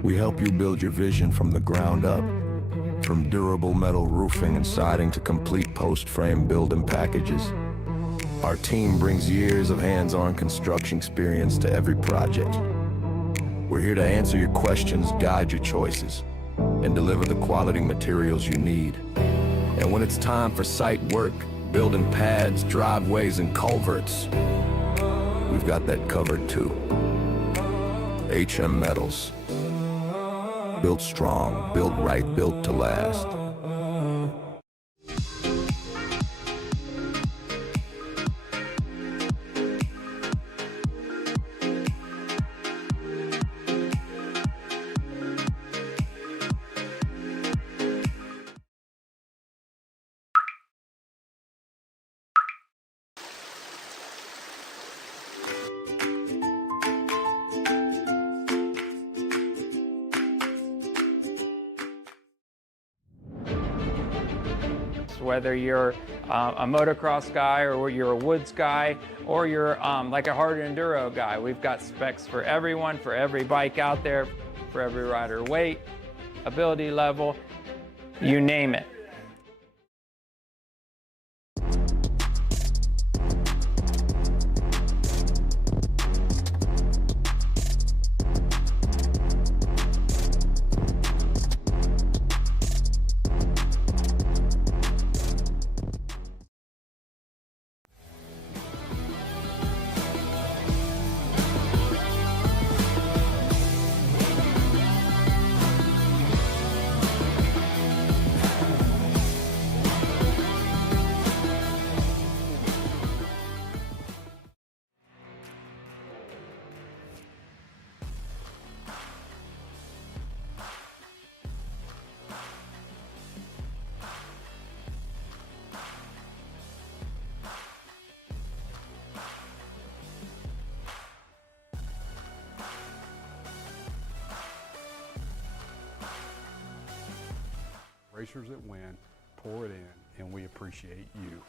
We help you build your vision from the ground up. From durable metal roofing and siding to complete post-frame building packages. Our team brings years of hands-on construction experience to every project. We're here to answer your questions, guide your choices, and deliver the quality materials you need. And when it's time for site work, building pads, driveways, and culverts, we've got that covered too. HM Metals. Built strong, built right, built to last. Whether you're a motocross guy or you're a woods guy or you're like a hard enduro guy, we've got specs for everyone, for every bike out there, for every rider weight, ability level, you name it. Racers that win, pour it in, and we appreciate you.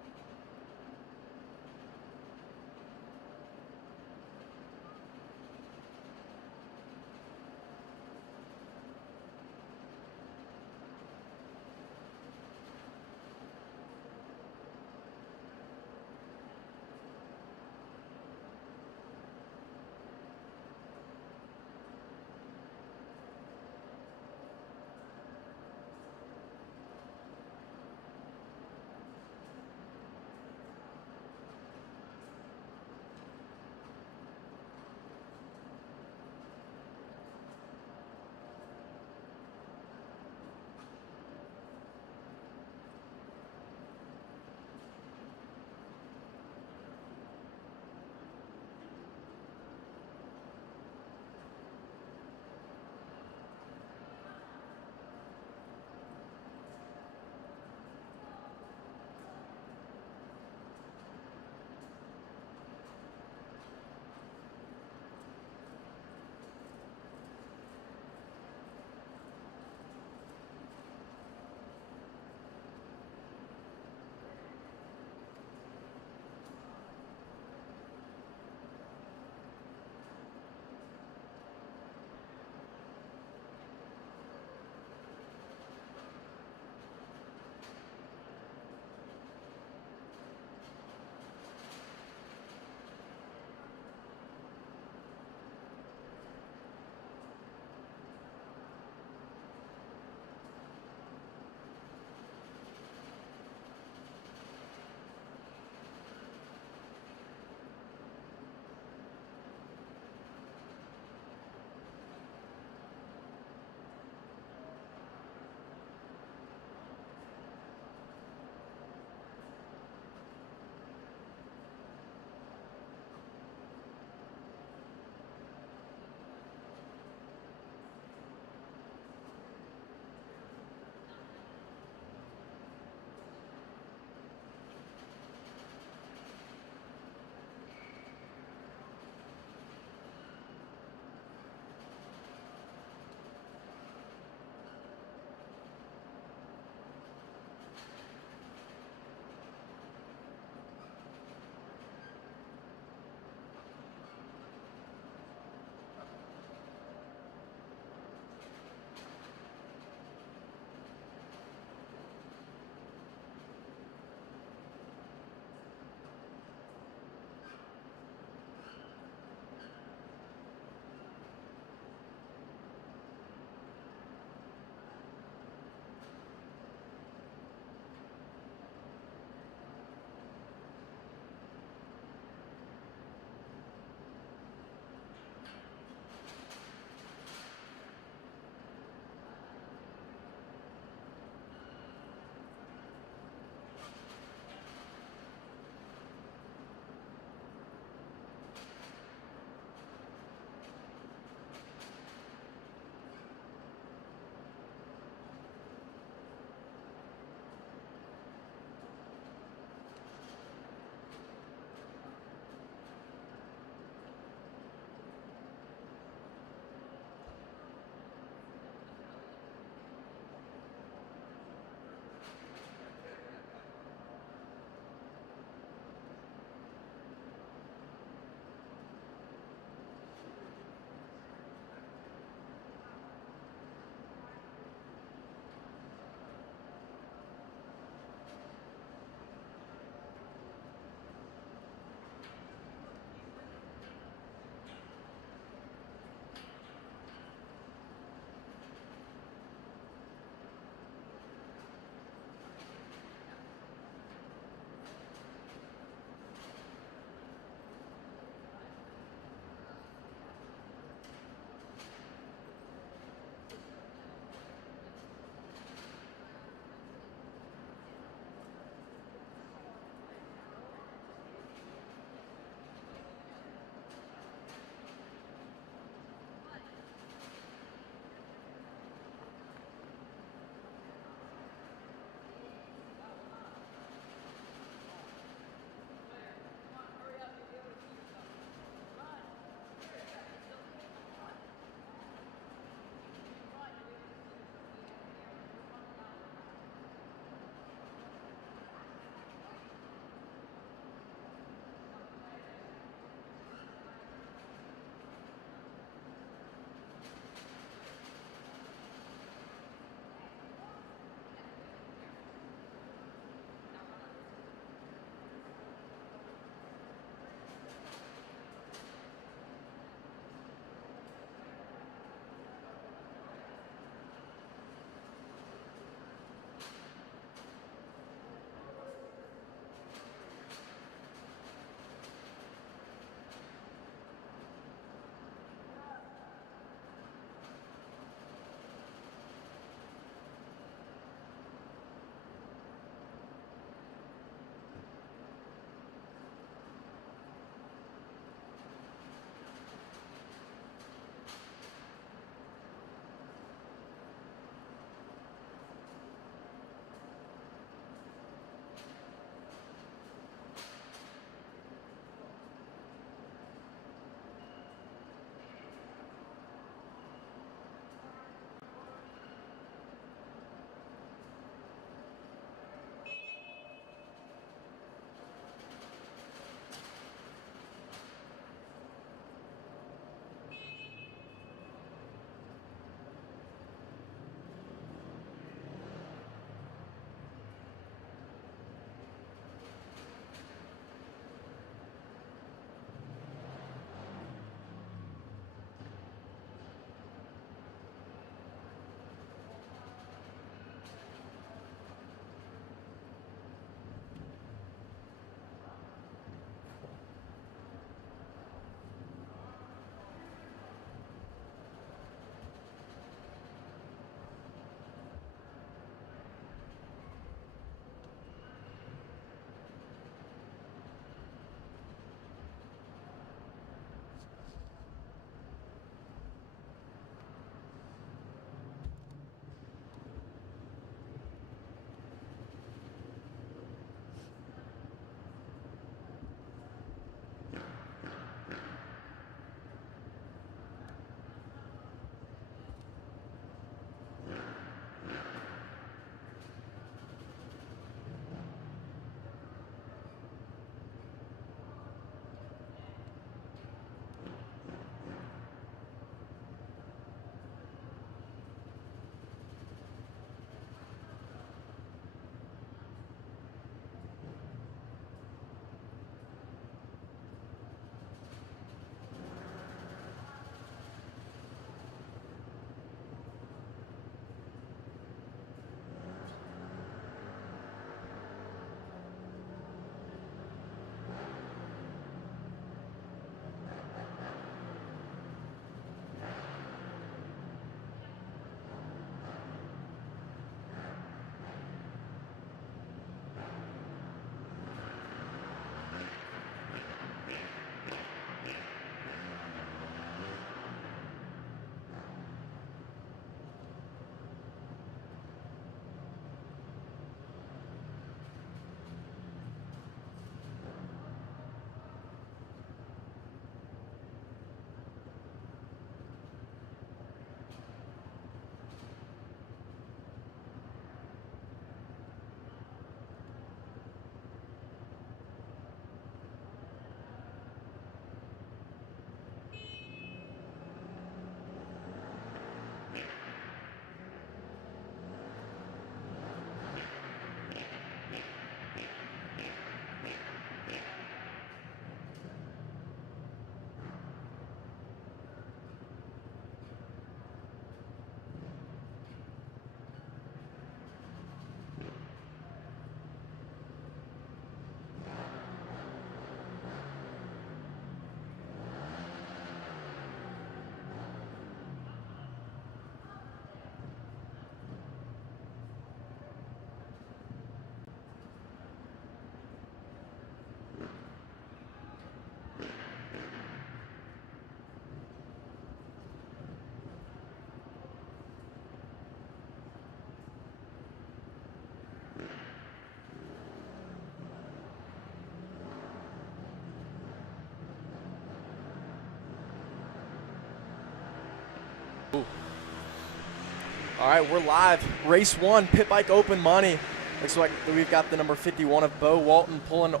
All right, we're live. Race 1, Pit Bike Open Money. Looks like we've got the number 51 of Bo Walton pulling an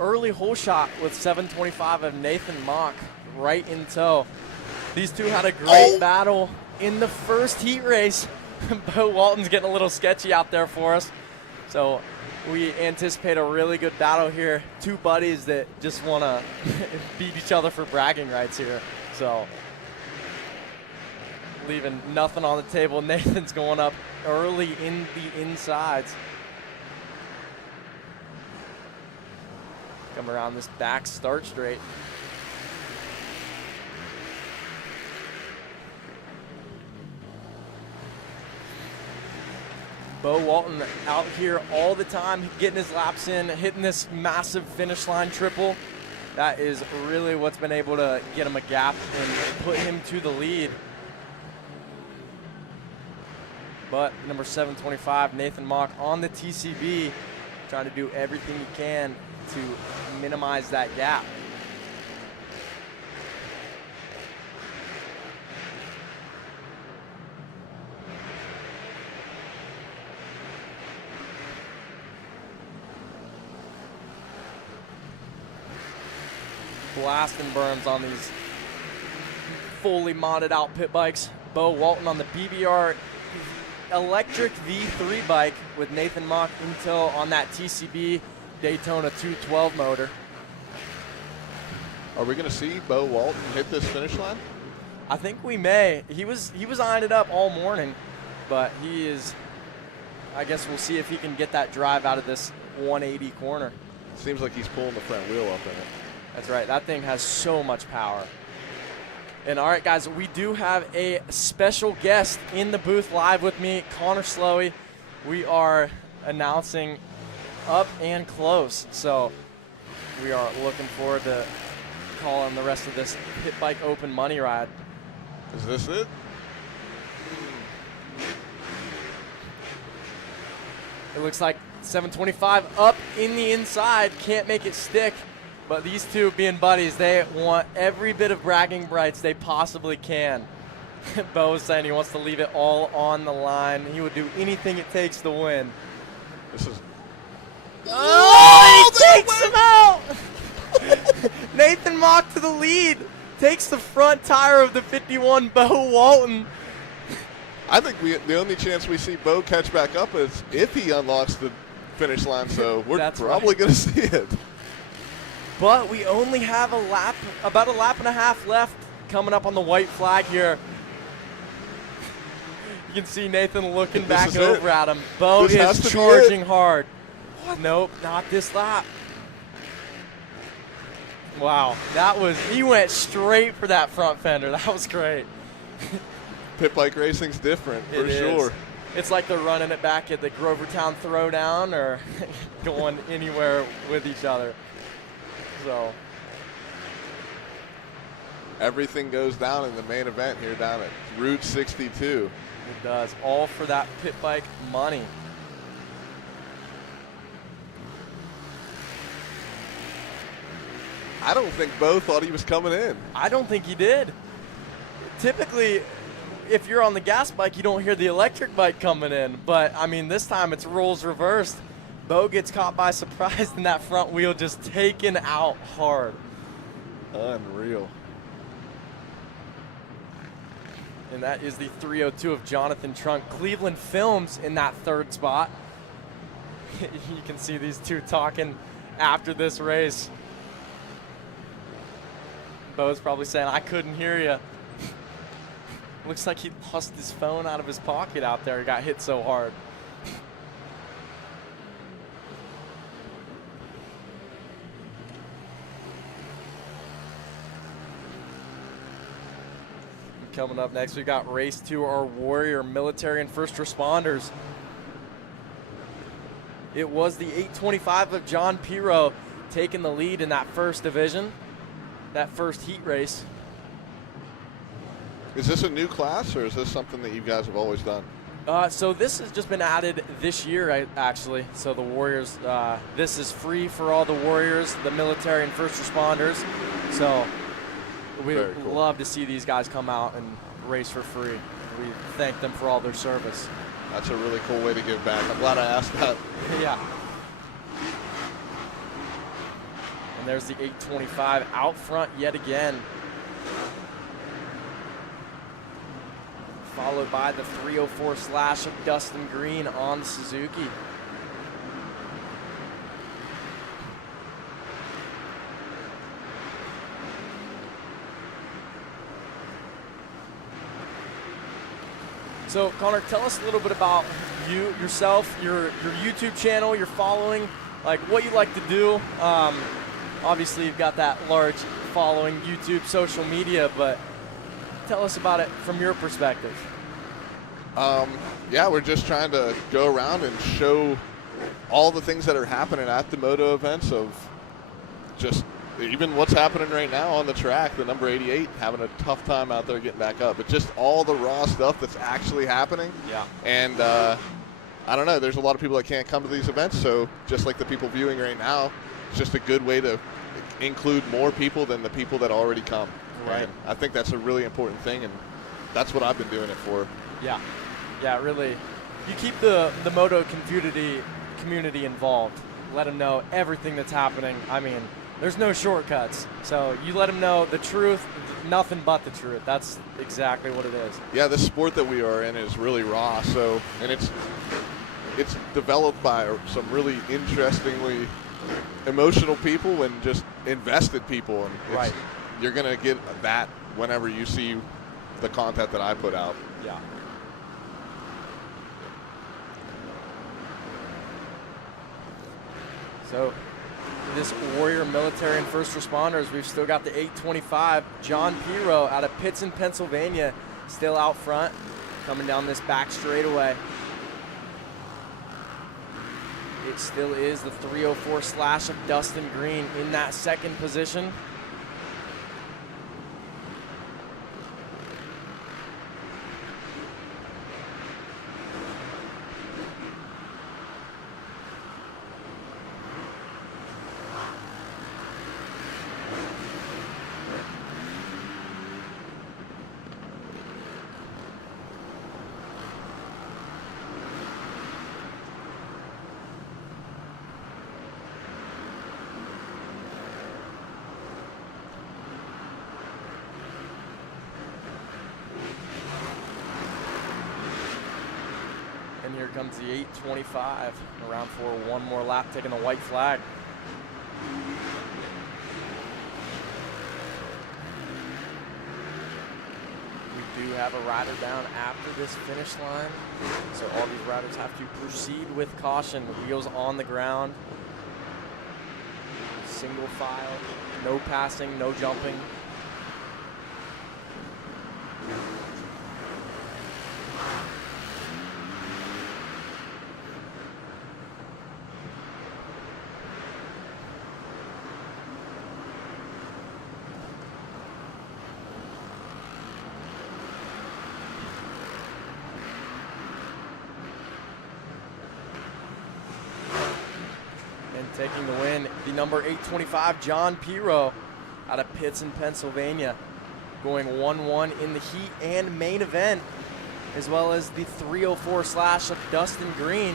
early hole shot with 725 of Nathan Mock right in tow. These two had a great battle in the first heat race. Bo Walton's getting a little sketchy out there for us. So we anticipate a really good battle here. Two buddies that just want to beat each other for bragging rights here. So leaving nothing on the table. Nathan's going up early in the insides. Come around this back start straight. Bo Walton out here all the time, getting his laps in, hitting this massive finish line triple. That is really what's been able to get him a gap and put him to the lead. But number 725, Nathan Mock on the TCB, trying to do everything he can to minimize that gap. Blasting berms on these fully modded out pit bikes. Bo Walton on the BBR electric V3 bike with Nathan Mock Intel on that TCB Daytona 212 motor. Are we going to see Bo Walton hit this finish line? I think we may. He was eyeing it up all morning, but he is. I guess we'll see if he can get that drive out of this 180 corner. Seems like he's pulling the front wheel up in it. That's right. That thing has so much power. And all right, guys, we do have a special guest in the booth live with me, Connor Slowey. We are announcing up and close. So we are looking forward to calling the rest of this Pit Bike Open money ride. Is this it? It looks like 725 up in the inside. Can't make it stick. But these two being buddies, they want every bit of bragging rights they possibly can. Bo is saying he wants to leave it all on the line. He would do anything it takes to win. This is. Oh, he takes him out! Nathan Mock to the lead. Takes the front tire of the 51 Bo Walton. I think the only chance we see Bo catch back up is if he unlocks the finish line, so we're probably going to see it. But we only have about a lap and a half left coming up on the white flag here. You can see Nathan looking back over at him. Bo is charging hard. Nope, not this lap. Wow, he went straight for that front fender. That was great. Pit bike racing's different, for sure. It's like they're running it back at the Grovertown Throwdown or going anywhere with each other. So everything goes down in the main event here down at Route 62. It does, all for that pit bike money. I don't think Bo thought he was coming in. I don't think he did. Typically, if you're on the gas bike, you don't hear the electric bike coming in. But, I mean, this time it's roles reversed. Bo gets caught by surprise and that front wheel just taken out hard. Unreal. And that is the 302 of Jonathan Trunk. Cleveland Films in that third spot. You can see these two talking after this race. Bo's probably saying, I couldn't hear you. Looks like he lost his phone out of his pocket out there. He got hit so hard. Coming up next, we got race 2, our Warrior military and first responders. It was the 825 of John Piro taking the lead in that first division, that first heat race. Is this a new class, or is this something that you guys have always done? So this has just been added this year, actually. So the Warriors, this is free for all the Warriors, the military and first responders. So we would love to see these guys come out and race for free. we thank them for all their service. That's a really cool way to give back. I'm glad I asked that. Yeah. And there's the 825 out front yet again. Followed by the 304 slash of Dustin Green on the Suzuki. So, Connor, tell us a little bit about yourself, your YouTube channel, your following, like what you like to do. Obviously, you've got that large following, YouTube, social media, but tell us about it from your perspective. Yeah, we're just trying to go around and show all the things that are happening at the moto events, of just even what's happening right now on the track. The number 88 having a tough time out there getting back up. But just all the raw stuff that's actually happening. Yeah. And I don't know, there's a lot of people that can't come to these events, so just like the people viewing right now, it's just a good way to include more people than the people that already come. Right. And I think that's a really important thing, and that's what I've been doing it for. Yeah. Yeah, really. You keep the moto community involved. Let them know everything that's happening. I mean, there's no shortcuts. So you let them know the truth, nothing but the truth. That's exactly what it is. Yeah, the sport that we are in is really raw. So, and it's developed by some really interestingly emotional people and just invested people. And right. You're gonna get that whenever you see the content that I put out. Yeah. So this Warrior military and first responders, we've still got the 825. John Piro out of Pittston, Pennsylvania, still out front, coming down this back straightaway. It still is the 304 slash of Dustin Green in that second position. And here comes the 825 around for one more lap, taking the white flag. We do have a rider down after this finish line, so all these riders have to proceed with caution. Wheels on the ground, single file, no passing, no jumping. Taking the win, the number 825, John Piro out of Pittston, Pennsylvania, going 1-1 in the heat and main event, as well as the 304 slash of Dustin Green,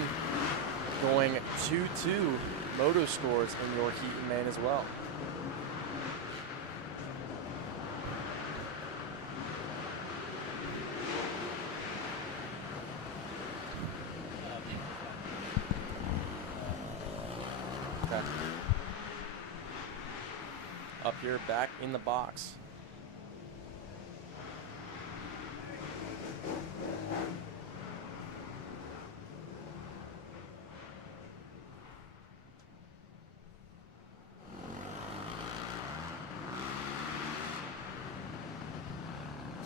going 2-2 moto scores in your heat and main as well. Okay. Up here, back in the box.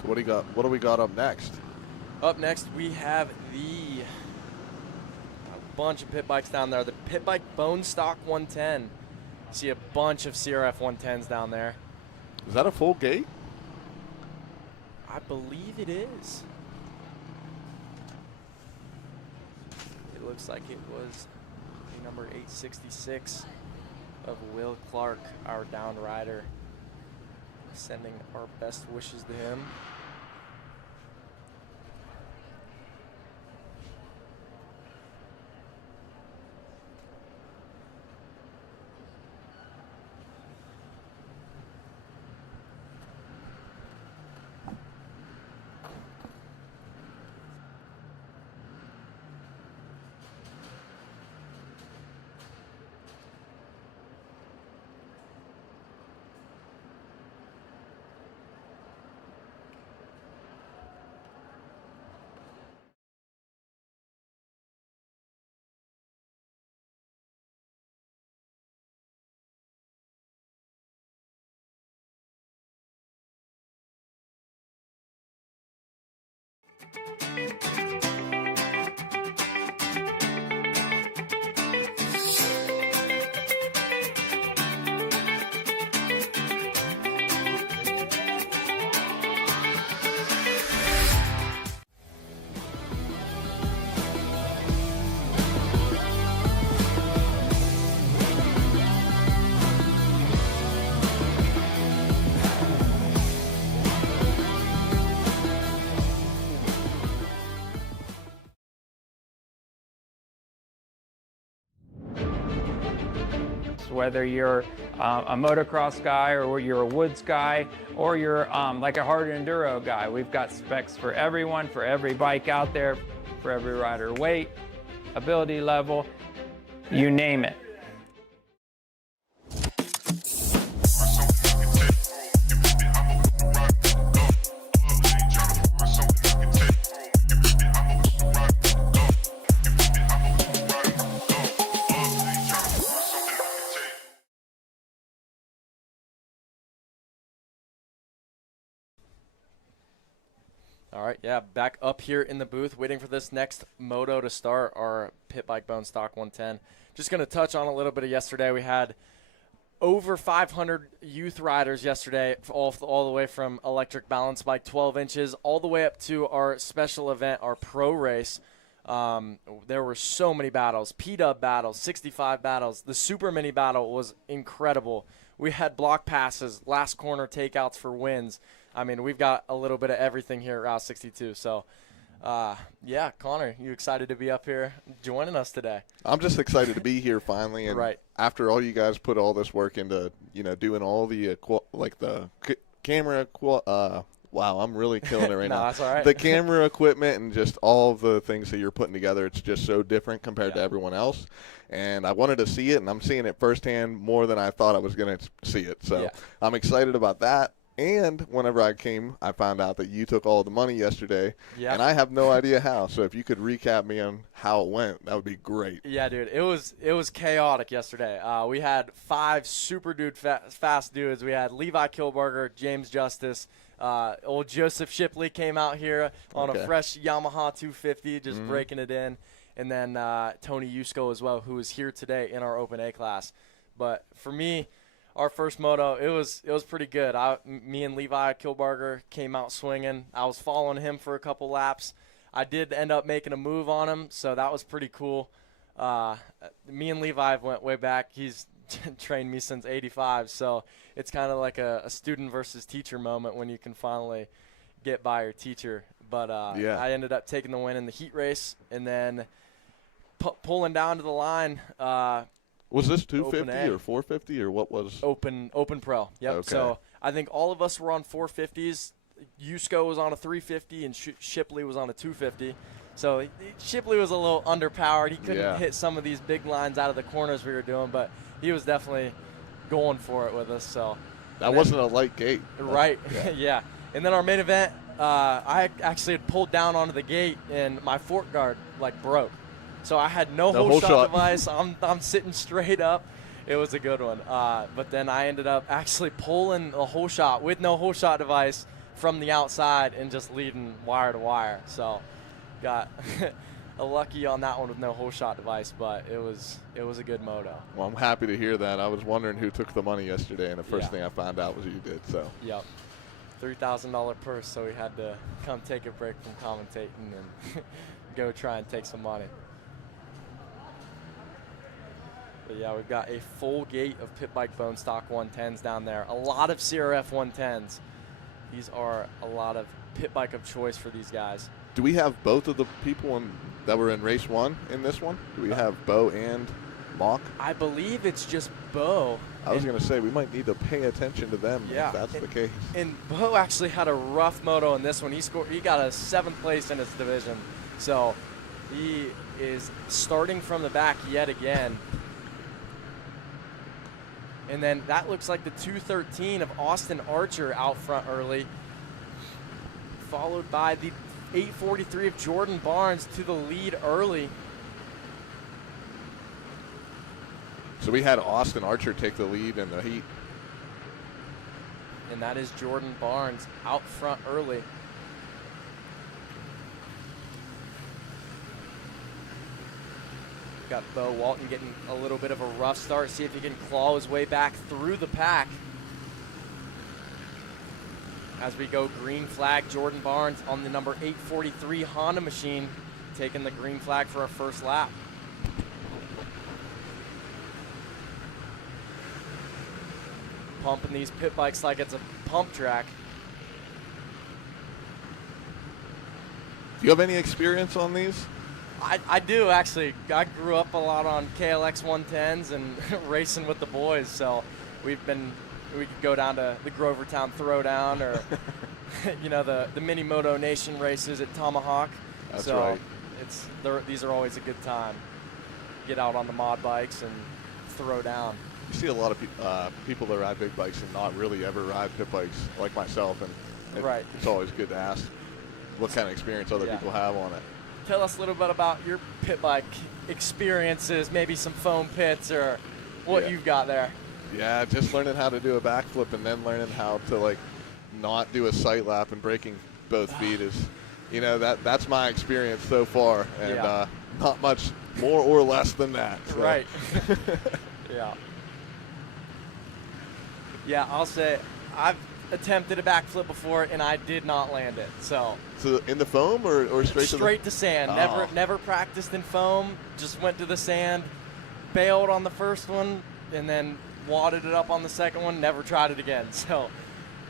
So what do we got up next? Up next, we have a bunch of pit bikes down there. The Pitbike Bone Stock 110. See a bunch of CRF 110s down there. Is that a full gate? I believe it is. It looks like it was the number 866 of Will Clark, our down rider. Sending our best wishes to him. Whether you're a motocross guy or you're a woods guy or you're like a hard enduro guy, we've got specs for everyone, for every bike out there, for every rider weight, ability level, you name it. All right, yeah, back up here in the booth, waiting for this next moto to start, our Pit Bike Bone Stock 110. Just going to touch on a little bit of yesterday. We had over 500 youth riders yesterday, all the way from electric balance bike 12 inches, all the way up to our special event, our pro race. There were so many battles, P-Dub battles, 65 battles. The Super Mini battle was incredible. We had block passes, last corner takeouts for wins. I mean, we've got a little bit of everything here at Route 62. So, yeah, Connor, you excited to be up here joining us today? I'm just excited to be here finally. And right. After all you guys put all this work into, doing all the, camera, wow, I'm really killing it right no, now. That's all right. The camera equipment and just all of the things that you're putting together, it's just so different compared to everyone else. And I wanted to see it, and I'm seeing it firsthand more than I thought I was going to see it. So I'm excited about that. And whenever I came, I found out that you took all the money yesterday, and I have no idea how. So if you could recap me on how it went, that would be great. Yeah, dude, it was chaotic yesterday. We had 5 super fast dudes. We had Levi Kilberger, James Justice, old Joseph Shipley came out here on a fresh Yamaha 250, just breaking it in, and then Tony Yusko as well, who is here today in our Open A class. But for me, our first moto, it was pretty good. Me and Levi Kilberger came out swinging. I was following him for a couple laps. I did end up making a move on him, so that was pretty cool. Me and Levi went way back. He's trained me since '85, so it's kind of like a student versus teacher moment when you can finally get by your teacher. But I ended up taking the win in the heat race, and then pulling down to the line. Was this 250 or 450 or what was? Open Pro. Yep. Okay. So I think all of us were on 450s. Yusko was on a 350 and Shipley was on a 250. So Shipley was a little underpowered. He couldn't hit some of these big lines out of the corners we were doing, but he was definitely going for it with us. So that wasn't a light gate. Right. Yeah. And then our main event, I actually had pulled down onto the gate and my fork guard broke. So I had no whole shot device. I'm sitting straight up. It was a good one. But then I ended up actually pulling a whole shot with no whole shot device from the outside and just leading wire to wire. So got a lucky on that one with no whole shot device, but it was a good moto. Well, I'm happy to hear that. I was wondering who took the money yesterday, and the first thing I found out was you did. So. Yep. $3,000 purse, so we had to come take a break from commentating and go try and take some money. But yeah, we've got a full gate of Pit Bike Bone Stock 110s down there. A lot of CRF 110s. These are a lot of pit bike of choice for these guys. Do we have both of the people that were in race 1 in this one? Do we have Bo and Mock? I believe it's just Bo. I was going to say, we might need to pay attention to them if that's the case. And Bo actually had a rough moto in this one. He got a 7th place in his division. So he is starting from the back yet again. And then that looks like the 213 of Austin Archer out front early, followed by the 843 of Jordan Barnes to the lead early. So we had Austin Archer take the lead in the heat. And that is Jordan Barnes out front early. got Bo Walton getting a little bit of a rough start. See if he can claw his way back through the pack. As we go green flag, Jordan Barnes on the number 843 Honda machine, taking the green flag for our first lap. Pumping these pit bikes like it's a pump track. Do you have any experience on these? I do, actually. I grew up a lot on KLX 110s and racing with the boys, so we could go down to the Grovertown Throwdown or, you know, the Mini Moto Nation races at Tomahawk. That's so right. These are always a good time. Get out on the mod bikes and throw down. You see a lot of people that ride big bikes and not really ever ride pit bikes like myself, and Right. it's always good to ask what kind of experience other people have on it. Tell us a little bit about your pit bike experiences, maybe some foam pits or what you've got there. Yeah, just learning how to do a backflip and then learning how to like not do a sight lap and breaking both feet is, you know, that's my experience so far, and not much more or less than that. So. Right. Yeah. Yeah, I'll say I've attempted a backflip before and I did not land it. So in the foam or straight to sand. Oh. Never practiced in foam. Just went to the sand, bailed on the first one, and then wadded it up on the second one. Never tried it again. So,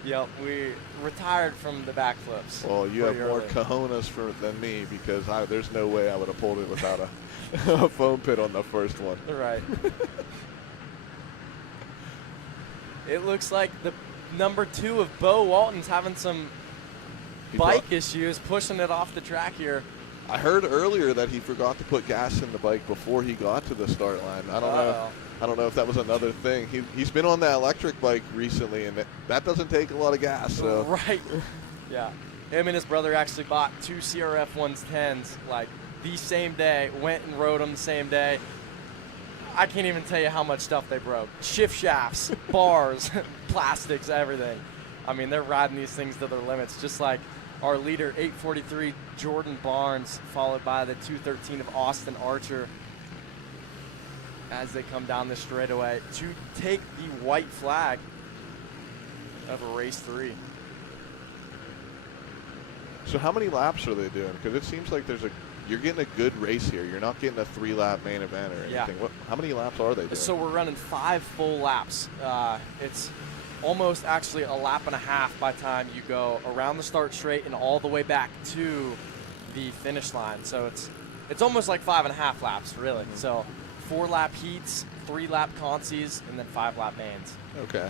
yeah, we retired from the backflips. Well, you have more cojones than me, because there's no way I would have pulled it without a foam pit on the first one. Right. It looks like the number 2 of Bo Walton's having some bike issues, pushing it off the track here. I heard earlier that he forgot to put gas in the bike before he got to the start line. I don't know if that was another thing. He's been on the electric bike recently, and that doesn't take a lot of gas. So. Right. Yeah. Him and his brother actually bought 2 CRF 110s like the same day, went and rode them the same day. I can't even tell you how much stuff they broke. Shift shafts, bars, plastics, everything. I mean, they're riding these things to their limits, just like our leader, 843 Jordan Barnes, followed by the 213 of Austin Archer, as they come down the straightaway to take the white flag of a race 3. So how many laps are they doing? Because it seems like you're getting a good race here. You're not getting a 3-lap main event or anything. Yeah. How many laps are they doing? So we're running 5 full laps. It's almost actually a lap and a half by the time you go around the start straight and all the way back to the finish line. So it's almost like 5.5 laps, really. Mm-hmm. So 4-lap heats, 3-lap consies, and then 5-lap mains. Okay.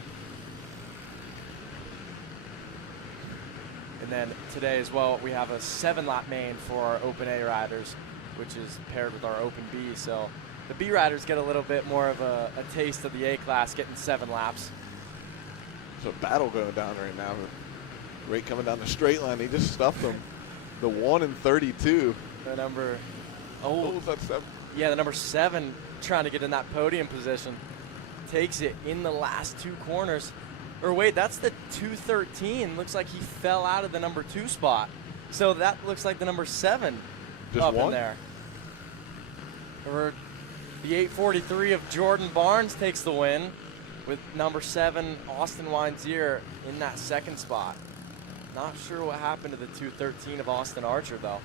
And then today as well, we have a 7-lap main for our Open A riders, which is paired with our Open B. So the B riders get a little bit more of a taste of the A class, getting 7 laps. There's a battle going down right now. Right coming down the straight line. He just stuffed them. The 1 and 32. The number, that's 7. Yeah, the number 7 trying to get in that podium position. Takes it in the last 2 corners. Or wait, that's the 213. Looks like he fell out of the number 2 spot. So that looks like the number 7 just up one? in there. Or the 843 of Jordan Barnes takes the win, with number 7 Austin Weinzier in that 2nd spot. Not sure what happened to the 213 of Austin Archer though.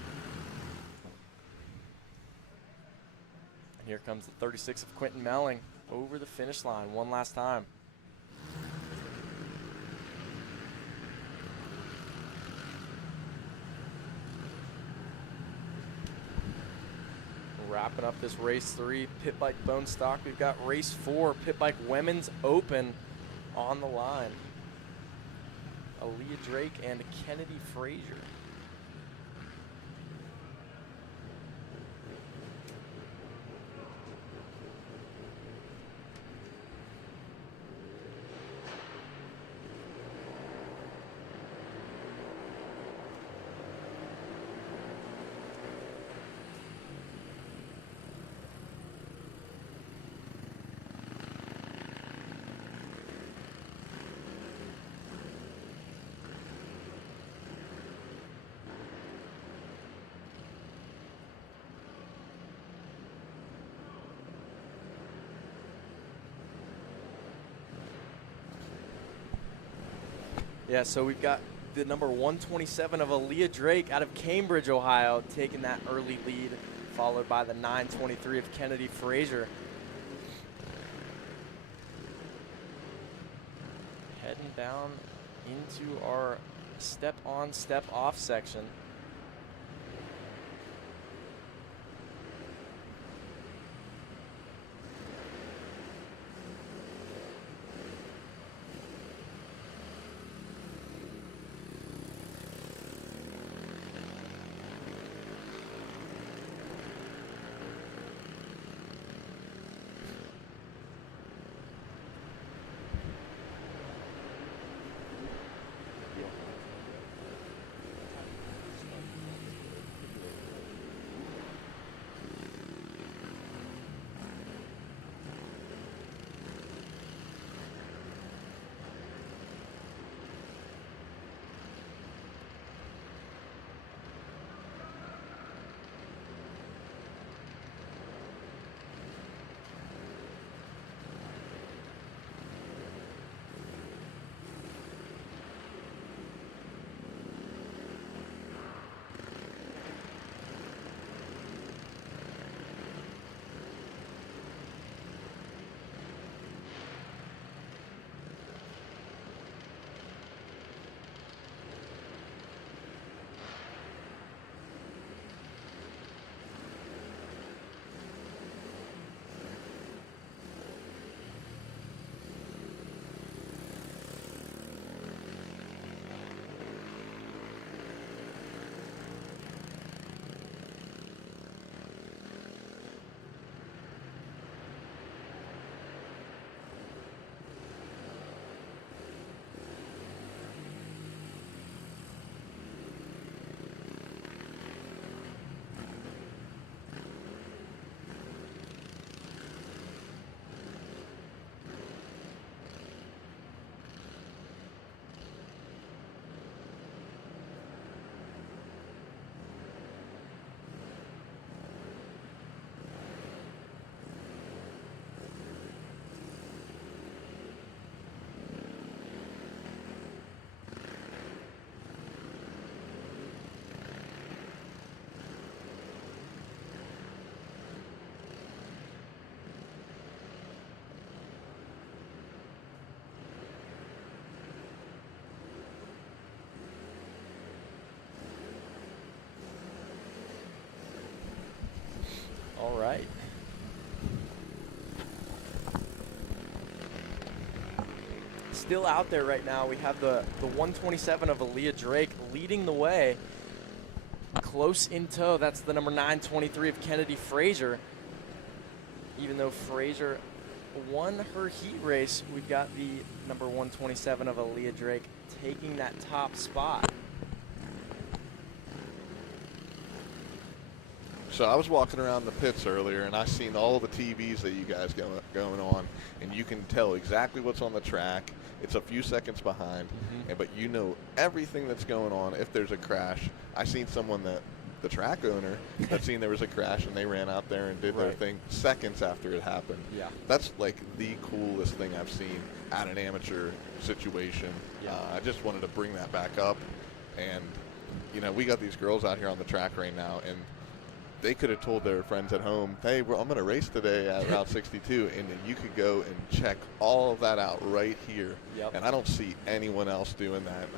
And here comes the 36 of Quentin Melling over the finish line one last time. Wrapping up this race 3 pit bike bone stock, we've got race 4 pit bike women's open on the line. Aaliyah Drake and Kennedy Frazier. Yeah, so we've got the number 127 of Aaliyah Drake out of Cambridge, Ohio, taking that early lead, followed by the 923 of Kennedy Frazier. Heading down into our step on, step off section. All right. Still out there right now, we have the 127 of Aaliyah Drake leading the way. Close in tow, that's the number 923 of Kennedy Frazier. Even though Frazier won her heat race, we've got the number 127 of Aaliyah Drake taking that top spot. So I was walking around the pits earlier, and I seen all the TVs that you guys going on, and you can tell exactly what's on the track. It's a few seconds behind, but you know everything that's going on. If there's a crash, I seen someone that the track owner had seen there was a crash, and they ran out there and did their thing seconds after it happened. Yeah, that's like the coolest thing I've seen at an amateur situation. I just wanted to bring that back up, and you know, we got these girls out here on the track right now, and they could have told their friends at home, hey, I'm going to race today at Route 62, and then you could go and check all of that out right here. And I don't see anyone else doing that.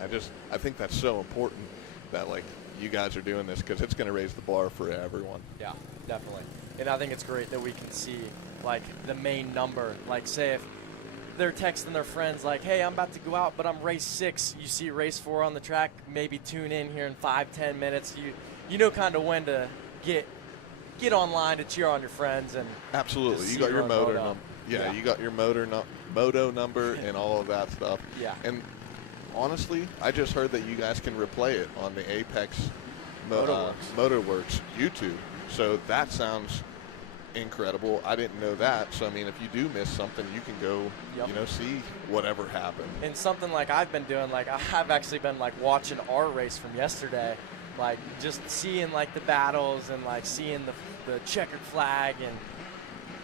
I think that's so important that, like, you guys are doing this, because it's going to raise the bar for everyone. Yeah, definitely. And I think it's great that we can see, like, the main number. Like, say if they're texting their friends, like, hey, I'm about to go out, but I'm race 6. You see race 4 on the track, maybe tune in here in 5-10 minutes. You know kind of when to get online to cheer on your friends. And absolutely, you got your motor number. Yeah, you got your moto number and all of that stuff. Yeah. And honestly, I just heard that you guys can replay it on the Apex Motorworks YouTube. So that sounds incredible. I didn't know that. So I mean, if you do miss something, you can go, you know, see whatever happened. And something like I've been doing, like I've actually been like watching our race from yesterday. Like just seeing like the battles and like seeing the checkered flag, and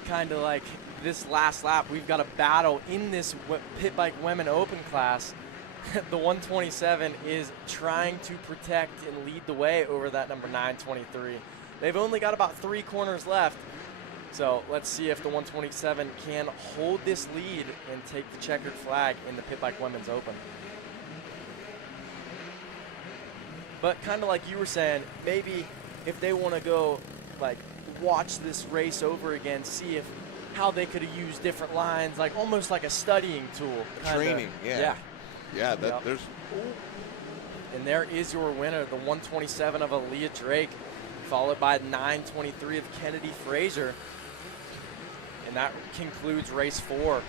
kind of like this last lap, we've got a battle in this Pitbike Women Open class the 127 is trying to protect and lead the way over that number 923. They've only got about 3 corners left. So let's see if the 127 can hold this lead and take the checkered flag in the Pit Bike Women's Open. But kind of like you were saying, maybe if they want to go like watch this race over again, see if how they could have used different lines, like almost like a studying tool. Training, yeah. Yeah, that, there's. And there is your winner, the 127 of Aaliyah Drake, followed by 923 of Kennedy Frazier. And that concludes race 4.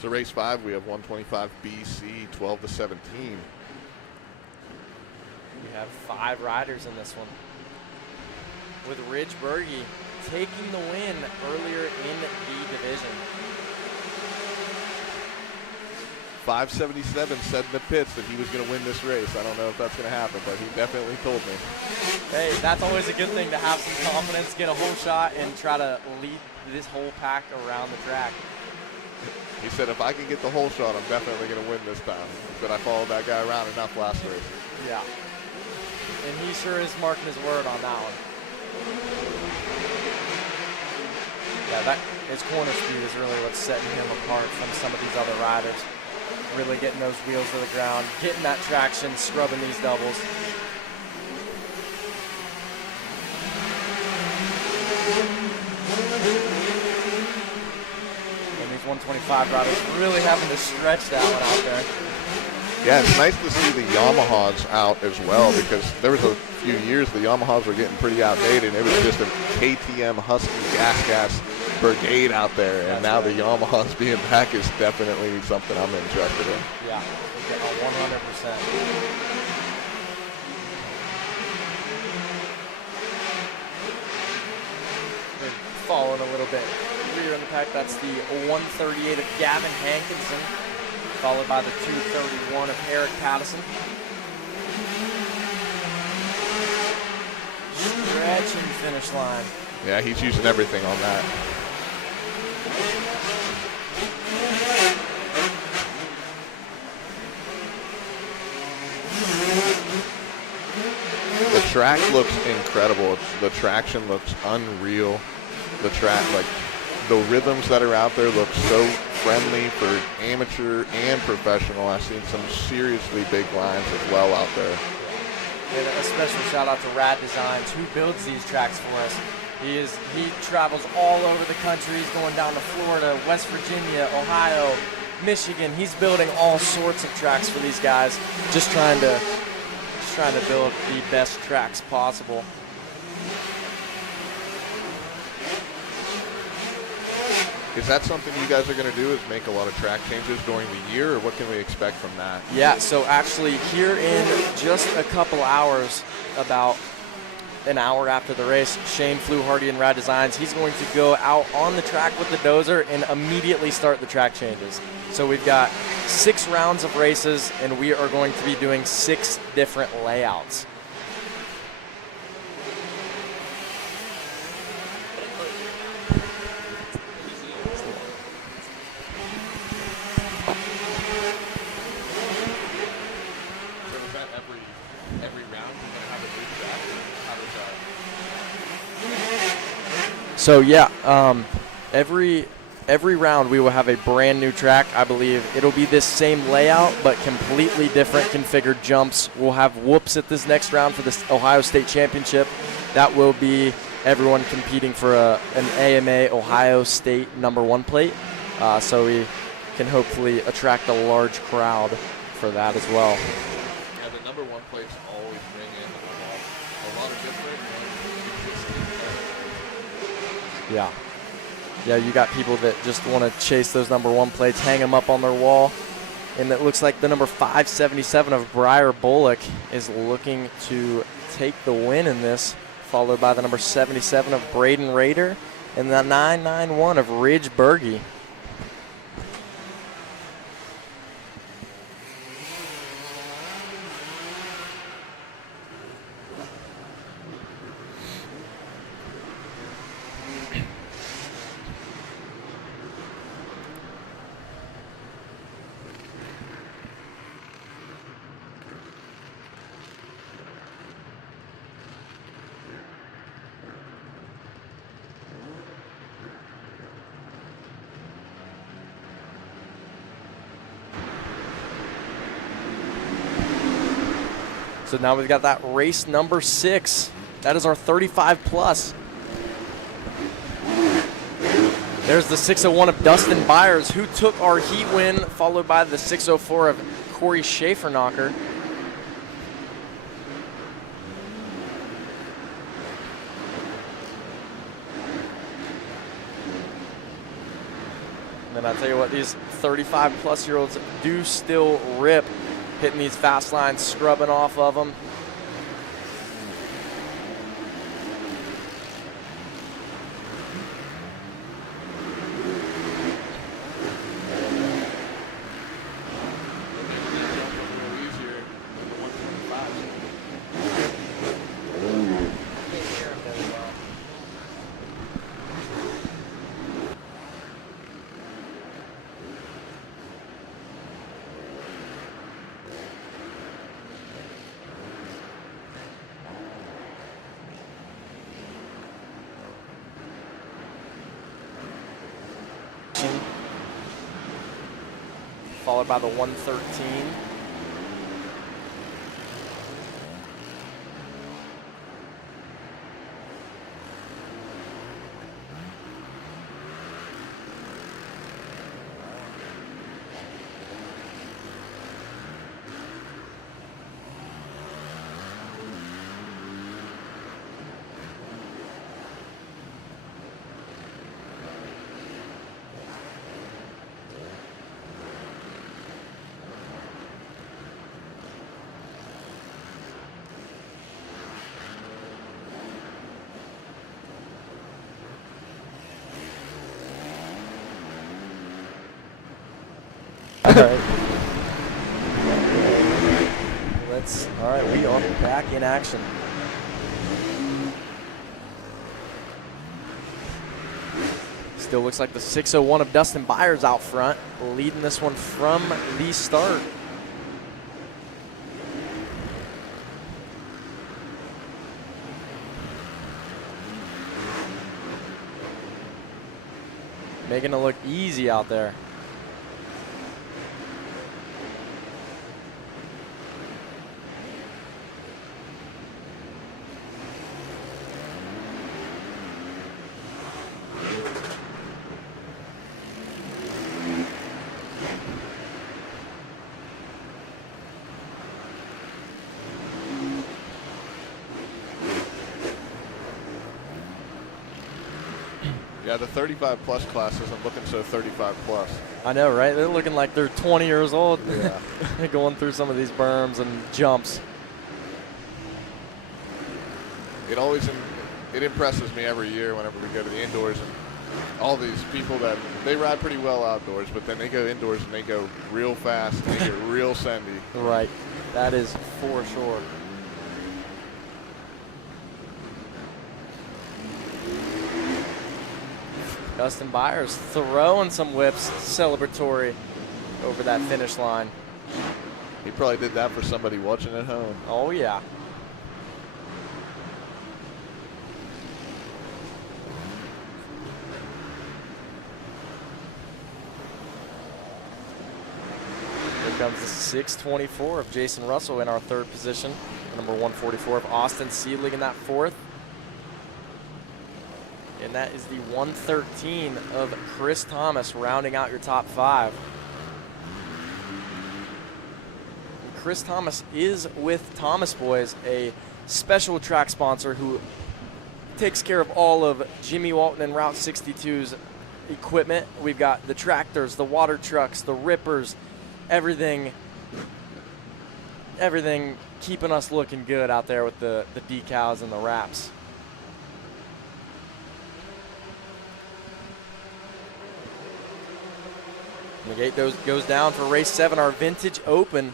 So race 5, we have 125 BC, 12 to 17. We have 5 riders in this one, with Ridge Berge taking the win earlier in the division. 577 said in the pits that he was going to win this race. I don't know if that's going to happen, but he definitely told me. Hey, that's always a good thing to have some confidence, get a whole shot, and try to lead this whole pack around the track. He said, if I can get the whole shot, I'm definitely going to win this time. But I followed that guy around enough last race. Yeah. And he sure is marking his word on that one. Yeah, his corner speed is really what's setting him apart from some of these other riders. Really getting those wheels to the ground, getting that traction, scrubbing these doubles. And these 125 riders really having to stretch that one out there. Yeah, it's nice to see the Yamahas out as well, because there was a few years the Yamahas were getting pretty outdated. It was just a KTM Husky gas brigade out there, and now the Yamahas being back is definitely something I'm interested in. Yeah, 100%. Following a little bit rear in the pack, that's the 138 of Gavin Hankinson, followed by the 231 of Eric Pattison. Stretching finish line. Yeah, he's using everything on that. The track looks incredible. The traction looks unreal. The track, like the rhythms that are out there look so friendly for amateur and professional. I've seen some seriously big lines as well out there. And a special shout out to Rad Designs, who builds these tracks for us. He travels all over the country. He's going down to Florida, West Virginia, Ohio, Michigan. He's building all sorts of tracks for these guys, just trying to build the best tracks possible. Is that something you guys are going to do, is make a lot of track changes during the year, or what can we expect from that? Yeah, so actually here in just a couple hours, about an hour after the race, Shane Fluharty and Rad Designs, he's going to go out on the track with the dozer and immediately start the track changes. So we've got 6 rounds of races, and we are going to be doing 6 different layouts. So yeah, every round we will have a brand new track. I believe it'll be this same layout, but completely different configured jumps. We'll have whoops at this next round for this Ohio State Championship. That will be everyone competing for an AMA Ohio State #1 plate. So we can hopefully attract a large crowd for that as well. Yeah, the #1 plates always bring in a lot of different Yeah. Yeah, you got people that just want to chase those #1 plates, hang them up on their wall. And it looks like the number 577 of Briar Bullock is looking to take the win in this, followed by the number 77 of Braden Rader and the 991 of Ridge Berge. So now we've got that race number 6. That is our 35 plus. There's the 601 of Dustin Byers, who took our heat win, followed by the 604 of Corey Schaefer-Knocker. And I tell you what, these 35-plus-year-olds do still rip, hitting these fast lines, scrubbing off of them. Followed by the 113. All right, we are back in action. Still looks like the 601 of Dustin Byers out front, leading this one from the start. Making it look easy out there. Yeah, the 35-plus class isn't looking so 35-plus. I know, right? They're looking like they're 20 years old. Yeah. Going through some of these berms and jumps. It impresses me every year whenever we go to the indoors, and all these people that they ride pretty well outdoors, but then they go indoors and they go real fast and they get real sendy. Right. That is for sure. Dustin Byers throwing some whips celebratory over that finish line. He probably did that for somebody watching at home. Oh, yeah. Here comes the 624 of Jason Russell in our third position. The number 144 of Austin Seedling in that fourth. And that is the 113 of Chris Thomas rounding out your top 5. Chris Thomas is with Thomas Boys, a special track sponsor who takes care of all of Jimmy Walton and Route 62's equipment. We've got the tractors, the water trucks, the rippers, everything keeping us looking good out there with the decals and the wraps. The gate goes down for race 7, our Vintage Open.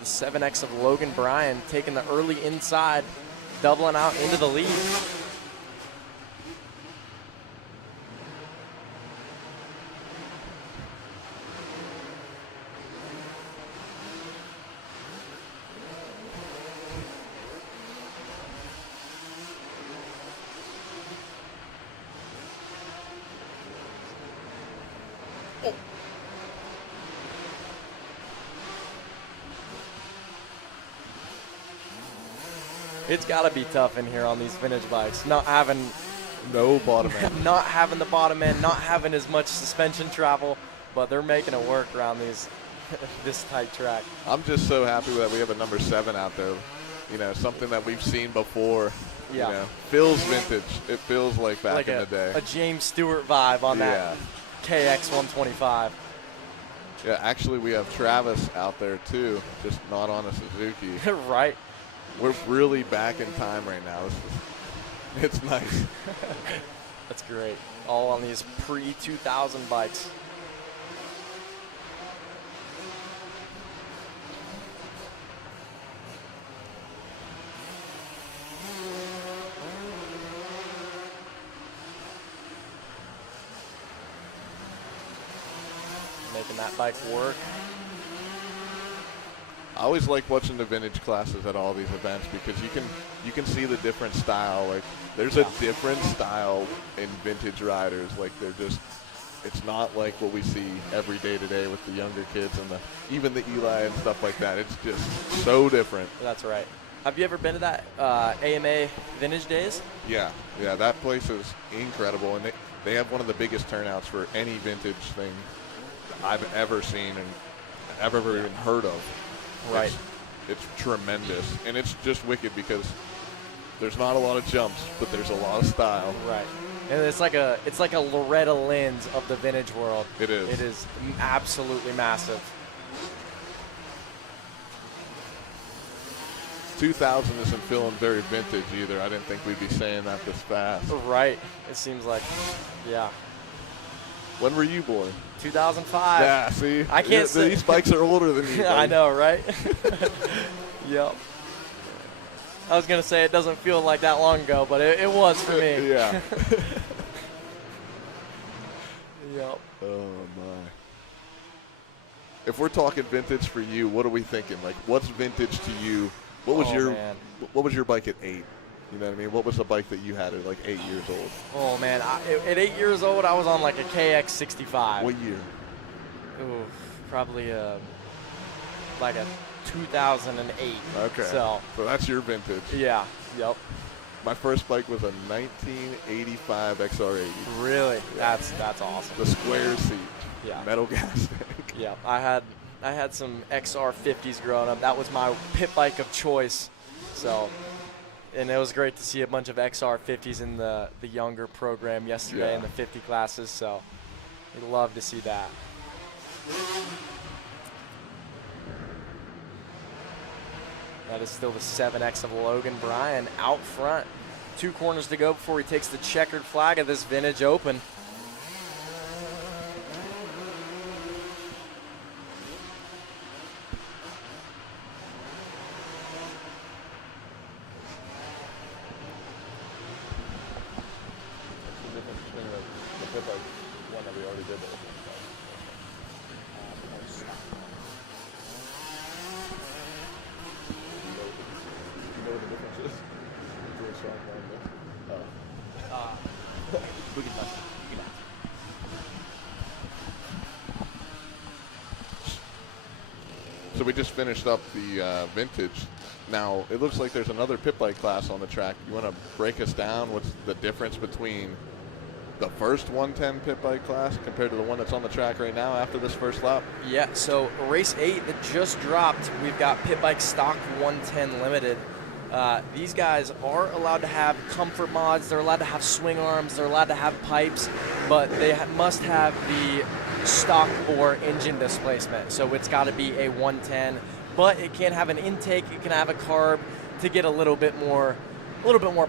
The 7X of Logan Bryan taking the early inside, doubling out into the lead. It's got to be tough in here on these vintage bikes, not having No bottom end. not having the bottom end, not having as much suspension travel, but they're making it work around these this tight track. I'm just so happy that we have a number 7 out there. You know, something that we've seen before. Yeah. You know, feels vintage. It feels like back Like in the day. a James Stewart vibe on that KX 125. Yeah, actually, we have Travis out there too, just not on a Suzuki. Right. We're really back in time right now. It's nice. That's great. All on these pre-2000 bikes. Making that bike work. I always like watching the vintage classes at all these events because you can see the different style. Like there's a different style in vintage riders. Like it's not like what we see every day today with the younger kids and even the Eli and stuff like that. It's just so different. That's right. Have you ever been to that AMA Vintage Days? Yeah, that place is incredible, and they have one of the biggest turnouts for any vintage thing I've ever seen and ever even heard of. Right. It's tremendous, and it's just wicked because there's not a lot of jumps, but there's a lot of style. Right. And it's like a Loretta Lynn's of the vintage world. It is. It is absolutely massive. 2000 isn't feeling very vintage either. I didn't think we'd be saying that this fast. Right. It seems like, yeah. When were you born? 2005. Yeah, see? I can't say. These bikes are older than you. I know, right? Yep. I was going to say it doesn't feel like that long ago, but it was for me. Yeah. Yep. Oh, my. If we're talking vintage for you, what are we thinking? Like, what's vintage to you? What was your bike at 8? You know what I mean? What was the bike that you had at like 8 years old? Oh, man. At 8 years old, I was on like a KX 65. What year? Ooh, probably like a 2008. Okay. So that's your vintage. Yeah. Yep. My first bike was a 1985 XR80. Really? Yeah. That's awesome. The square seat. Yeah. Metal gas tank. Yeah. I had some XR50s growing up. That was my pit bike of choice. So. And it was great to see a bunch of XR50s in the younger program yesterday in the 50 classes. So we love to see that. That is still the 7X of Logan Bryan out front. 2 corners to go before he takes the checkered flag of this Vintage Open. So we just finished up the vintage. Now, it looks like there's another pit bike class on the track. You want to break us down? What's the difference between the first 110 pit bike class compared to the one that's on the track right now after this first lap? Yeah, so race 8 that just dropped, we've got pit bike stock 110 limited. These guys are allowed to have comfort mods, they're allowed to have swing arms, they're allowed to have pipes, but they must have the stock bore engine displacement. So it's got to be a 110, but it can have an intake, it can have a carb to get a little bit more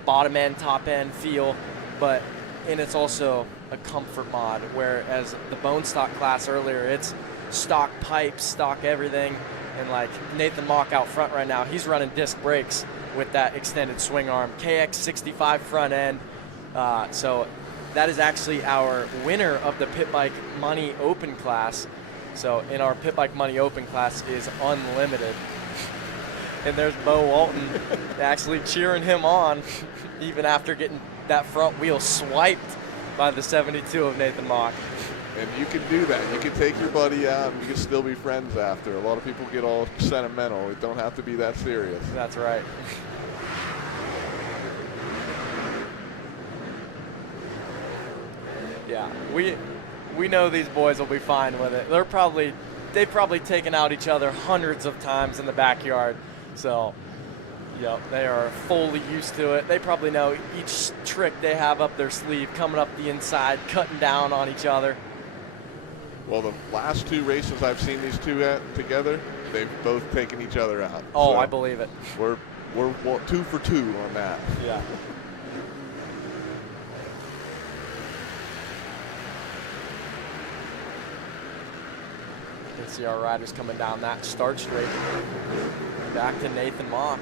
bottom end, top end feel, and it's also a comfort mod, whereas the bone stock class earlier, it's stock pipes, stock everything, and like Nathan Mock out front right now, he's running disc brakes with that extended swing arm, KX 65 front end. So that is actually our winner of the Pit Bike Money Open class. So in our Pit Bike Money Open class is unlimited. And there's Bo Walton actually cheering him on even after getting that front wheel swiped by the 72 of Nathan Mock. And you can do that. You can take your buddy out and you can still be friends after. A lot of people get all sentimental. It don't have to be that serious. That's right. Yeah, we know these boys will be fine with it. They've probably taken out each other hundreds of times in the backyard. So, yep, they are fully used to it. They probably know each trick they have up their sleeve, coming up the inside, cutting down on each other. Well, the last 2 races I've seen these two together, they've both taken each other out. Oh, so I believe it. We're 2 for 2 on that. Yeah. You can see our riders coming down that start straight. Back to Nathan Mock.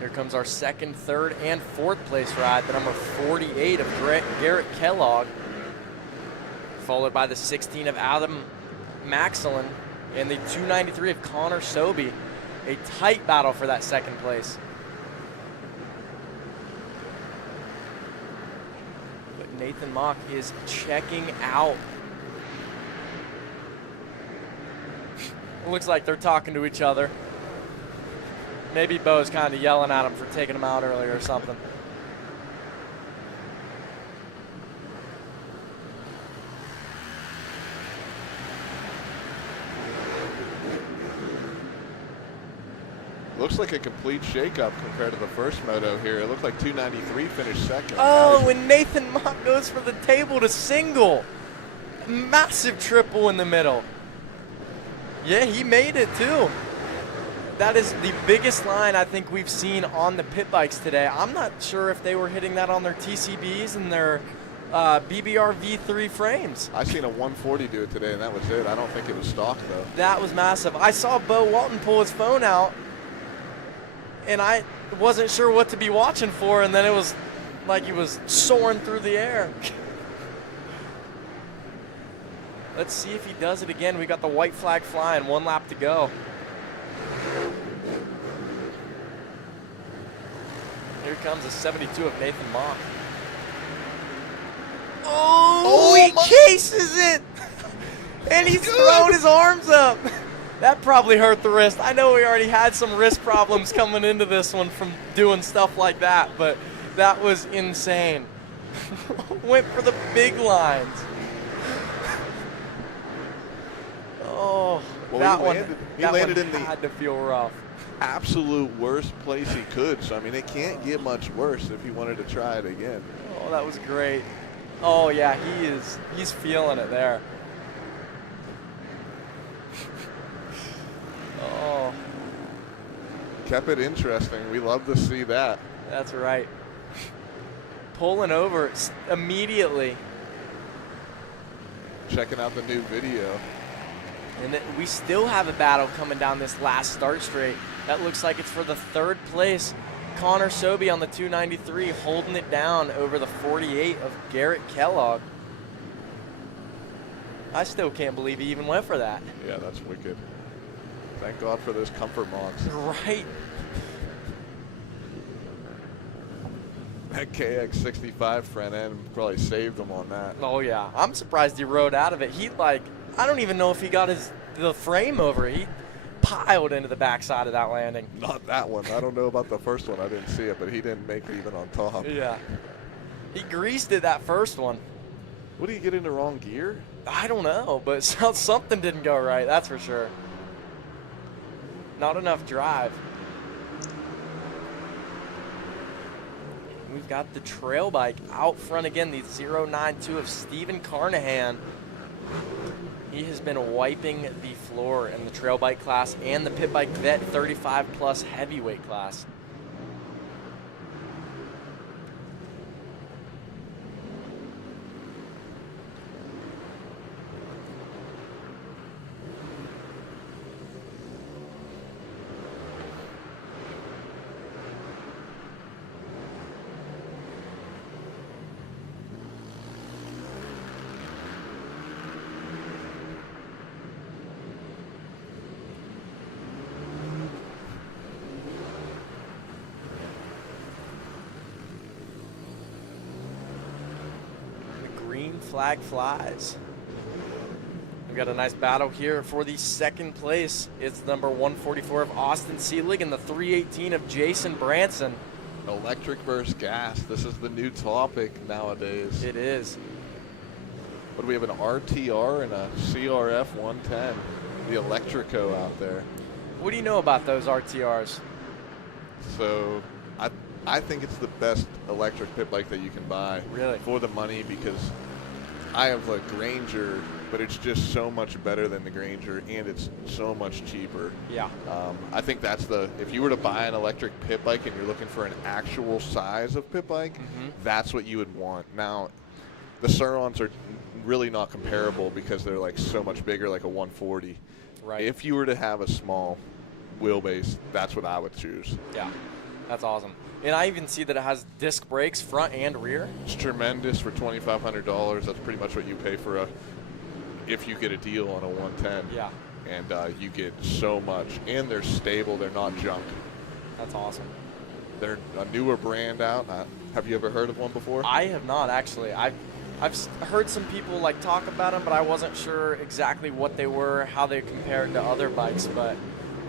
Here comes our second, third, and fourth place ride, the number 48 of Garrett Kellogg, followed by the 16 of Adam Maxilin and the 293 of Connor Sobey. A tight battle for that second place. But Nathan Mock is checking out. It looks like they're talking to each other. Maybe Bo's kind of yelling at him for taking him out earlier or something. Looks like a complete shakeup compared to the first moto here. It looked like 293 finished second. Oh, and Nathan Mock goes for the table to single. Massive triple in the middle. Yeah, he made it too. That is the biggest line I think we've seen on the pit bikes today. I'm not sure if they were hitting that on their TCBs and their BBR V3 frames. I seen a 140 do it today, and that was it. I don't think it was stock, though. That was massive. I saw Bo Walton pull his phone out, and I wasn't sure what to be watching for, and then it was like he was soaring through the air. Let's see if he does it again. We got the white flag flying, 1 lap to go. Here comes a 72 of Nathan Mock. Oh, he chases it! And he's throwing his arms up. That probably hurt the wrist. I know we already had some wrist problems coming into this one from doing stuff like that, but that was insane. Went for the big lines. Oh, well, that he landed in the had to feel rough. Absolute worst place he could. So, I mean, it can't get much worse if he wanted to try it again. Oh, that was great. Oh, yeah, he's feeling it there. Oh. Kept it interesting. We love to see that. That's right. Pulling over immediately. Checking out the new video. And we still have a battle coming down this last start straight. That looks like it's for the third place. Connor Sobey on the 293 holding it down over the 48 of Garrett Kellogg. I still can't believe he even went for that. Yeah, that's wicked. Thank God for those comfort mods. Right. That KX65 front end probably saved him on that. Oh, yeah. I'm surprised he rode out of it. I don't even know if he got the frame over. He piled into the backside of that landing. Not that one. I don't know about the first one. I didn't see it, but he didn't make it even on top. Yeah. He greased it that first one. What, did he get in the wrong gear? I don't know, but something didn't go right, that's for sure. Not enough drive. We've got the trail bike out front again, the 092 of Stephen Carnahan. He has been wiping the floor in the trail bike class and the pit bike vet 35 plus heavyweight class. Flag flies. We got a nice battle here for the second place. It's number 144 of Austin Seelig and the 318 of Jason Branson. Electric versus gas. This is the new topic nowadays. It is. What do we have, an RTR and a CRF 110? The Electrico out there. What do you know about those RTRs? So I think it's the best electric pit bike that you can buy. Really? For the money, because I have a Granger, but it's just so much better than the Granger, and it's so much cheaper. Yeah. I think that's if you were to buy an electric pit bike and you're looking for an actual size of pit bike, that's what you would want. Now, the Surons are really not comparable because they're like so much bigger, like a 140. Right. If you were to have a small wheelbase, that's what I would choose. Yeah, that's awesome. And I even see that it has disc brakes, front and rear. It's tremendous for $2,500. That's pretty much what you pay for if you get a deal on a 110. Yeah. And you get so much. And they're stable. They're not junk. That's awesome. They're a newer brand out. Have you ever heard of one before? I have not, actually. I've heard some people like talk about them, but I wasn't sure exactly what they were, how they compared to other bikes. But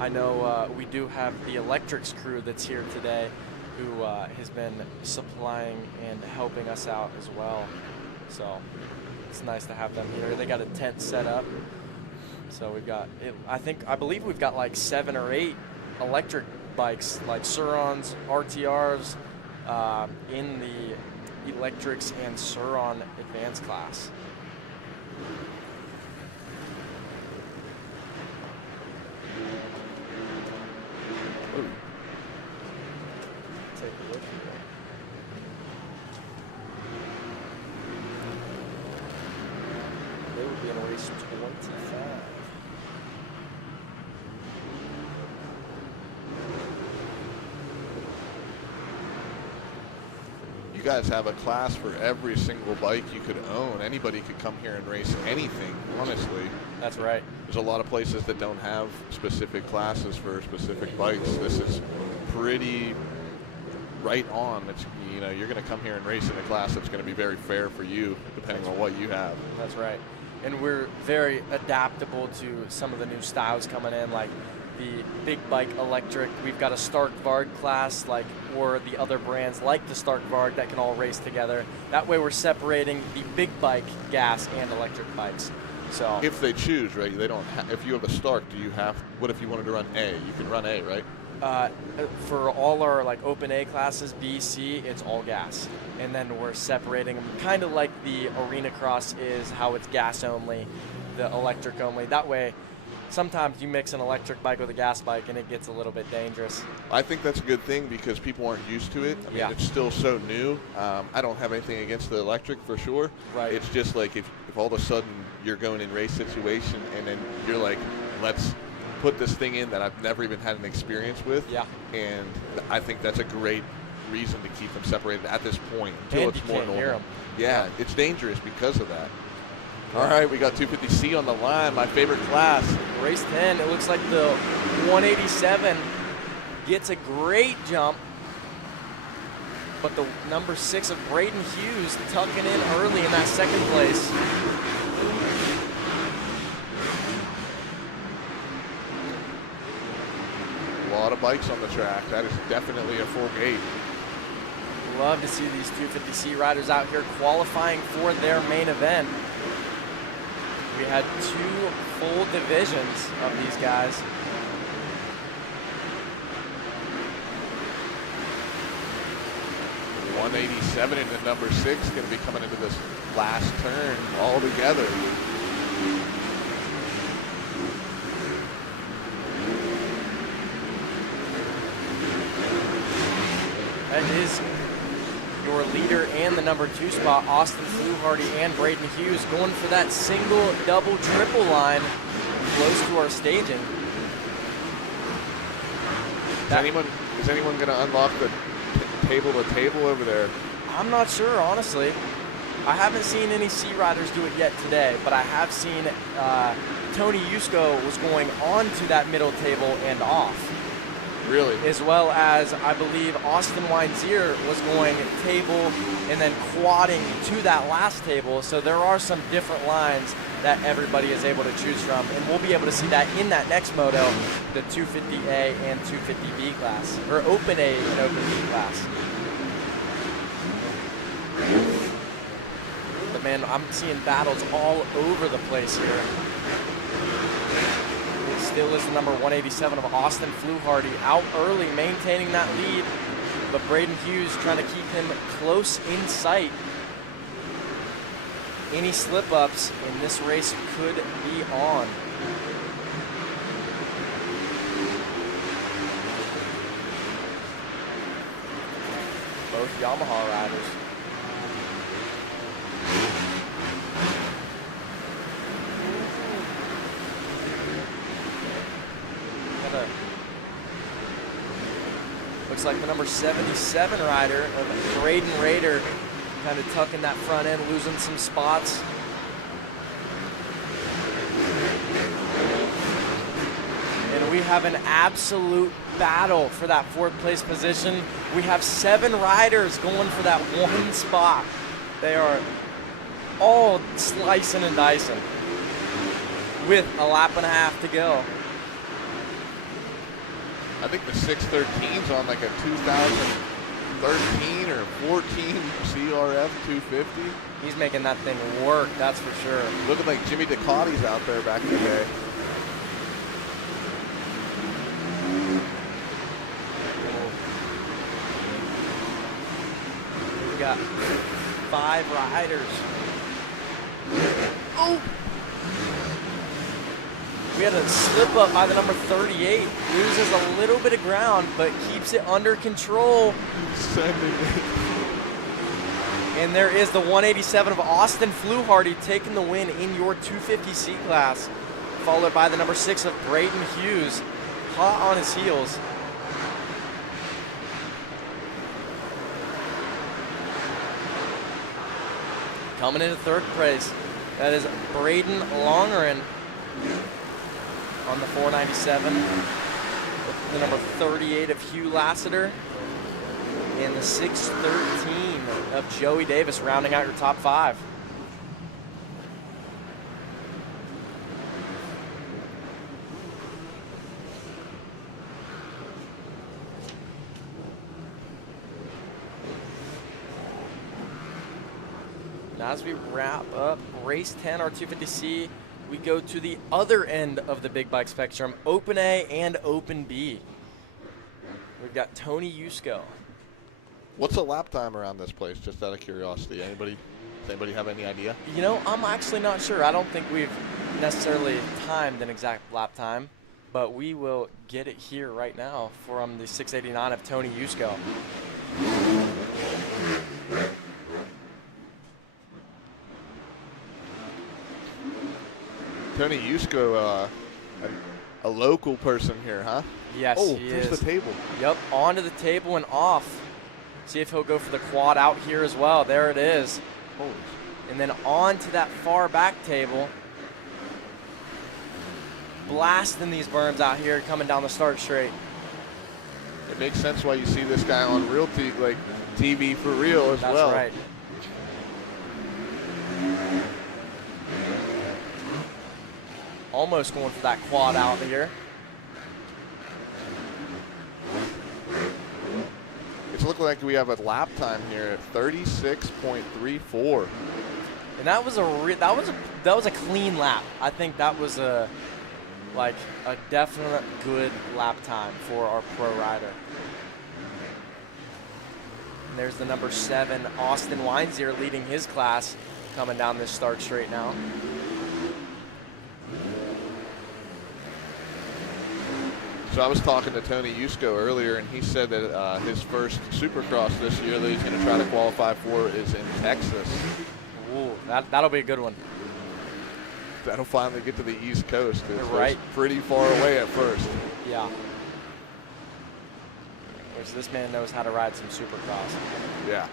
I know we do have the Electrics crew that's here today, who has been supplying and helping us out as well. So it's nice to have them here. They got a tent set up. So we've got, I believe we've got like 7 or 8 electric bikes, like Surons, RTRs, in the Electrics and Suron advanced class. Take a look here. They would be in race 25. You guys have a class for every single bike you could own. Anybody could come here and race anything, honestly. That's right. There's a lot of places that don't have specific classes for specific bikes. This is pretty right on. It's, you're going to come here and race in a class that's going to be very fair for you, depending on what you have. That's right. And we're very adaptable to some of the new styles coming in, like the big bike electric. We've got a Stark Varg class, or the other brands like the Stark Varg that can all race together. That way we're separating the big bike gas and electric bikes. So if they choose, right? They don't. If you have a Stark, what if you wanted to run A? You can run A, right? For all our open A classes, B, C, it's all gas. And then we're separating them kind of like the Arena Cross is, how it's gas only, the electric only. That way, sometimes you mix an electric bike with a gas bike and it gets a little bit dangerous. I think that's a good thing because people aren't used to it. I mean, it's still so new. I don't have anything against the electric for sure. Right. It's just like if all of a sudden you're going in race situation and then you're like, let's put this thing in that I've never even had an experience with. Yeah. And I think that's a great reason to keep them separated at this point until and it's you more can't normal. hear them. Yeah, it's dangerous because of that. All right, we got 250C on the line, my favorite class. Race 10, it looks like the 187 gets a great jump, but the number 6 of Braden Hughes tucking in early in that second place. A lot of bikes on the track. That is definitely a full gate. Love to see these 250C riders out here qualifying for their main event. We had 2 full divisions of these guys. .187 into number 6 going to be coming into this last turn all together. That is your leader and the number 2 spot, Austin Fluharty and Braden Hughes, going for that single, double, triple line close to our staging. Is anyone going to unlock the table to table over there? I'm not sure, honestly. I haven't seen any C riders do it yet today, but I have seen Tony Yusko was going onto that middle table and off. Really? As well as, I believe, Austin Weinzier was going table and then quadding to that last table. So there are some different lines that everybody is able to choose from. And we'll be able to see that in that next moto, the 250A and 250B class, or Open A and Open B class. But man, I'm seeing battles all over the place here. It still is the number 187 of Austin Fluharty out early, maintaining that lead. But Braden Hughes trying to keep him close in sight. Any slip-ups in this race could be on. Both Yamaha riders. Looks like the number 77 rider of Braden Rader kind of tucking that front end, losing some spots. And we have an absolute battle for that 4th place position. We have 7 riders going for that 1 spot. They are all slicing and dicing with a lap and a half to go. I think the 613's on like a 2013 or 14 CRF 250. He's making that thing work, that's for sure. Looking like Jimmy Ducati's out there back in the day. We got 5 riders. Oh! We had a slip up by the number 38. Loses a little bit of ground, but keeps it under control. And there is the 187 of Austin Fluharty taking the win in your 250C class, followed by the number 6 of Braden Hughes, hot on his heels. Coming into 3rd place, that is Braden Longren on the 497. The number 38 of Hugh Lassiter. And the 613 of Joey Davis rounding out your top 5. Now as we wrap up race 10, our 250C, we go to the other end of the big bike spectrum, Open A and Open B. We've got Tony Yusko. What's a lap time around this place, just out of curiosity? Does anybody have any idea? You know, I'm actually not sure. I don't think we've necessarily timed an exact lap time, but we will get it here right now from the 689 of Tony Yusko. Tony Yusko, a local person here, huh? Yes, oh, he there's is. the table. Yep, onto the table and off. See if he'll go for the quad out here as well. There it is. Oh. And then on to that far back table. Blasting these berms out here coming down the start straight. It makes sense why you see this guy on real TV for real as well. That's right. Almost going for that quad out here. It's looking like we have a lap time here at 36.34. And that was a clean lap. I think that was a definite good lap time for our pro rider. And there's the number 7, Austin Weinzier, leading his class, coming down this start straight now. So I was talking to Tony Yusko earlier, and he said that his first Supercross this year that he's going to try to qualify for is in Texas. Ooh, that'll be a good one. That'll finally get to the East Coast. It's right. Pretty far away at first. Yeah. Whereas this man knows how to ride some Supercross. Yeah.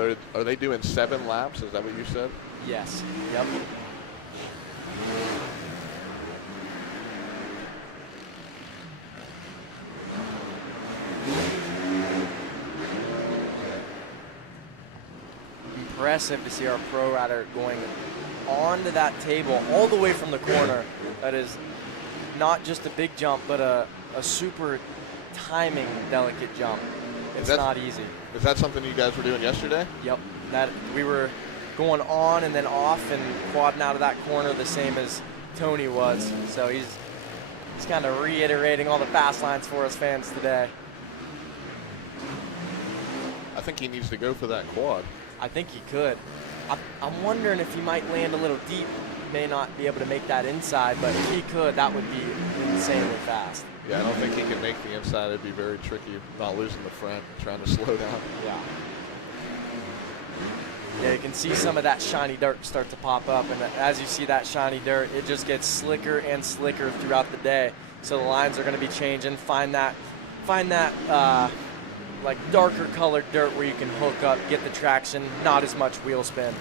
So are they doing 7 laps? Is that what you said? Yes. Yep. Impressive to see our pro rider going onto that table all the way from the corner. That is not just a big jump, but a super timing delicate jump. It's not easy. Is that something you guys were doing yesterday? Yep. That we were going on and then off and quadding out of that corner the same as Tony was. So he's kind of reiterating all the fast lines for us fans today. I think he needs to go for that quad. I think he could. I'm wondering if he might land a little deep. May not be able to make that inside, but if he could, that would be insanely fast. Yeah, I don't think he can make the inside. It'd be very tricky, not losing the front, trying to slow down. Yeah. Yeah, you can see some of that shiny dirt start to pop up, and as you see that shiny dirt, it just gets slicker and slicker throughout the day. So the lines are going to be changing. Find that like darker colored dirt where you can hook up, get the traction, not as much wheel spin.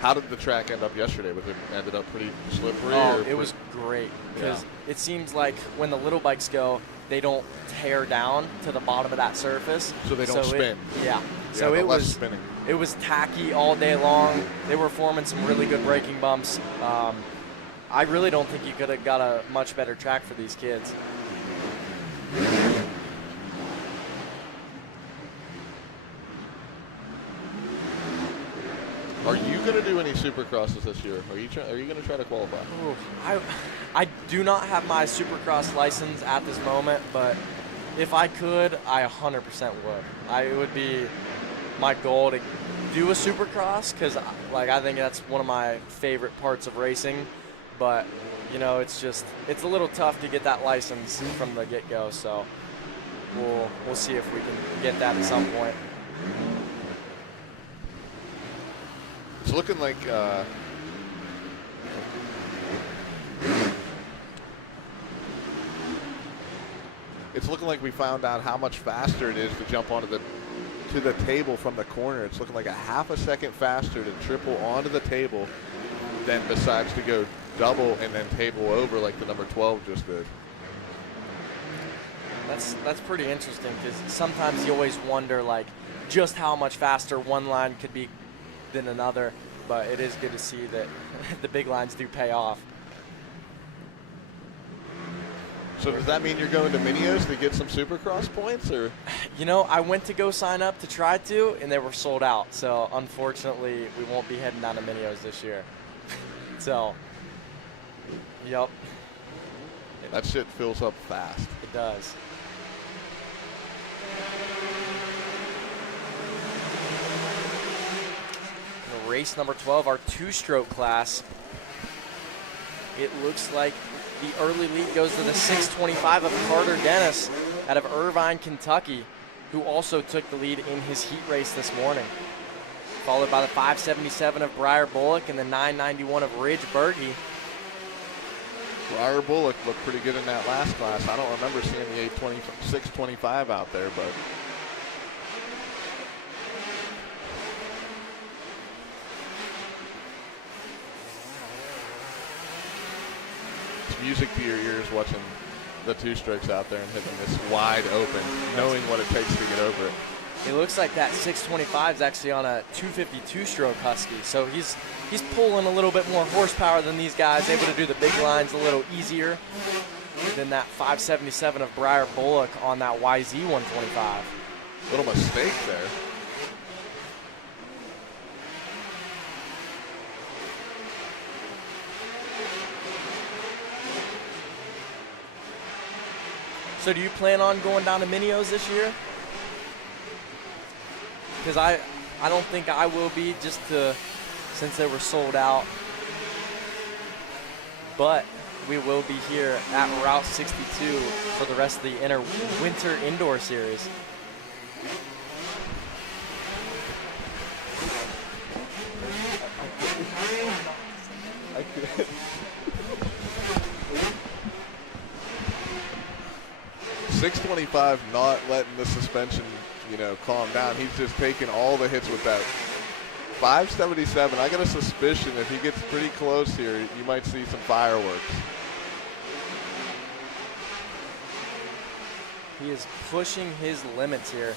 How did the track end up yesterday? Was it ended up pretty slippery? Oh, it was great because it seems like when the little bikes go, they don't tear down to the bottom of that surface. So they don't spin. So it was spinning. It was tacky all day long. They were forming some really good braking bumps. I really don't think you could have got a much better track for these kids. Are you going to do any Supercrosses this year? Are you going to try to qualify? Ooh, I do not have my Supercross license at this moment, but if I could, I 100% would. It would be my goal to do a Supercross because, I think that's one of my favorite parts of racing. But it's a little tough to get that license from the get-go. So we'll see if we can get that at some point. It's looking like we found out how much faster it is to jump onto the table from the corner. It's looking like a half a second faster to triple onto the table than besides to go double and then table over like the number 12 just did. That's pretty interesting because sometimes you always wonder just how much faster one line could be than another, but it is good to see that the big lines do pay off. So does that mean you're going to Minios to get some Supercross points, or? I went to go sign up to try to, and they were sold out. So unfortunately, we won't be heading down to Minios this year. So, yep. That shit fills up fast. It does. Race number 12, our 2-stroke class. It looks like the early lead goes to the 625 of Carter Dennis out of Irvine, Kentucky, who also took the lead in his heat race this morning. Followed by the 577 of Briar Bullock and the 991 of Ridge Berge. Briar Bullock looked pretty good in that last class. I don't remember seeing the 625 out there, but it's music to your ears watching the 2-strokes out there and hitting this wide open, knowing what it takes to get over it. It looks like that 625 is actually on a 252-stroke Husky, so he's pulling a little bit more horsepower than these guys, able to do the big lines a little easier than that 577 of Briar Bullock on that YZ 125. Little mistake there. So do you plan on going down to Minios this year? Because I don't think I will be, since they were sold out. But we will be here at Route 62 for the rest of the winter indoor series. I 625 not letting the suspension calm down. He's just taking all the hits with that 577. I got a suspicion if he gets pretty close here, you might see some fireworks. He is pushing his limits here.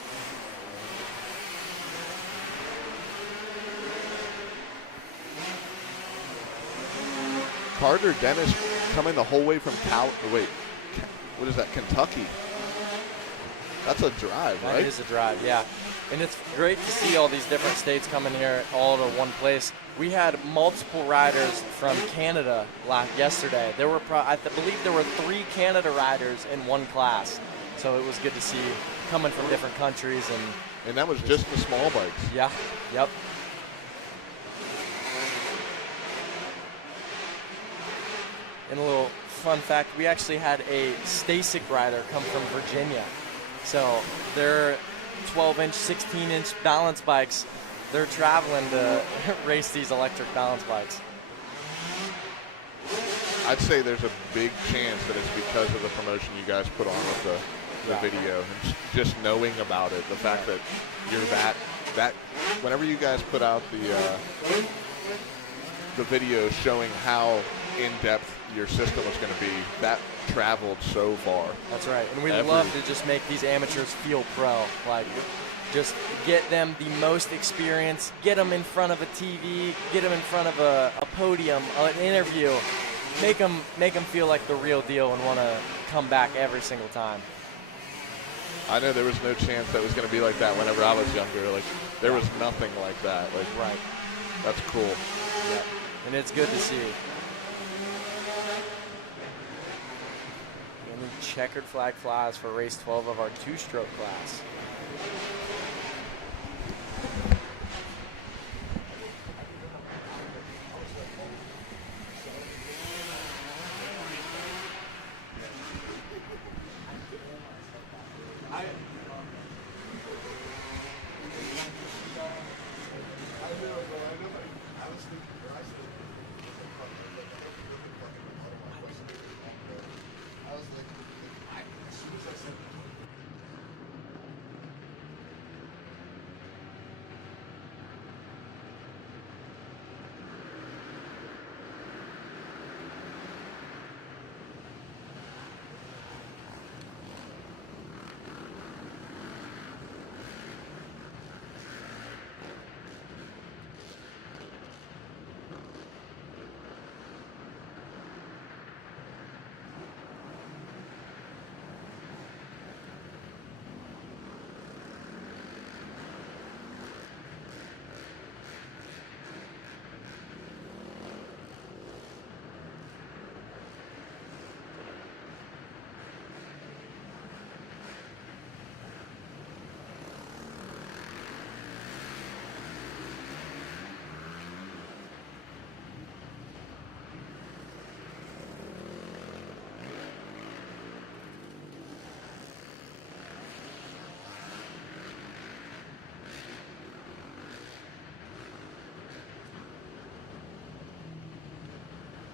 Carter Dennis coming the whole way from what is that, Kentucky? That's a drive, right? That is a drive, yeah. And it's great to see all these different states coming here all to one place. We had multiple riders from Canada yesterday. There were, I believe there were 3 Canada riders in one class. So it was good to see coming from different countries. And that was just the small bikes. Yeah, yep. And a little fun fact, we actually had a Stasic rider come from Virginia. So they're 12-inch, 16-inch balance bikes. They're traveling to race these electric balance bikes. I'd say there's a big chance that it's because of the promotion you guys put on with the video. And just knowing about it, the fact that you're that whenever you guys put out the video showing how in-depth your system was going to be, that traveled so far. That's right. And we love to just make these amateurs feel pro. Like, just get them the most experience, get them in front of a TV, get them in front of a podium, an interview, make them feel like the real deal and want to come back every single time. I know there was no chance that was going to be like that whenever I was younger. Like, there was nothing like that. Like, right. That's cool. Yeah. And it's good to see. And the checkered flag flies for race 12 of our 2-stroke class.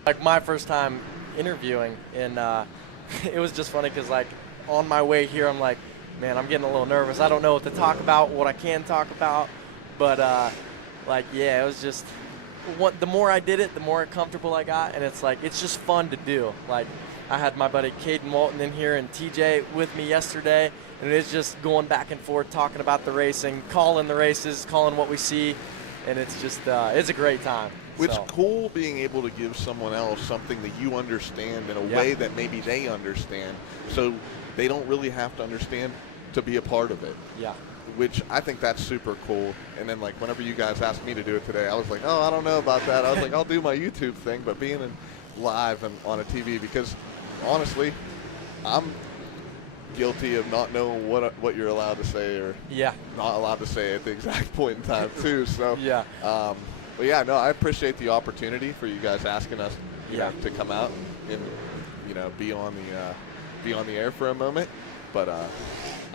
Like my first time interviewing, and it was just funny because like on my way here, I'm like, man, I'm getting a little nervous. I don't know what to talk about, what I can talk about, but like, yeah, it was just, the more I did it, the more comfortable I got, and it's like, it's just fun to do. Like, I had my buddy Caden Walton in here and TJ with me yesterday, and it's just going back and forth, talking about the racing, calling the races, calling what we see, and it's just, it's a great time. It's cool being able to give someone else something that you understand in a way that maybe they understand, so they don't really have to understand to be a part of it. Yeah. Which I think that's super cool. And then like whenever you guys asked me to do it today, I was like, oh, I don't know about that. I was like, I'll do my YouTube thing, but being live and on a TV, because honestly, I'm guilty of not knowing what you're allowed to say or not allowed to say at the exact point in time too. So but yeah, no, I appreciate the opportunity for you guys asking us to come out and be on the air for a moment. But I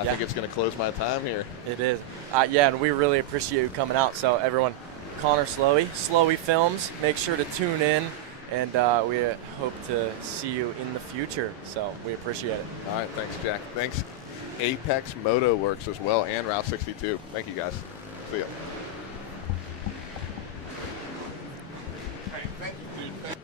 think it's going to close my time here. It is. And we really appreciate you coming out. So everyone, Connor Slowey Films, make sure to tune in, and we hope to see you in the future. So we appreciate it. All right, thanks, Jack. Thanks. Apex Moto Works as well, and Route 62. Thank you, guys. See ya. Thank you, dude.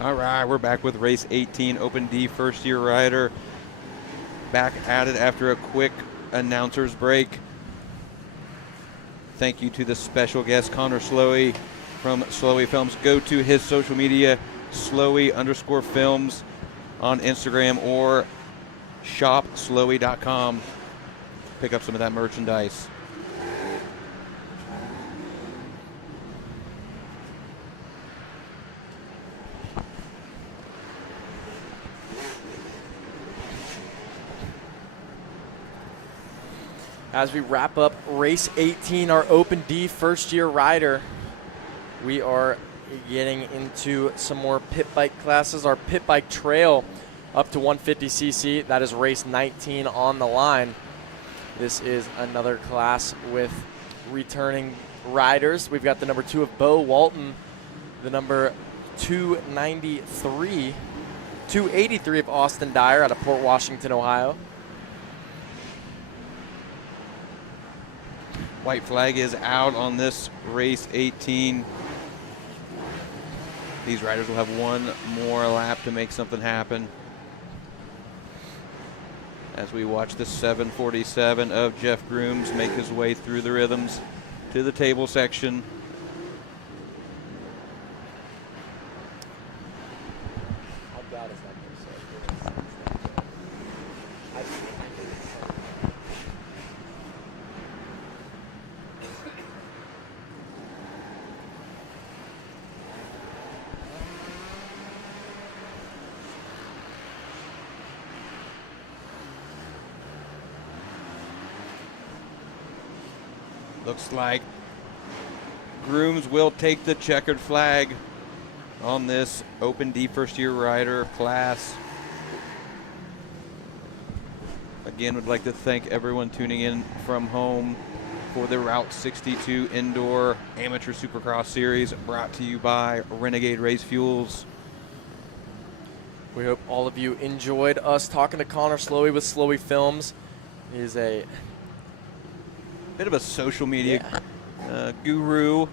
All right, we're back with race 18, Open D first year rider. Back at it after a quick announcer's break. Thank you to the special guest, Connor Slowey from Slowey Films. Go to his social media, Slowey_films on Instagram or shopslowey.com. Pick up some of that merchandise. As we wrap up race 18, our Open D first year rider, we are getting into some more pit bike classes. Our pit bike trail up to 150cc, that is race 19 on the line. This is another class with returning riders. We've got the number 2 of Bo Walton, the number 283 of Austin Dyer out of Port Washington, Ohio. White flag is out on this race 18. These riders will have one more lap to make something happen. As we watch the 747 of Jeff Grooms make his way through the rhythms to the table section. Looks like Grooms will take the checkered flag on this Open D first year rider class. Again, would like to thank everyone tuning in from home for the Route 62 Indoor Amateur Supercross Series, brought to you by Renegade Race Fuels. We hope all of you enjoyed us talking to Connor Slowey with Slowey Films. He's a bit of a social media guru,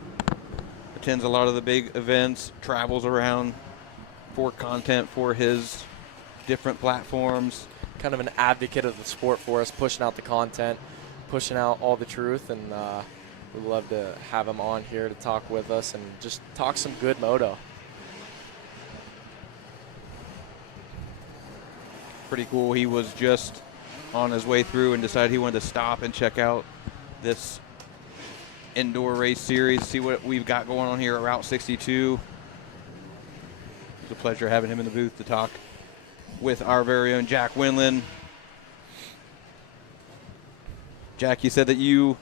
attends a lot of the big events, travels around for content for his different platforms. Kind of an advocate of the sport for us, pushing out the content, pushing out all the truth, and we'd love to have him on here to talk with us and just talk some good moto. Pretty cool. He was just on his way through and decided he wanted to stop and check out this indoor race series, see what we've got going on here at Route 62. It's a pleasure having him in the booth to talk with our very own Jack Winland. Jack, you said that you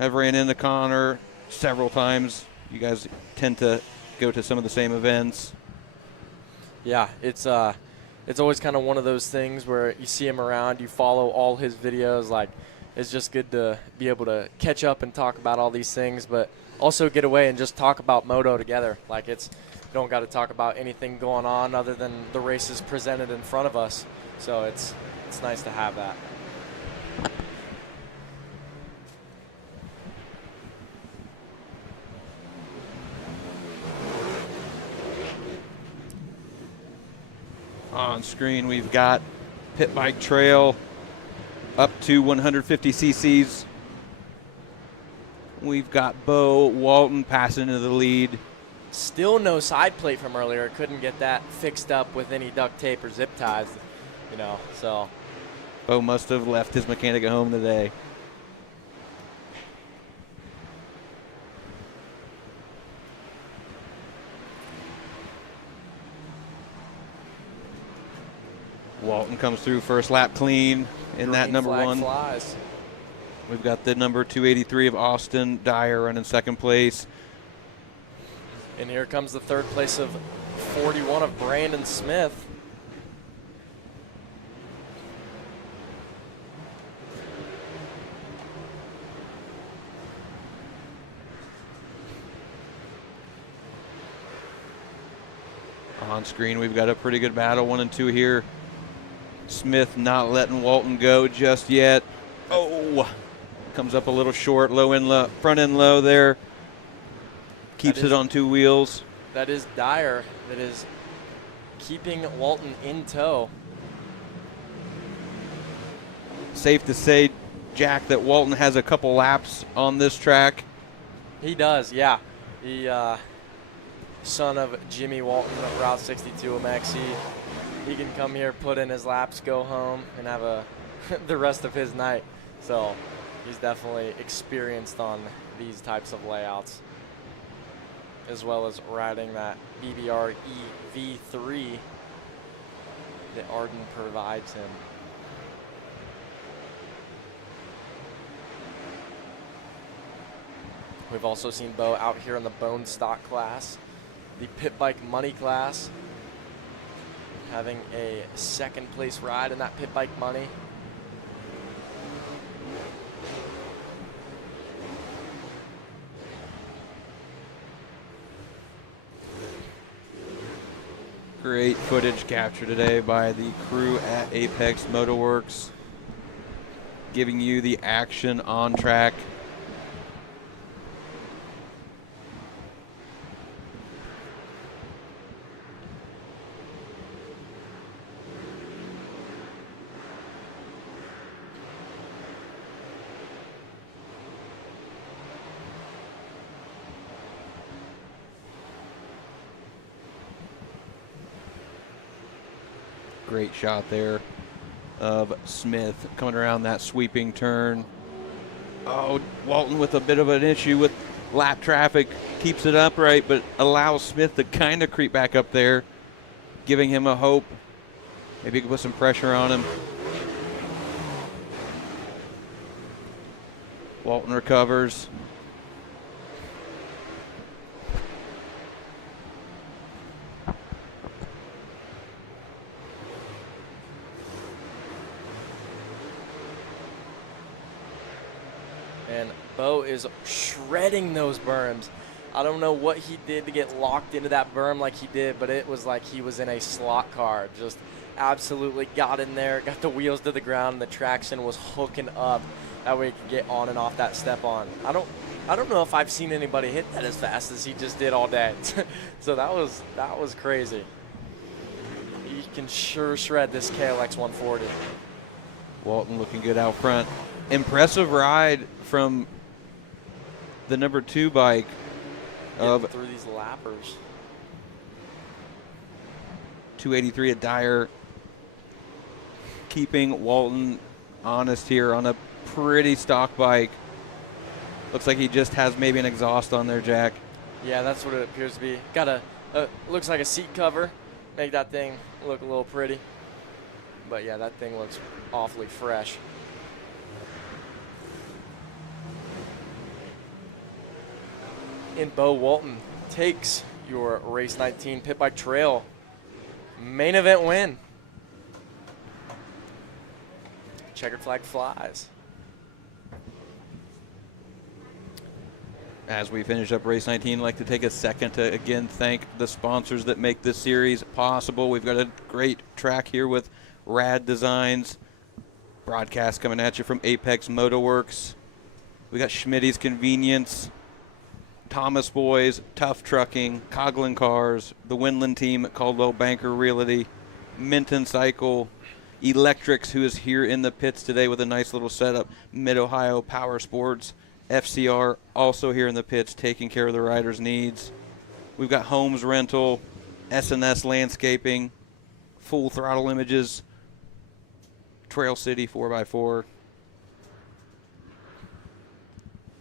have ran into Connor several times. You guys tend to go to some of the same events. Yeah, it's always kind of one of those things where you see him around, you follow all his videos. Like, it's just good to be able to catch up and talk about all these things, but also get away and just talk about moto together. Like, you don't got to talk about anything going on other than the races presented in front of us. So it's nice to have that. On screen, we've got Pit Bike Trail up to 150 cc's. We've got Bo Walton passing into the lead. Still no side plate from earlier. Couldn't get that fixed up with any duct tape or zip ties, so. Bo must have left his mechanic at home today. Walton comes through first lap clean in that number one. Flies. We've got the number 283 of Austin Dyer running second place. And here comes the third place of 41 of Brandon Smith. On screen, we've got a pretty good battle, 1 and 2 here. Smith not letting Walton go just yet. Oh, comes up a little short, low end low, front end low there. Keeps it on 2 wheels. That is Dyer that is keeping Walton in tow. Safe to say, Jack, that Walton has a couple laps on this track. He does, yeah. The son of Jimmy Walton of Route 62 Amex. He can come here, put in his laps, go home, and have the rest of his night. So he's definitely experienced on these types of layouts, as well as riding that BBR EV3 that Arden provides him. We've also seen Bo out here in the bone stock class, the pit bike money class, having a second place ride in that pit bike money. Great footage captured today by the crew at Apex Motorworks, giving you the action on track. Great shot there of Smith coming around that sweeping turn. Oh, Walton with a bit of an issue with lap traffic. Keeps it upright, but allows Smith to kind of creep back up there, giving him a hope. Maybe he can put some pressure on him. Walton recovers. And Bo is shredding those berms. I don't know what he did to get locked into that berm like he did, but it was like he was in a slot car. Just absolutely got in there, got the wheels to the ground, and the traction was hooking up. That way he could get on and off that step on. I don't know if I've seen anybody hit that as fast as he just did all day. So that was crazy. He can sure shred this KLX 140. Walton looking good out front. Impressive ride from the number 2 bike. Getting through these lappers. 283 at Dyer, keeping Walton honest here on a pretty stock bike. Looks like he just has maybe an exhaust on there, Jack. Yeah, that's what it appears to be. Got a looks like a seat cover. Make that thing look a little pretty. But yeah, that thing looks awfully fresh. And Bo Walton takes your Race 19 Pit Bike Trail main event win. Checkered flag flies. As we finish up Race 19, I'd like to take a second to again thank the sponsors that make this series possible. We've got a great track here with Rad Designs. Broadcast coming at you from Apex Motorworks. We got Schmitty's Convenience, Thomas Boys, Tough Trucking, Coughlin Cars, the Winland team at Caldwell Banker Realty, Minton Cycle, Electrics, who is here in the pits today with a nice little setup, Mid-Ohio Power Sports, FCR also here in the pits taking care of the riders' needs. We've got Homes Rental, S&S Landscaping, Full Throttle Images, Trail City 4x4,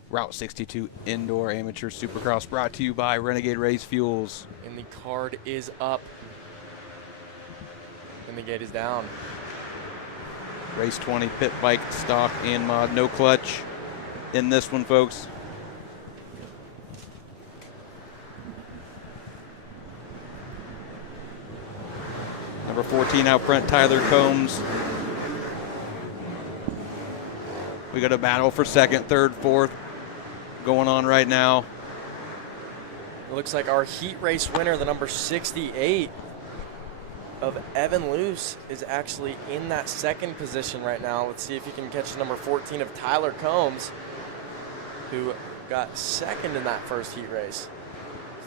Route 62 Indoor Amateur Supercross, brought to you by Renegade Race Fuels. And the card is up. And the gate is down. Race 20 pit bike, stock and mod, no clutch in this one, folks. Number 14 out front, Tyler Combs. We got a battle for second, third, fourth going on right now. It looks like our heat race winner, the number 68 of Evan Luce, is actually in that second position right now. Let's see if he can catch the number 14 of Tyler Combs, who got second in that first heat race.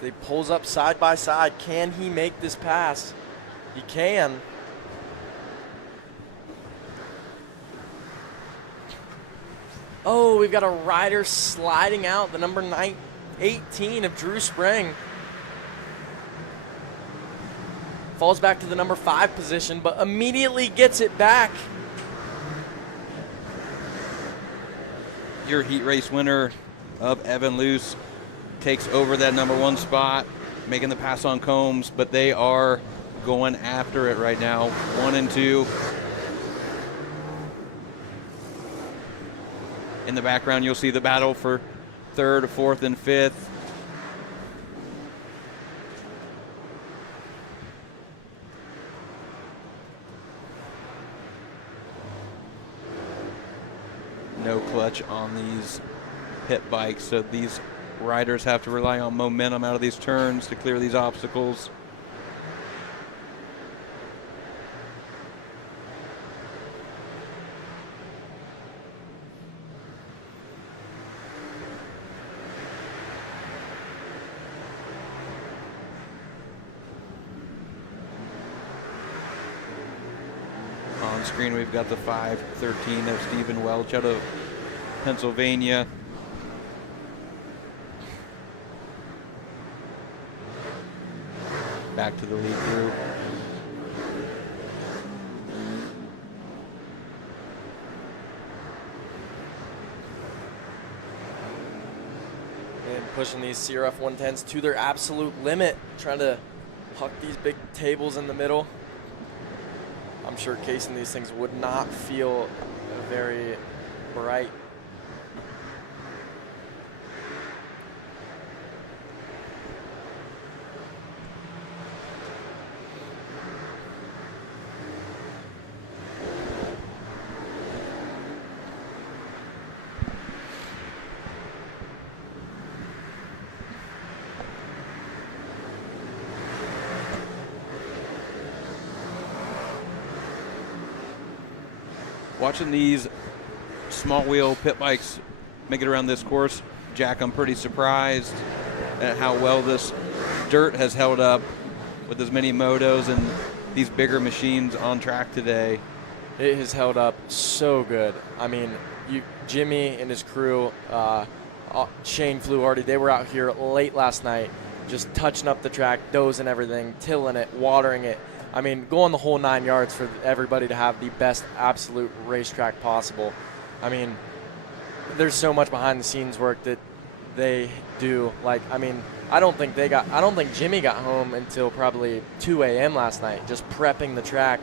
So he pulls up side by side. Can he make this pass? He can. Oh, we've got a rider sliding out, the number 18 of Drew Spring. Falls back to the number 5 position, but immediately gets it back. Your heat race winner of Evan Luce takes over that number 1 spot, making the pass on Combs, but they are going after it right now, 1 and 2. In the background, you'll see the battle for 3rd, 4th, and 5th. No clutch on these pit bikes, so these riders have to rely on momentum out of these turns to clear these obstacles. On screen, we've got the 5:13 of Stephen Welch out of Pennsylvania. Back to the lead group. And pushing these CRF 110s to their absolute limit, trying to huck these big tables in the middle. I'm sure casing these things would not feel very bright. Watching these small wheel pit bikes make it around this course, Jack, I'm pretty surprised at how well this dirt has held up with as many motos and these bigger machines on track today. It has held up so good. I mean, Jimmy and his crew, Shane Fluharty, they were out here late last night just touching up the track, dozing everything, tilling it, watering it. I mean, going the whole 9 yards for everybody to have the best absolute racetrack possible. I mean, there's so much behind the scenes work that they do. Like, I mean, I don't think Jimmy got home until probably 2 a.m. last night, just prepping the track,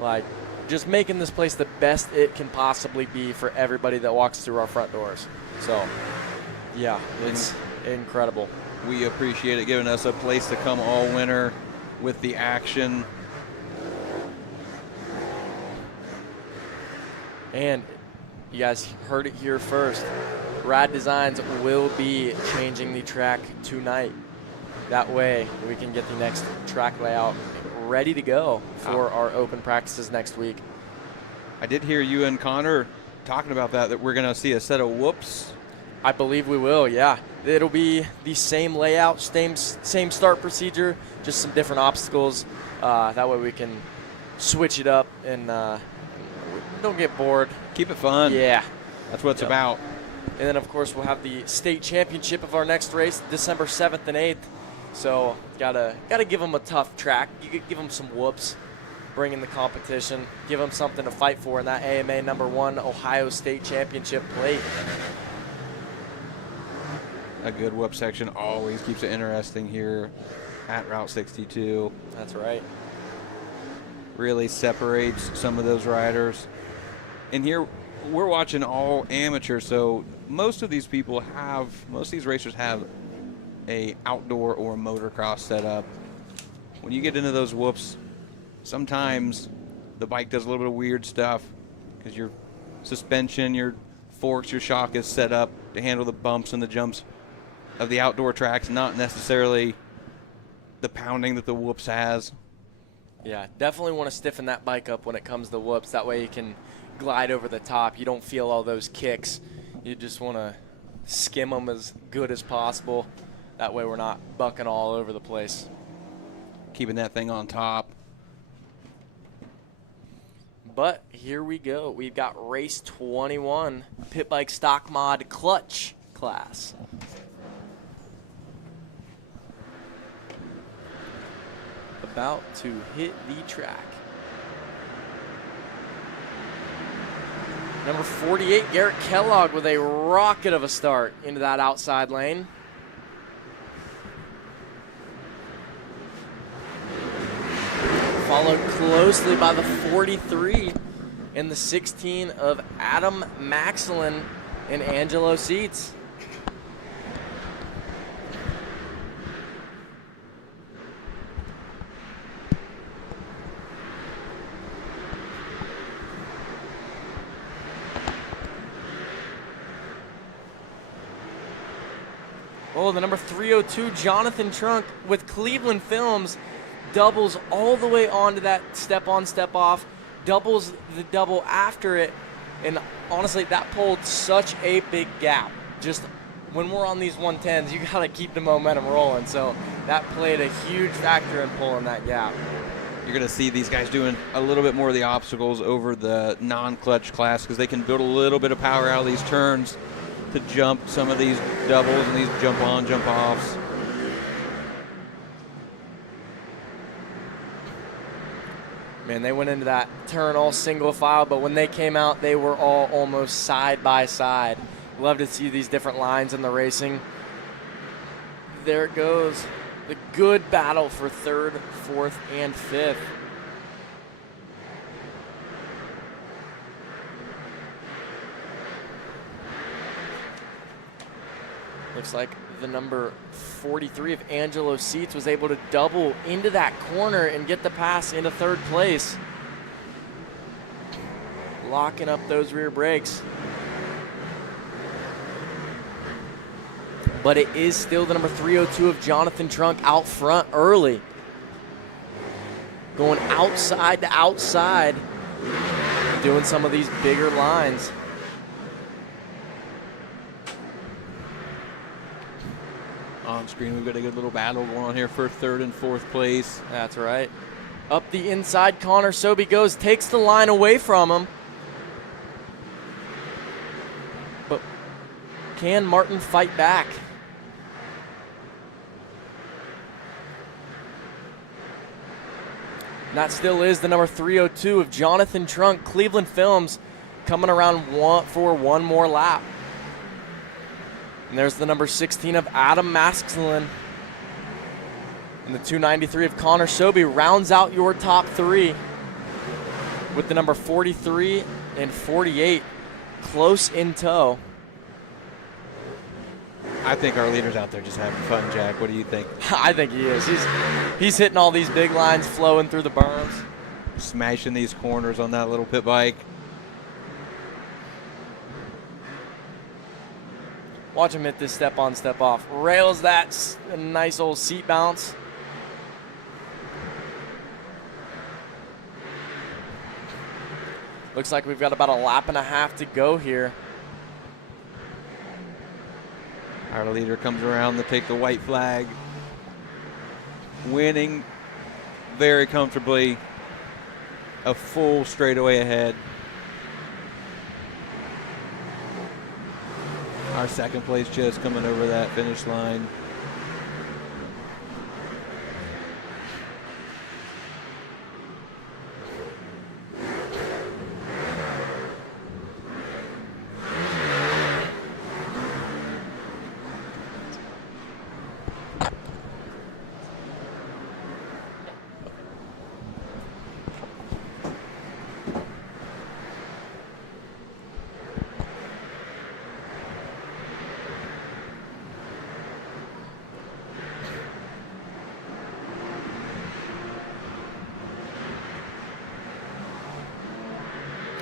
like just making this place the best it can possibly be for everybody that walks through our front doors. So, yeah, it's incredible. We appreciate it giving us a place to come all winter with the action. And you guys heard it here first. Rad Designs will be changing the track tonight. That way we can get the next track layout ready to go for our open practices next week. I did hear you and Connor talking about that we're going to see a set of whoops. I believe we will, yeah. It'll be the same layout, same start procedure, just some different obstacles. That way we can switch it up and don't get bored. Keep it fun. Yeah. That's what it's about. And then, of course, we'll have the state championship of our next race, December 7th and 8th. So gotta give them a tough track. You could give them some whoops, bring in the competition, give them something to fight for in that AMA #1 Ohio State Championship plate. A good whoop section always keeps it interesting here at Route 62. That's right. Really separates some of those riders. And here we're watching all amateur, so most of these racers have a outdoor or motocross setup. When you get into those whoops, sometimes the bike does a little bit of weird stuff because your suspension, your forks, your shock is set up to handle the bumps and the jumps of the outdoor tracks, not necessarily the pounding that the whoops has. Yeah, definitely want to stiffen that bike up when it comes to whoops. That way you can glide over the top. You don't feel all those kicks. You just want to skim them as good as possible. That way we're not bucking all over the place. Keeping that thing on top. but here we go. We've got race 21, Pit Bike Stock Mod Clutch class. About to hit the track. Number 48, Garrett Kellogg with a rocket of a start into that outside lane. Followed closely by the 43 and the 16 of Adam Maxlin and Angelo Seitz. Oh, the number 302, Jonathan Trunk with Cleveland Films, doubles all the way onto that step-on, step-off, doubles the double after it, and honestly, that pulled such a big gap. Just when we're on these 110s, you got to keep the momentum rolling, so that played a huge factor in pulling that gap. You're going to see these guys doing a little bit more of the obstacles over the non-clutch class because they can build a little bit of power out of these turns to jump some of these doubles and these jump-on, jump-offs. Man, they went into that turn all single file, but when they came out, they were all almost side by side. Love to see these different lines in the racing. There it goes. The good battle for third, fourth, and fifth. Looks like the number 43 of Angelo Seitz was able to double into that corner and get the pass into third place. Locking up those rear brakes. But it is still the number 302 of Jonathan Trunk out front early. Going outside to outside, doing some of these bigger lines. On screen, we've got a good little battle going on here for third and fourth place. That's right. Up the inside, Connor Sobey goes, takes the line away from him. But can Martin fight back? And that still is the number 302 of Jonathan Trunk, Cleveland Films, coming around for one more lap. And there's the number 16 of Adam Maxlin. And the 293 of Connor Sobey rounds out your top three with the number 43 and 48 close in tow. I think our leader's out there just having fun, Jack. What do you think? I think he is. He's hitting all these big lines, flowing through the berms. Smashing these corners on that little pit bike. Watch him hit this step on, step off. Rails that nice old seat bounce. Looks like we've got about a lap and a half to go here. Our leader comes around to take the white flag. Winning very comfortably. A full straightaway ahead. Our second place just coming over that finish line.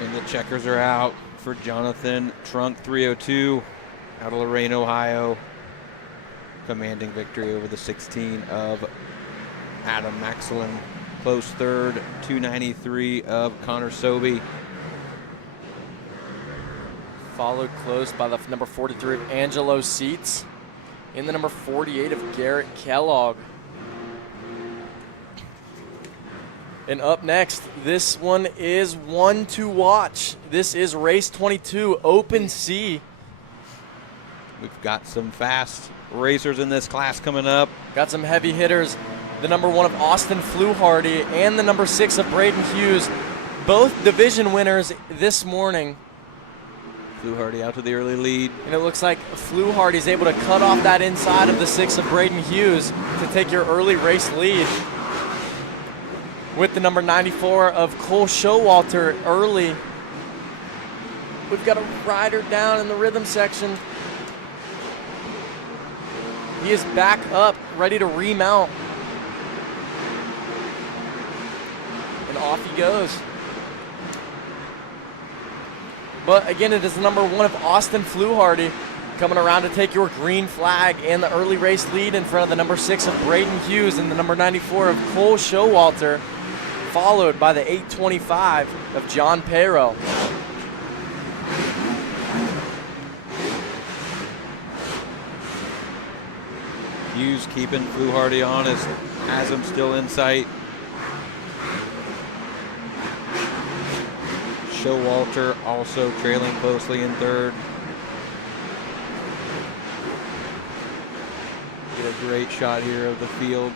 And the checkers are out for Jonathan Trunk, 302, out of Lorain, Ohio. Commanding victory over the 16 of Adam Maxlin. Close third, 293 of Connor Sobey. Followed close by the number 43 of Angelo Seitz and the number 48 of Garrett Kellogg. And up next, this one is one to watch. This is race 22, Open C. We've got some fast racers in this class coming up. Got some heavy hitters. The number 1 of Austin Fluharty and the number 6 of Braden Hughes, both division winners this morning. Fluharty out to the early lead. And it looks like Fluharty's able to cut off that inside of the 6 of Braden Hughes to take your early race lead. With the number 94 of Cole Showalter early. We've got a rider down in the rhythm section. He is back up, ready to remount. And off he goes. But again, it is the number 1 of Austin Fluharty coming around to take your green flag and the early race lead in front of the number 6 of Braden Hughes and the number 94 of Cole Showalter, followed by the 825 of John Pero. Hughes keeping Fluharty on, has him still in sight. Showalter also trailing closely in third. Get a great shot here of the field.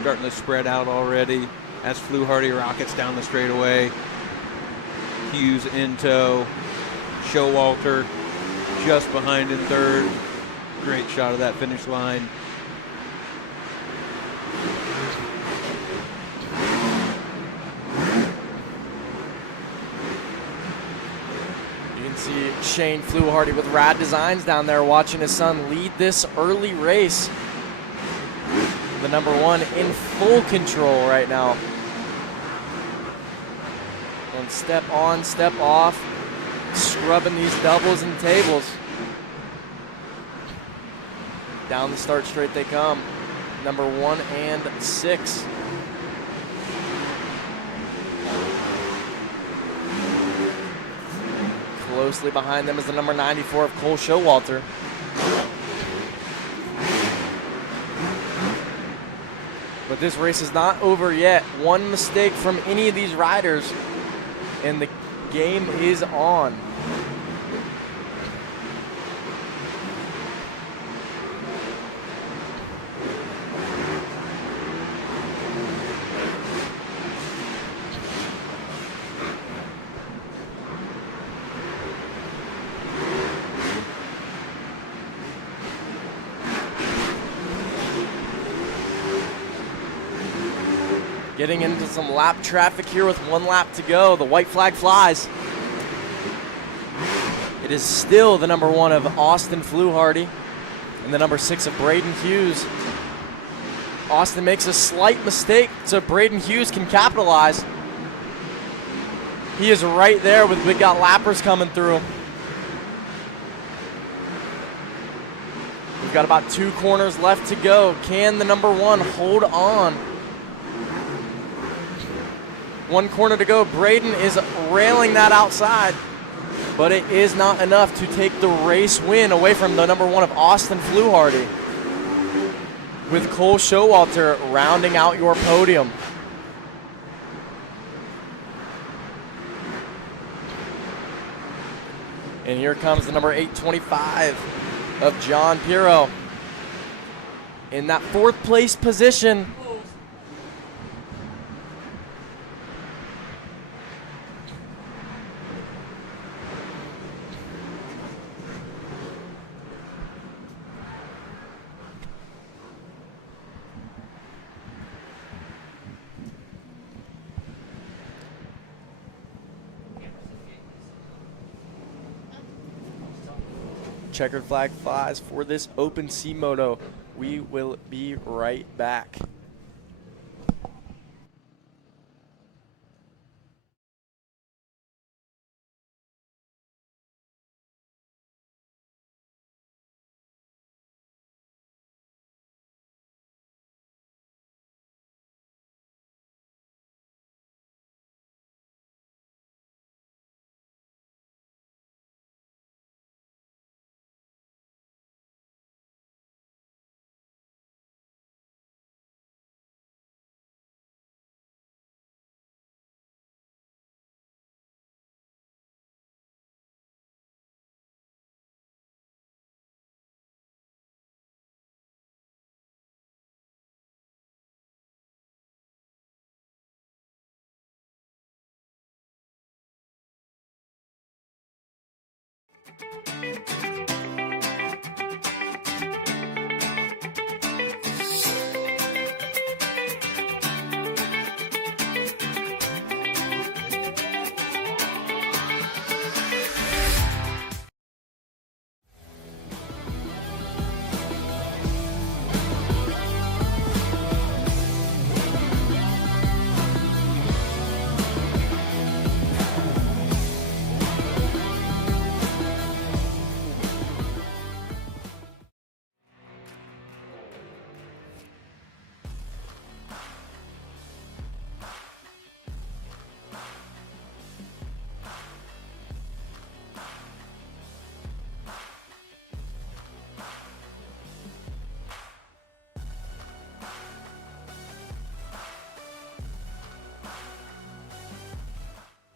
Starting to spread out already as Fluharty rockets down the straightaway. Hughes in tow. Showalter just behind in third. Great shot of that finish line. See Shane Fluharty with Rad Designs down there watching his son lead this early race. The number 1 in full control right now. And step on, step off, scrubbing these doubles and tables. Down the start straight they come. Number 1 and 6. Closely behind them is the number 94 of Cole Showalter. But this race is not over yet. One mistake from any of these riders, and the game is on. Getting into some lap traffic here with 1 lap to go. The white flag flies. It is still the number 1 of Austin Fluharty and the number 6 of Braden Hughes. Austin makes a slight mistake so Braden Hughes can capitalize. He is right there with Big Got Lappers coming through. We've got about 2 corners left to go. Can the number 1 hold on? 1 corner to go. Braden is railing that outside, but it is not enough to take the race win away from the number 1 of Austin Fluharty, with Cole Showalter rounding out your podium. And here comes the number 825 of John Pero in that 4th place position. Checkered flag flies for this Open C Moto. We will be right back.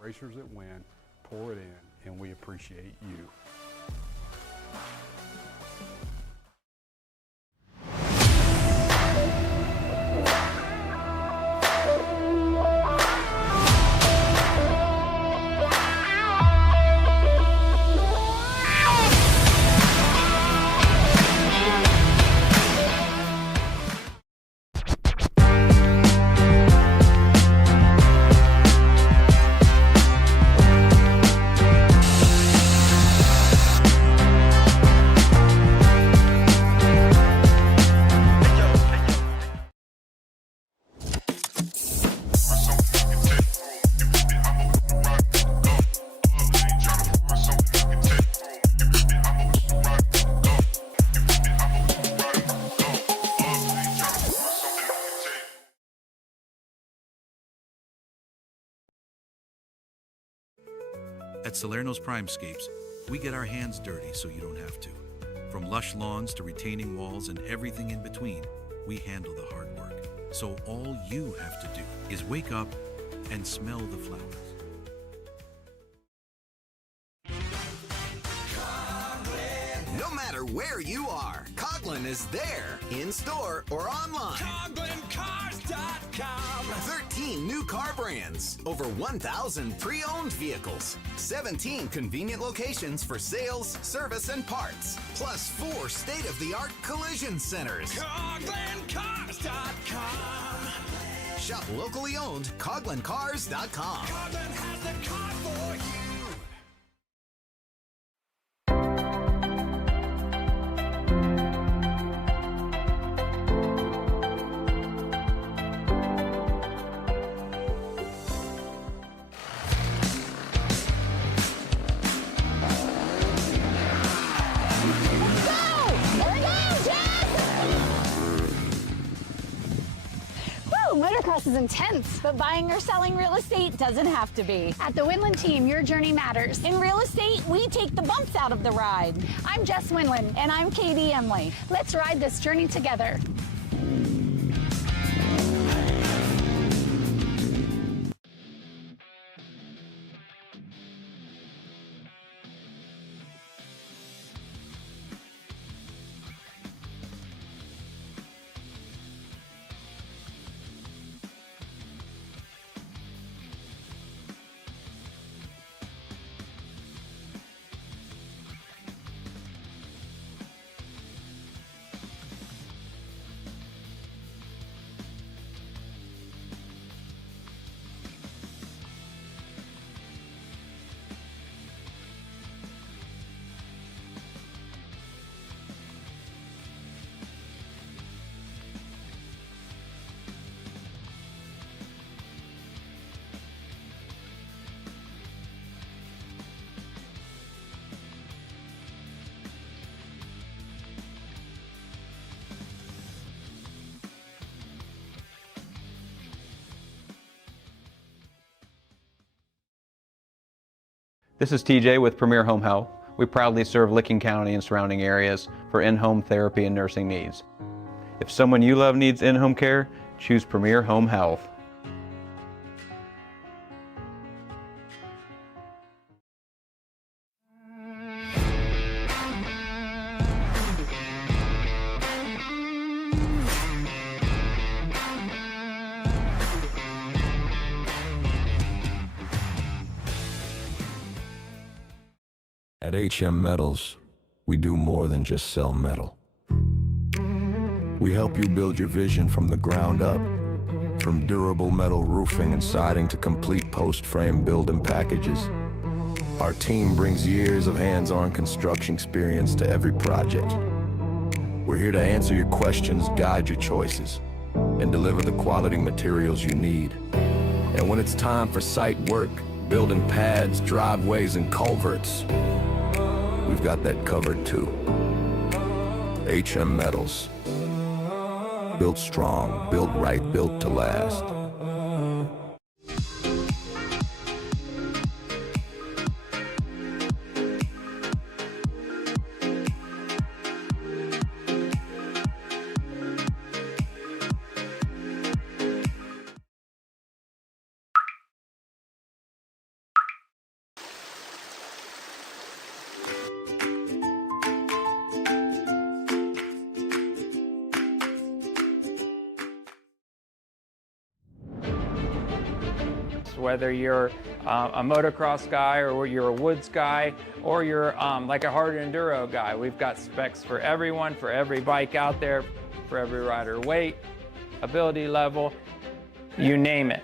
racers that win pour it in, and we appreciate you. At Salerno's Primescapes, we get our hands dirty so you don't have to. From lush lawns to retaining walls and everything in between, we handle the hard work. So all you have to do is wake up and smell the flowers. No matter where you are, Coughlin is there, in store or online. CoughlinCars.com. 13 new car brands, over 1,000 pre-owned vehicles, 17 convenient locations for sales, service, and parts, plus 4 state-of-the-art collision centers. CoughlinCars.com. Shop locally owned, CoughlinCars.com. Coughlin has the car for you. Motocross is intense, but buying or selling real estate doesn't have to be. At the Winland team, your journey matters. In real estate, we take the bumps out of the ride. I'm Jess Winland, and I'm Katie Emily. Let's ride this journey together. This is TJ with Premier Home Health. We proudly serve Licking County and surrounding areas for in-home therapy and nursing needs. If someone you love needs in-home care, choose Premier Home Health. At HM Metals, we do more than just sell metal. We help you build your vision from the ground up. From durable metal roofing and siding to complete post-frame building packages. Our team brings years of hands-on construction experience to every project. We're here to answer your questions, guide your choices, and deliver the quality materials you need. And when it's time for site work, building pads, driveways, and culverts, we've got that covered too. HM Metals. Built strong, built right, built to last. whether you're a motocross guy or you're a woods guy or you're like a hard enduro guy. We've got specs for everyone, for every bike out there, for every rider weight, ability level, you name it.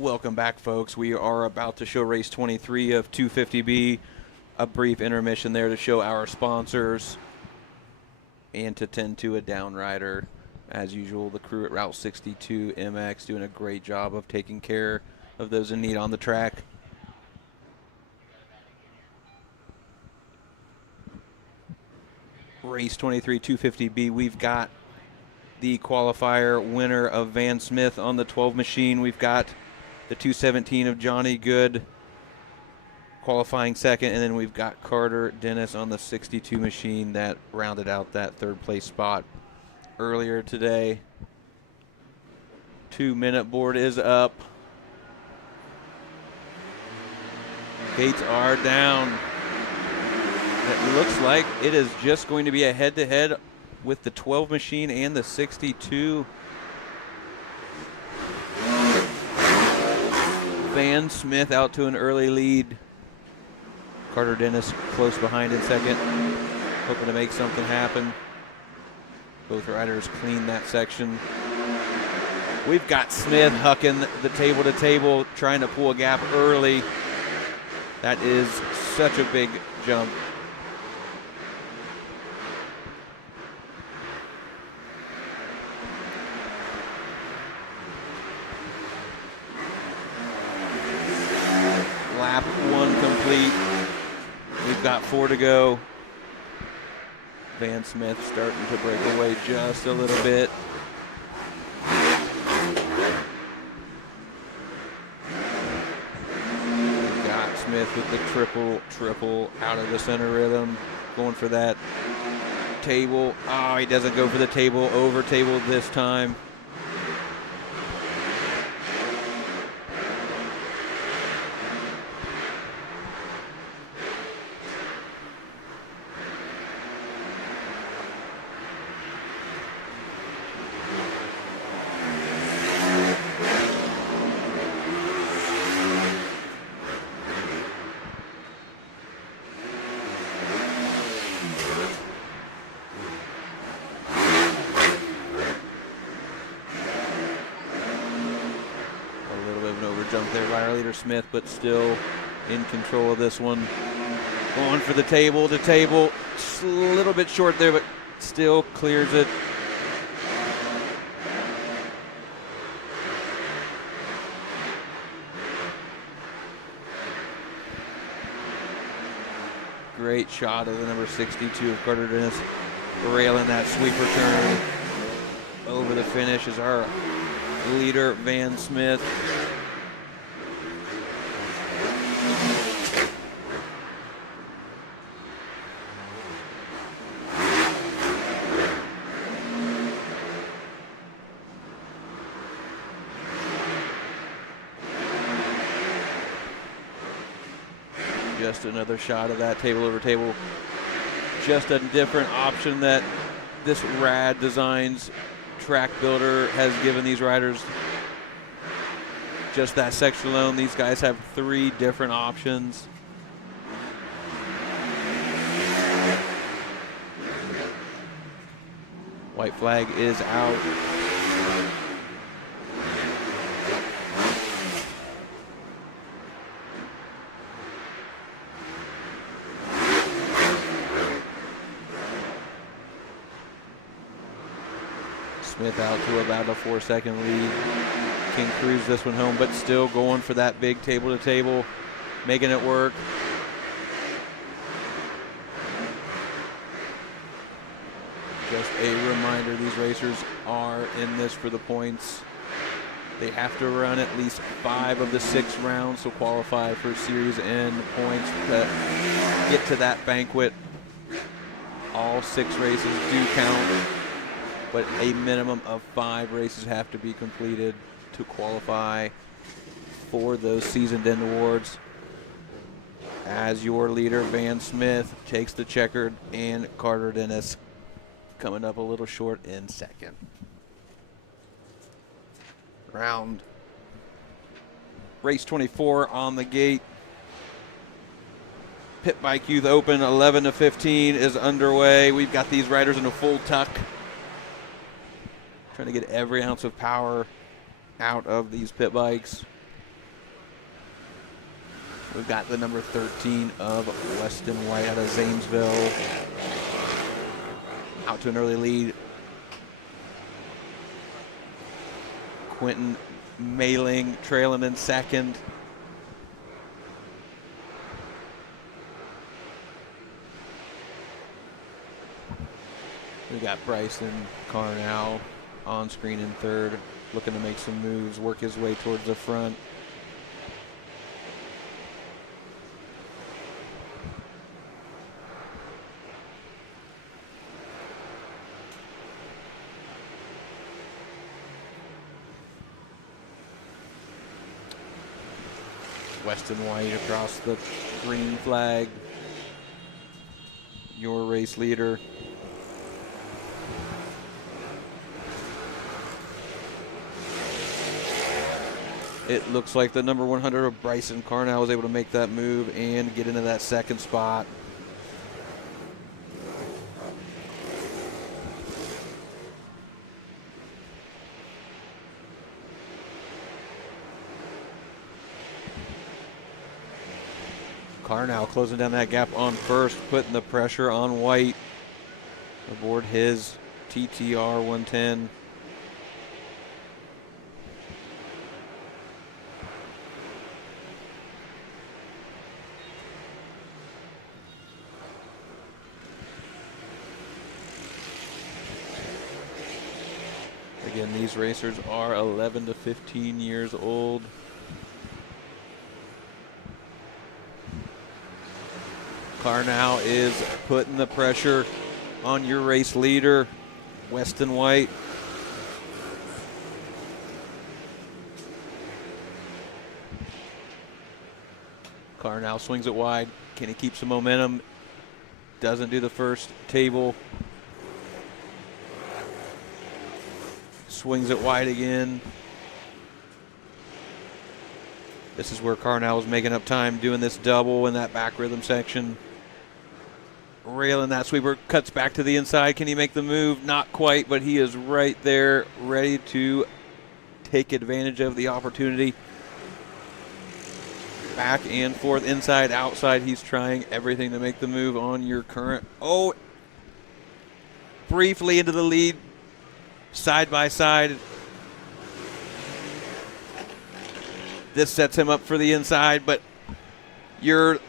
Welcome back, folks. We are about to show race 23 of 250B. A brief intermission there to show our sponsors and to tend to a down rider. As usual, the crew at Route 62 MX doing a great job of taking care of those in need on the track. Race 23 250B, we've got the qualifier winner of Van Smith on the 12 machine. We've got the 217 of Johnny Good qualifying second, and then we've got Carter Dennis on the 62 machine that rounded out that third place spot earlier today. 2-minute board is up. Gates are down. It looks like it is just going to be a head-to-head with the 12 machine and the 62. Van Smith out to an early lead. Carter Dennis close behind in second, hoping to make something happen. Both riders clean that section. We've got Smith hucking the table to table, trying to pull a gap early. That is such a big jump. Lap 1 complete. We've got 4 to go. Van Smith starting to break away just a little bit. We've got Smith with the triple out of the center rhythm, going for that table. Oh, he doesn't go for the table, over table this time. Smith, but still in control of this one. Going for the table to table. Just a little bit short there, but still clears it. Great shot of the number 62 of Carter Dennis, railing that sweeper turn over the finish is our leader, Van Smith. Just another shot of that table over table. Just a different option that this Rad Designs track builder has given these riders. Just that section alone, these guys have 3 different options. White flag is out. Smith out to about a 4-second lead. Can cruise this one home, but still going for that big table to table, making it work. Just a reminder, these racers are in this for the points. They have to run at least 5 of the 6 rounds to qualify for series N points to get to that banquet. All 6 races do count, but a minimum of 5 races have to be completed to qualify for those seasoned end awards. As your leader, Van Smith, takes the checkered, and Carter Dennis coming up a little short in second. Round race 24 on the gate. Pitbike Youth Open 11 to 15 is underway. We've got these riders in a full tuck, trying to get every ounce of power out of these pit bikes. We've got the number 13 of Weston White out of Zanesville. Out to an early lead. Quentin Mailing trailing in second. We got Bryson Carnow on screen in third, looking to make some moves, work his way towards the front. Weston White across the green flag, your race leader. It looks like the number 100 of Bryson Carnow was able to make that move and get into that second spot. Carnow closing down that gap on first, putting the pressure on White aboard his TTR 110. Again, these racers are 11 to 15 years old. Carnow is putting the pressure on your race leader, Weston White. Carnow swings it wide. Can he keep some momentum? Doesn't do the first table. Swings it wide again. This is where Carnow was making up time, doing this double in that back rhythm section. Railing that sweeper, cuts back to the inside. Can he make the move? Not quite, but he is right there, ready to take advantage of the opportunity. Back and forth, inside, outside. He's trying everything to make the move on your current. Oh, briefly into the lead, side by side. This sets him up for the inside, but your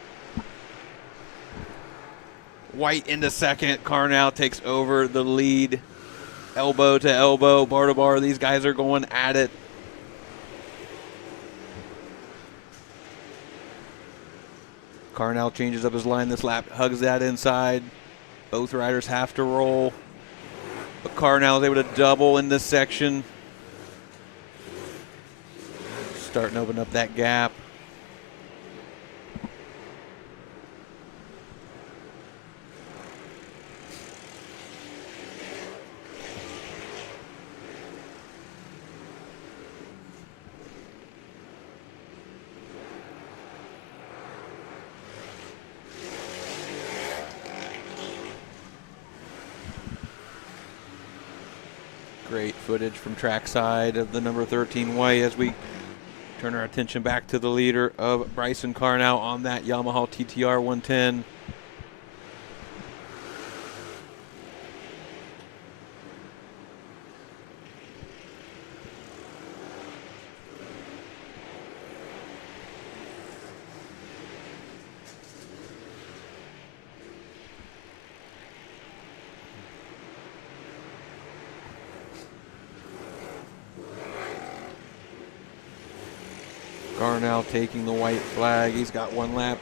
White into second. Carnow takes over the lead. Elbow to elbow, bar to bar. These guys are going at it. Carnow changes up his line this lap, hugs that inside. Both riders have to roll. But Carnow is able to double in this section. Starting to open up that gap. Great footage from trackside of the number 13 White as we turn our attention back to the leader of Bryson Carnow on that Yamaha TTR 110. Carnow taking the white flag. He's got one lap.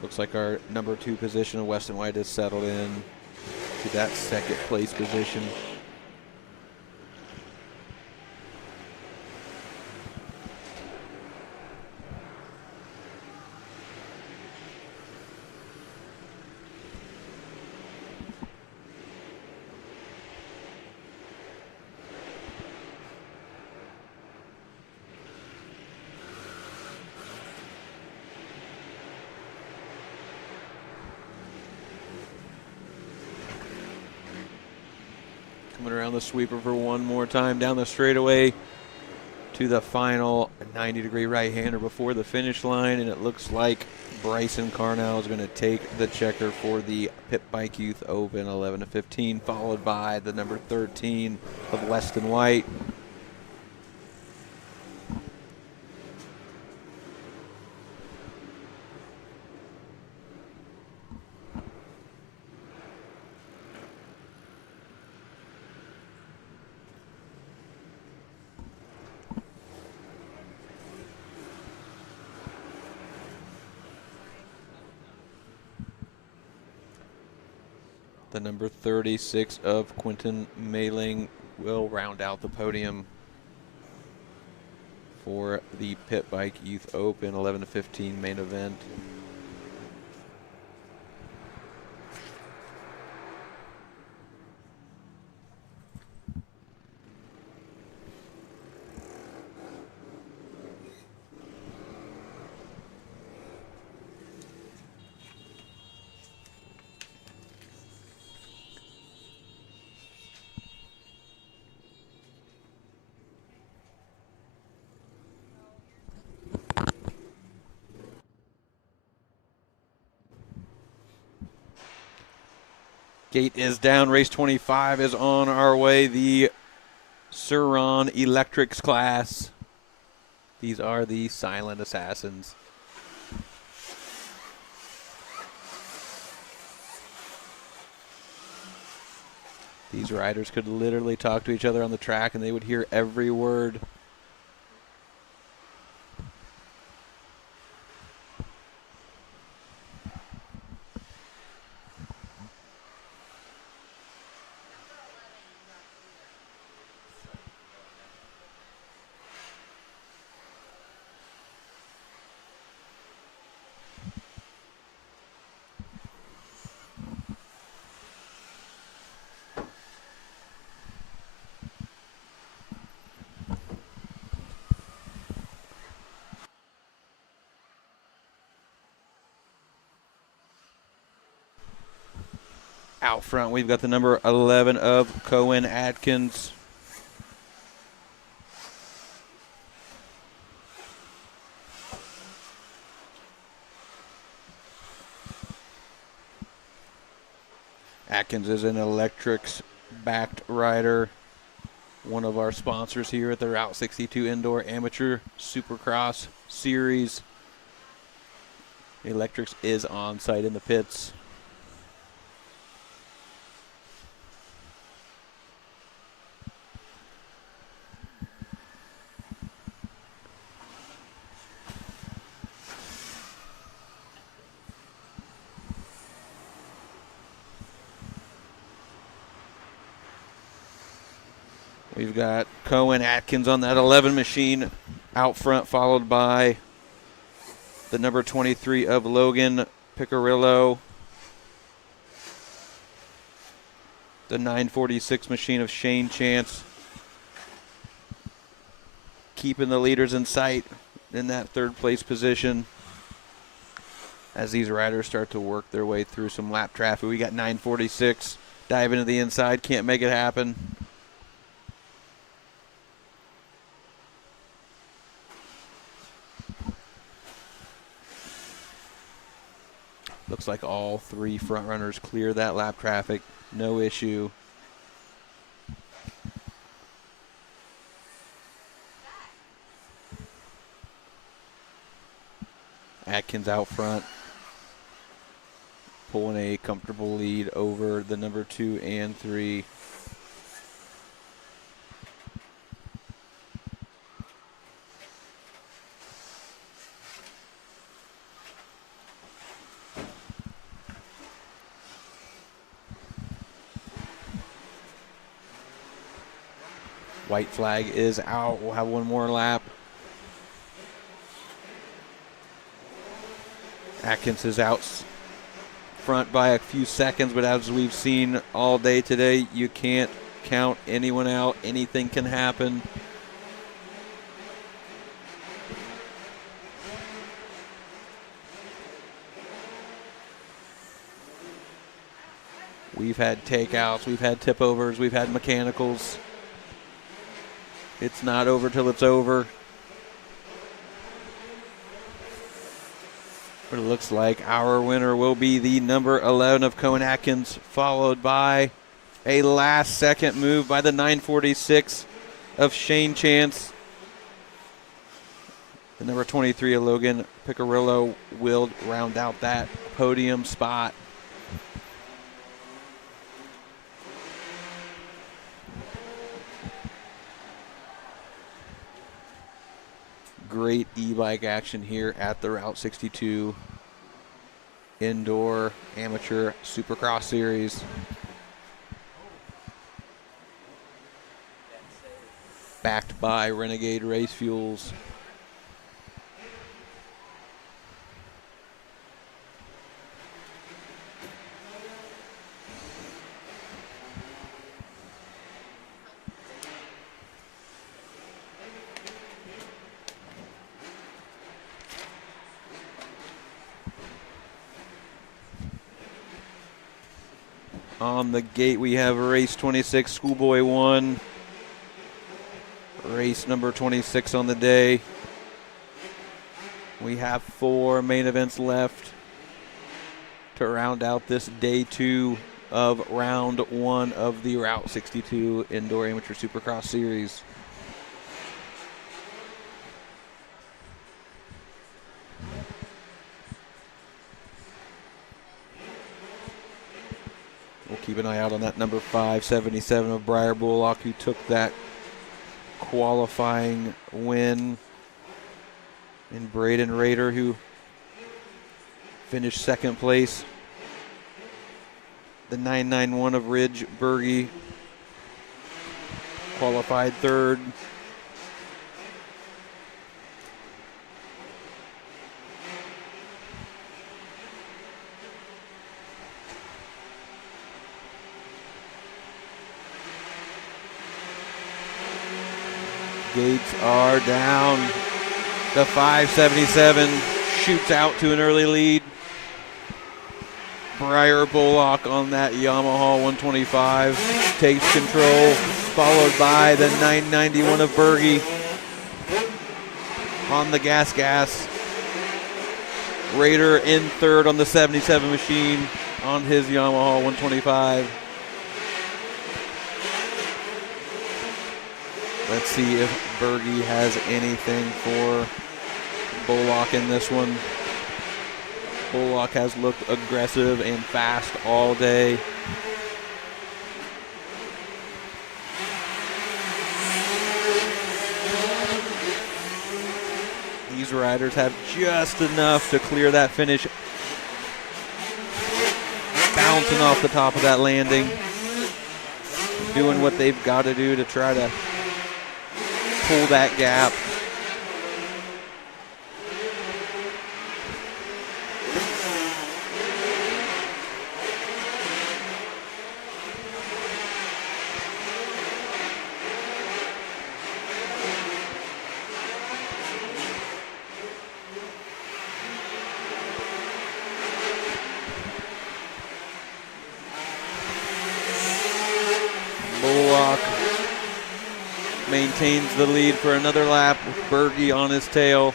Looks like our number 2 position of Weston White has settled in to that second place position. Coming around the sweeper for one more time down the straightaway to the final 90-degree right-hander before the finish line, and it looks like Bryson Carnell is going to take the checker for the Pitbike Youth Open 11-15, followed by the number 13 of Weston White. The number 36 of Quentin Mayling will round out the podium for the Pitbike Youth Open 11-15 main event. Gate is down. Race 25 is on our way. The Suron Electrics class. These are the silent assassins. These riders could literally talk to each other on the track and they would hear every word. Out front, we've got the number 11 of Cohen Atkins. Atkins is an Electrics-backed rider, one of our sponsors here at the Route 62 Indoor Amateur Supercross Series. Electrics is on site in the pits. We've got Cohen Atkins on that 11 machine out front, followed by the number 23 of Logan Picarillo, the 946 machine of Shane Chance, keeping the leaders in sight in that third place position as these riders start to work their way through some lap traffic. We got 946 diving to the inside, can't make it happen. Looks like all three front runners clear that lap traffic, no issue. Atkins out front, pulling a comfortable lead over the number 2 and 3. White flag is out. We'll have one more lap. Atkins is out front by a few seconds, but as we've seen all day today, you can't count anyone out. Anything can happen. We've had takeouts, we've had tip overs, we've had mechanicals. It's not over till it's over. But it looks like our winner will be the number 11 of Cohen Atkins, followed by a last-second move by the 946 of Shane Chance. The number 23 of Logan Picarillo will round out that podium spot. Great e-bike action here at the Route 62 Indoor Amateur Supercross Series. Backed by Renegade Race Fuels. On the gate, we have race 26, Schoolboy 1. Race number 26 on the day. We have 4 main events left to round out this day 2 of round 1 of the Route 62 Indoor Amateur Supercross Series. We'll keep an eye out on that number 577 of Briar Bullock, who took that qualifying win, and Braden Rader, who finished second place. The 991 of Ridge Berge qualified third. Gates are down. The 577 shoots out to an early lead. Briar Bullock on that Yamaha 125 takes control, followed by the 991 of Berge on the gas. Raider in third on the 77 machine on his Yamaha 125. Let's see if Berge has anything for Bullock in this one. Bullock has looked aggressive and fast all day. These riders have just enough to clear that finish. Bouncing off the top of that landing. Doing what they've got to do to try to pull that gap. Bullock maintains the lead for another lap with Berge on his tail.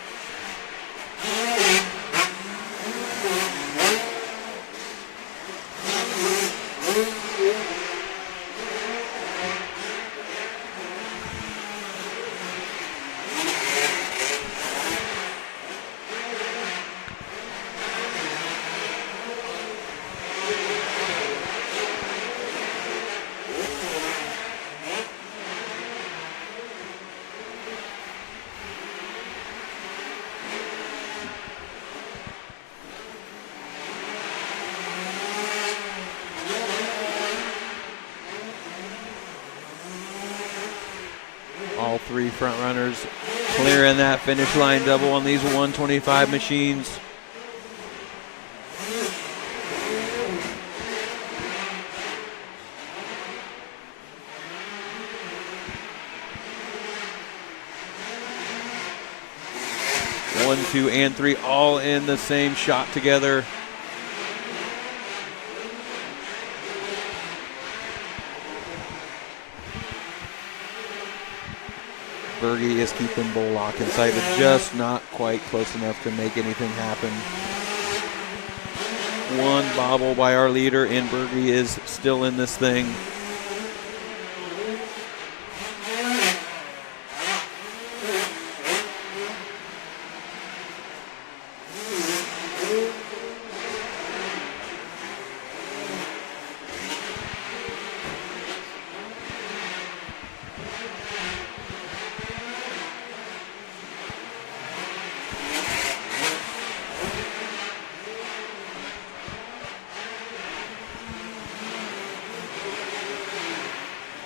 All three front runners clearing that finish line double on these 125 machines. One, two, and three all in the same shot together. Berge is keeping Bullock in sight, but just not quite close enough to make anything happen. One bobble by our leader, and Berge is still in this thing.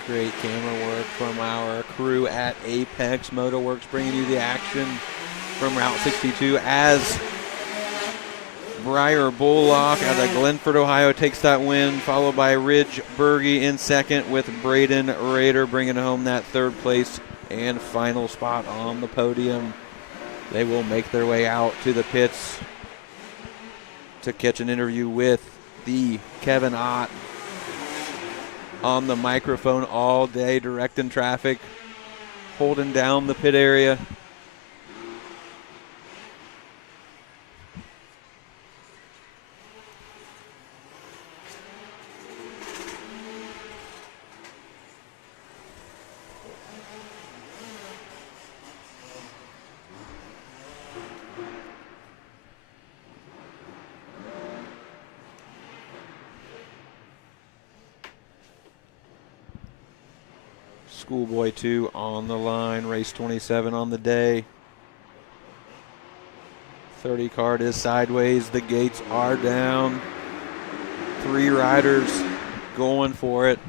Great camera work from our crew at Apex Motorworks, bringing you the action from Route 62 as Briar Bullock out of Glenford, Ohio takes that win, followed by Ridge Berge in second, with Braden Rader bringing home that third place and final spot on the podium. They will make their way out to the pits to catch an interview with the Kevin Ott on the microphone all day, directing traffic, holding down the pit area. Schoolboy 2 on the line, race 27 on the day. 30 card is sideways, the gates are down. 3 riders going for it.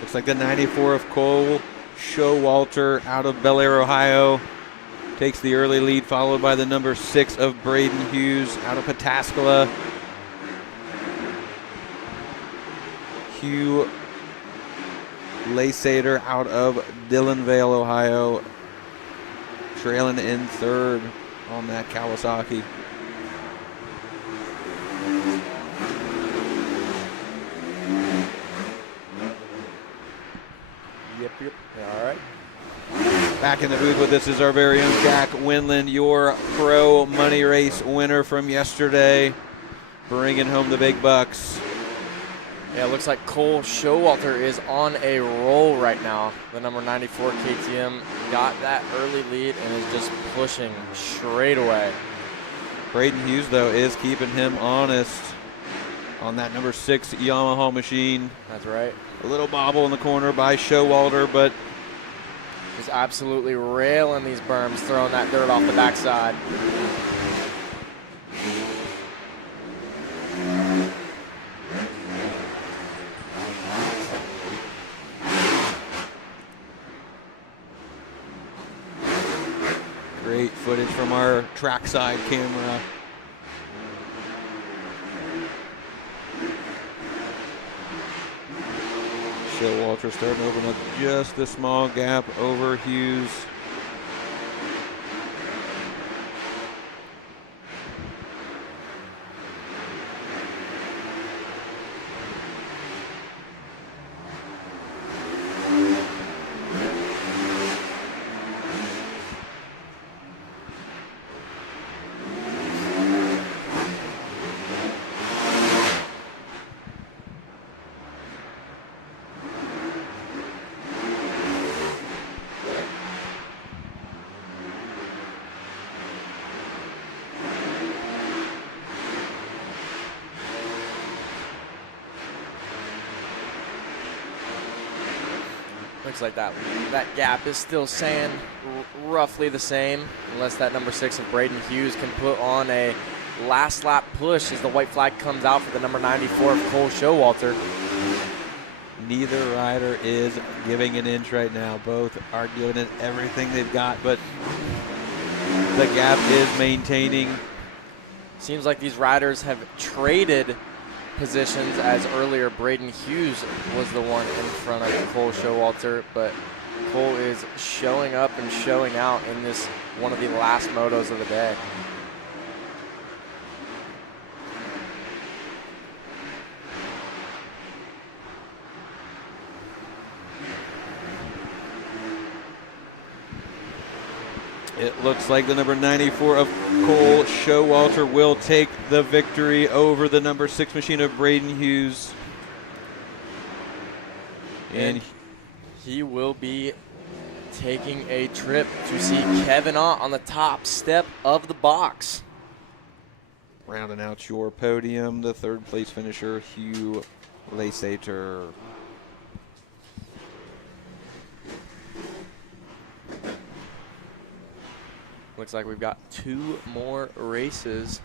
Looks like the 94 of Cole Showalter out of Bel Air, Ohio, takes the early lead, followed by the number 6 of Braden Hughes out of Pataskala. Hugh Laysater out of Dillonvale, Ohio, trailing in third on that Kawasaki. Yep. All right. Back in the booth with us is our very own Jack Winland, your pro money race winner from yesterday, bringing home the big bucks. Yeah, it looks like Cole Showalter is on a roll right now. The number 94 KTM got that early lead and is just pushing straight away. Braden Hughes, though, is keeping him honest on that number 6 Yamaha machine. That's right. A little bobble in the corner by Showalter, but he's absolutely railing these berms, throwing that dirt off the backside. Great footage from our trackside camera. Showalter starting to open up just a small gap over Hughes. Looks like that gap is still staying roughly the same, unless that number 6 of Braden Hughes can put on a last lap push as the white flag comes out for the number 94 of Cole Showalter. Neither rider is giving an inch right now. Both are giving it everything they've got, but the gap is maintaining. Seems like these riders have traded positions, as earlier Braden Hughes was the one in front of Cole Showalter, but Cole is showing up and showing out in this one of the last motos of the day. It looks like the number 94 of Cole Showalter will take the victory over the number 6 machine of Braden Hughes. And he will be taking a trip to see Kevin Ott on the top step of the box. Rounding out your podium, the 3rd place finisher, Hugh Laysater. Looks like we've got 2 more races.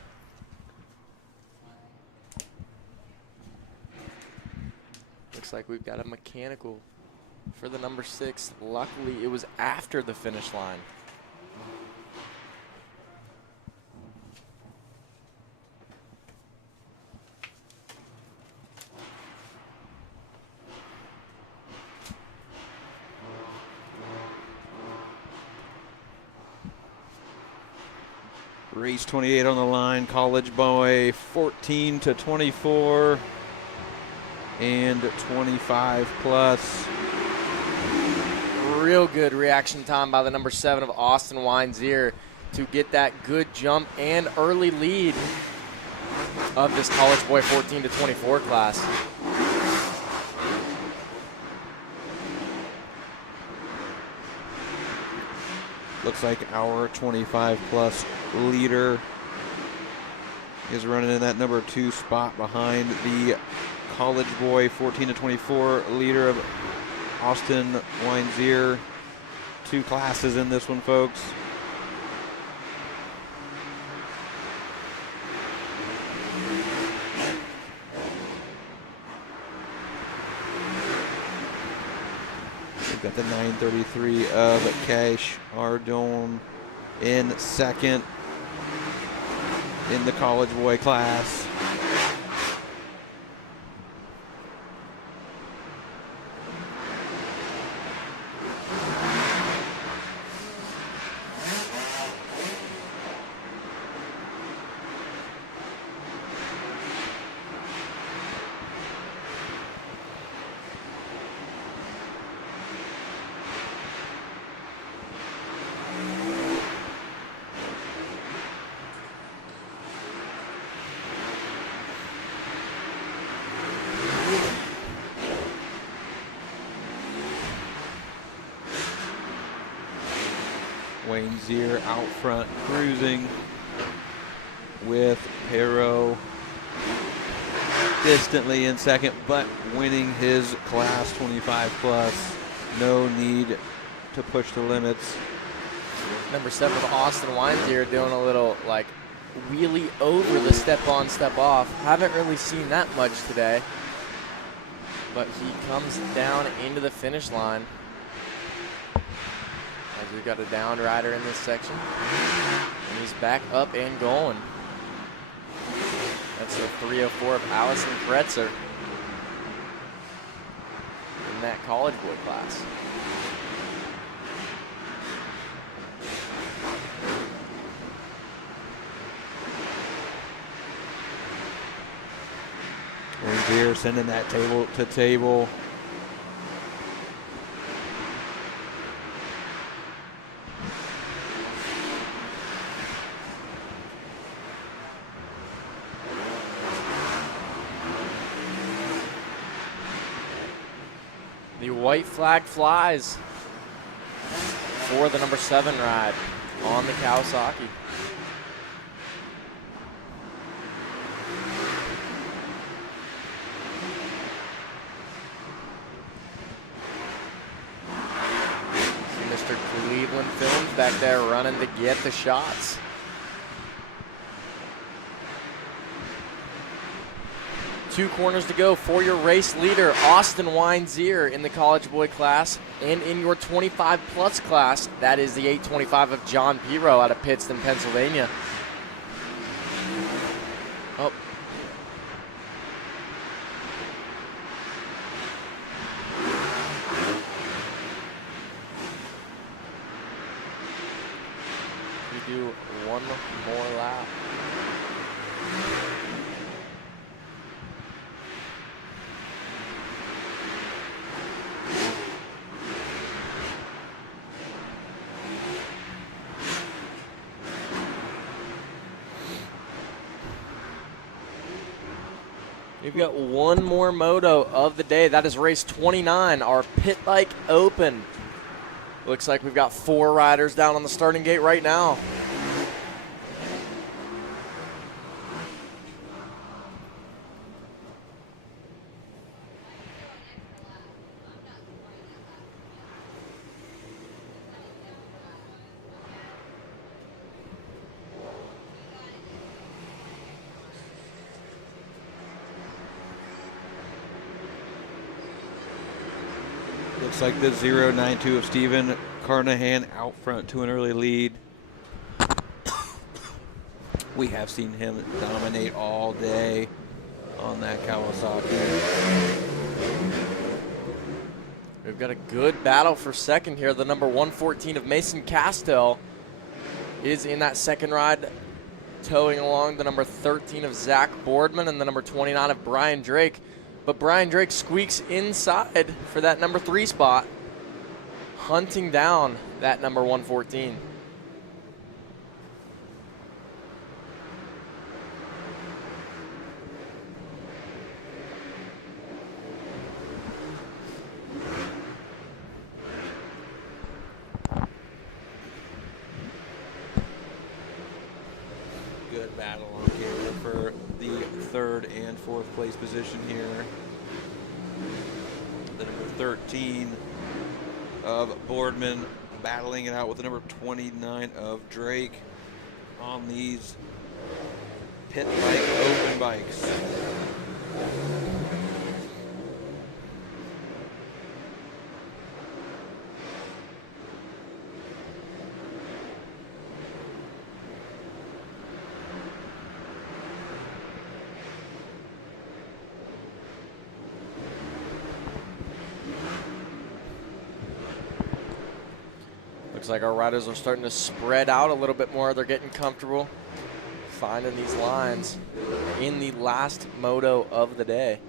Looks like we've got a mechanical for the number 6. Luckily, it was after the finish line. Race 28 on the line, College Boy 14 to 24 and 25 plus. Real good reaction time by the number 7 of Austin Weinzier to get that good jump and early lead of this College Boy 14 to 24 class. Looks like our 25 plus leader is running in that number 2 spot behind the College Boy 14 to 24 leader of Austin Weinzier. 2 classes in this one, folks. We've got the 933 of Cash Ardone in 2nd in the College Boy class. Weinzier out front cruising with Perot distantly in 2nd, but winning his class 25 plus. No need to push the limits. Number 7 of Austin Weinzier doing a little like wheelie over the step on, step off. Haven't really seen that much today, but he comes down into the finish line. As we've got a downed rider in this section. And he's back up and going. That's the 304 of Allison Kretzer in that College Boy class. Weinzier sending that table to table. The white flag flies for the number 7 ride on the Kawasaki. See Mr. Cleveland Films back there running to get the shots. Two corners to go for your race leader, Austin Weinzier in the College Boy class. And in your 25 plus class, that is the 825 of John Piro out of Pittston, Pennsylvania. Oh. We've got one more moto of the day. That is race 29, our Pitbike Open. Looks like we've got 4 riders down on the starting gate right now. Looks like the 092 of Stephen Carnahan out front to an early lead. We have seen him dominate all day on that Kawasaki. We've got a good battle for second here. The number 114 of Mason Castell is in that second ride, towing along the number 13 of Zach Boardman and the number 29 of Brian Drake. But Brian Drake squeaks inside for that number 3 spot, hunting down that number 114. Good battle on camera for the 3rd and 4th place position here. The number 13 of Boardman battling it out with the number 29 of Drake on these Pitbike Open bikes. Looks like our riders are starting to spread out a little bit more. They're getting comfortable finding these lines in the last moto of the day.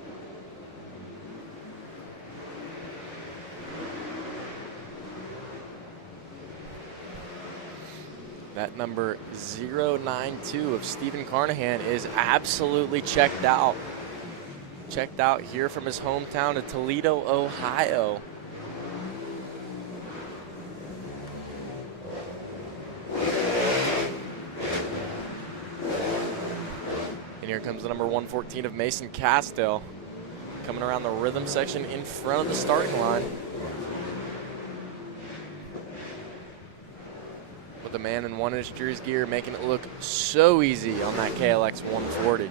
That number 092 of Stephen Carnahan is absolutely checked out. Checked out here from his hometown of Toledo, Ohio. And here comes the number 114 of Mason Castell, coming around the rhythm section in front of the starting line. With the man in 1-inch Series gear making it look so easy on that KLX 140.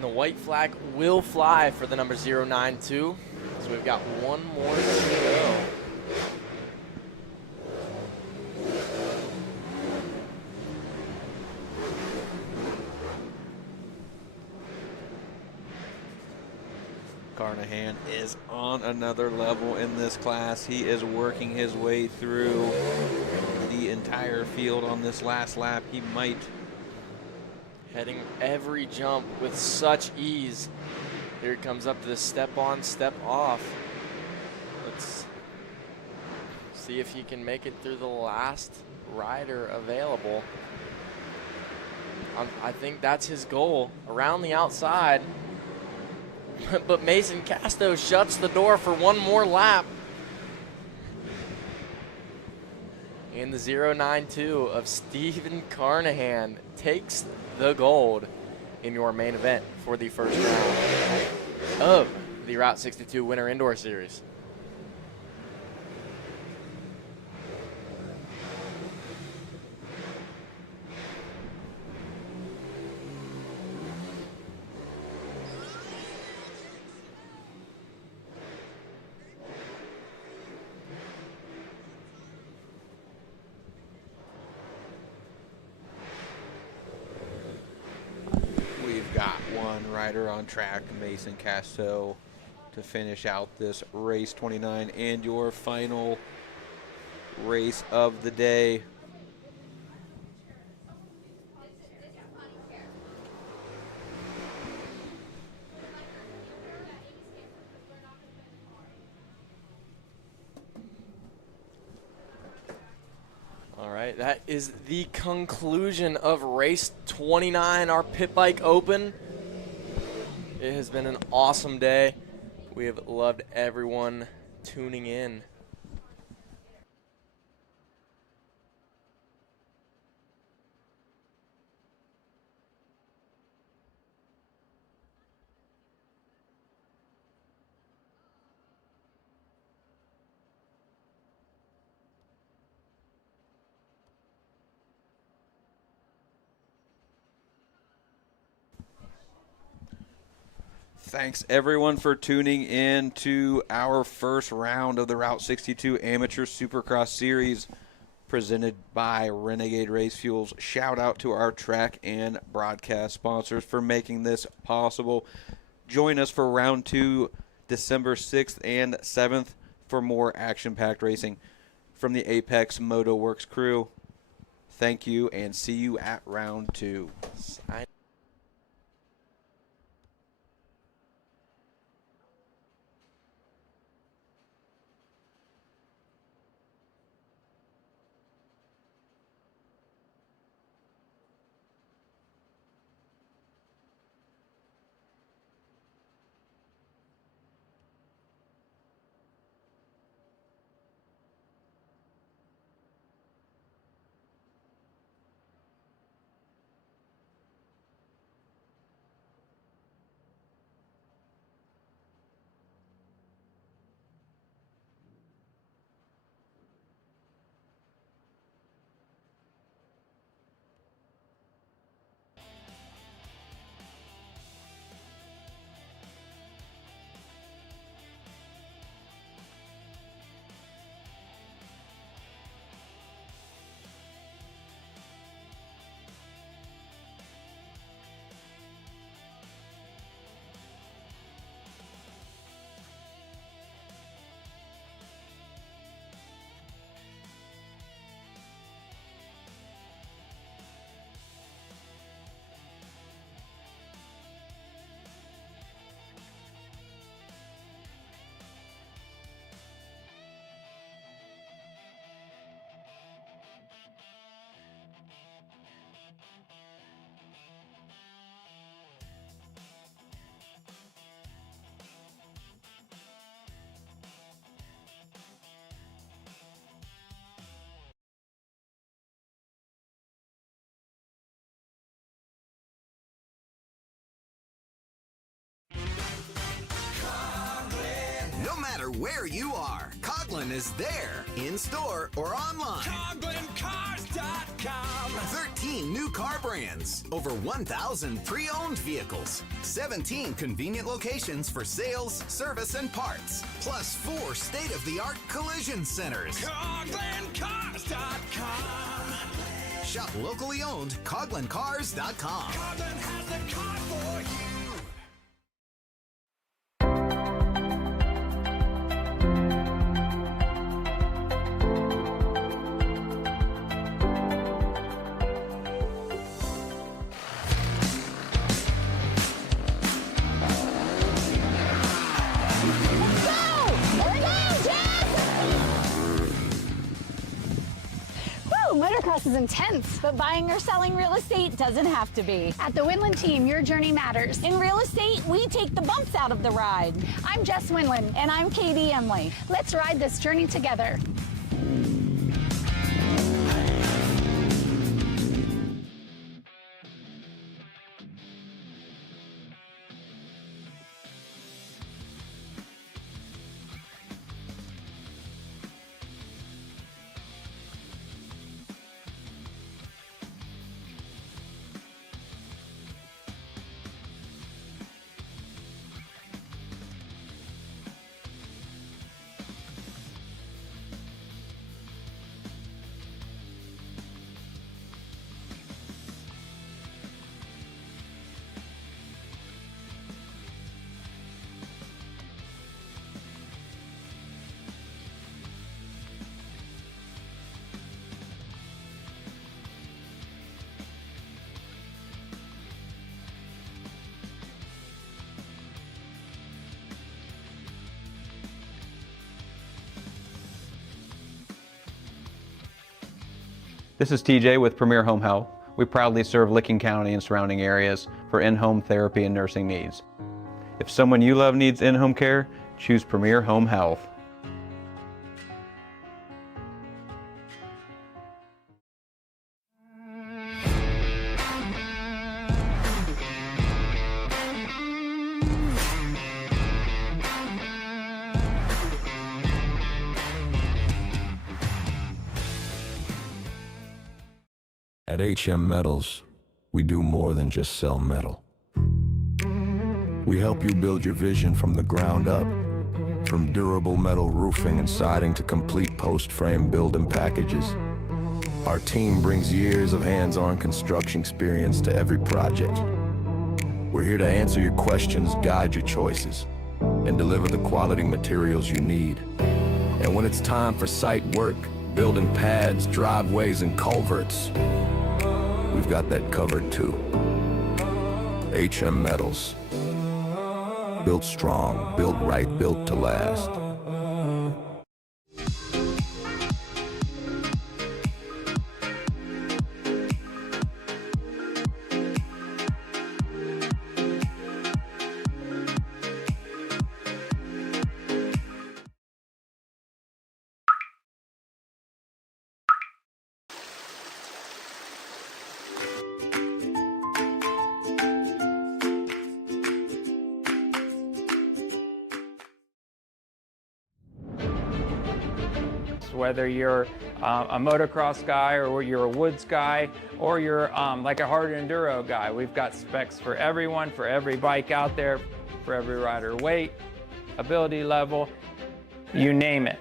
The white flag will fly for the number 092. So we've got one more to go. Carnahan is on another level in this class. He is working his way through the entire field on this last lap. He might Heading every jump with such ease. Here it comes up to the step on, step off. Let's see if he can make it through the last rider available. I think that's his goal, around the outside. But Mason Castell shuts the door for one more lap. And the 092 of Stephen Carnahan takes the gold in your main event for the first round of the Route 62 Winter Indoor Series. got one rider on track, Mason Casto, to finish out this race 29 and your final race of the day. All right, that is the conclusion of race 29, our Pit Bike Open. It has been an awesome day. We have loved everyone tuning in. Thanks everyone for tuning in to our first round of the Route 62 Amateur Supercross Series presented by Renegade Race Fuels. Shout out to our track and broadcast sponsors for making this possible. Join us for round 2, December 6th and 7th for more action-packed racing. From the Apex Moto Works crew, thank you and see you at round 2. No matter where you are, Coughlin is there, in-store or online. CoughlinCars.com. 13 new car brands, over 1,000 pre-owned vehicles, 17 convenient locations for sales, service, and parts, plus 4 state-of-the-art collision centers. CoughlinCars.com. Shop locally owned, CoughlinCars.com. Coughlin has the car for you. Motocross is intense, but buying or selling real estate doesn't have to be. At the Winland team, your journey matters. In real estate, we take the bumps out of the ride. I'm Jess Winland, and I'm Katie Emily. Let's ride this journey together. This is TJ with Premier Home Health. We proudly serve Licking County and surrounding areas for in-home therapy and nursing needs. If someone you love needs in-home care, choose Premier Home Health. At HM Metals, we do more than just sell metal. We help you build your vision from the ground up. From durable metal roofing and siding to complete post-frame building packages. Our team brings years of hands-on construction experience to every project. We're here to answer your questions, guide your choices, and deliver the quality materials you need. And when it's time for site work, building pads, driveways, and culverts, we've got that covered too. HM Metals. Built strong, built right, built to last. Whether you're a motocross guy or you're a woods guy or you're like a hard enduro guy, we've got specs for everyone, for every bike out there, for every rider weight, ability level, you name it.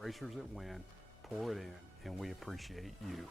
Racers that win, pour it in, and we appreciate you.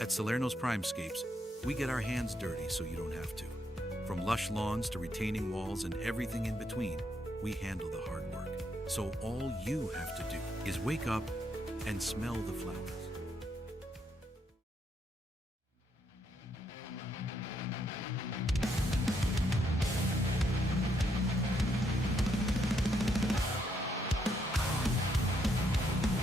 At Salerno's Primescapes, we get our hands dirty so you don't have to. From lush lawns to retaining walls and everything in between, we handle the hard work. So all you have to do is wake up and smell the flower.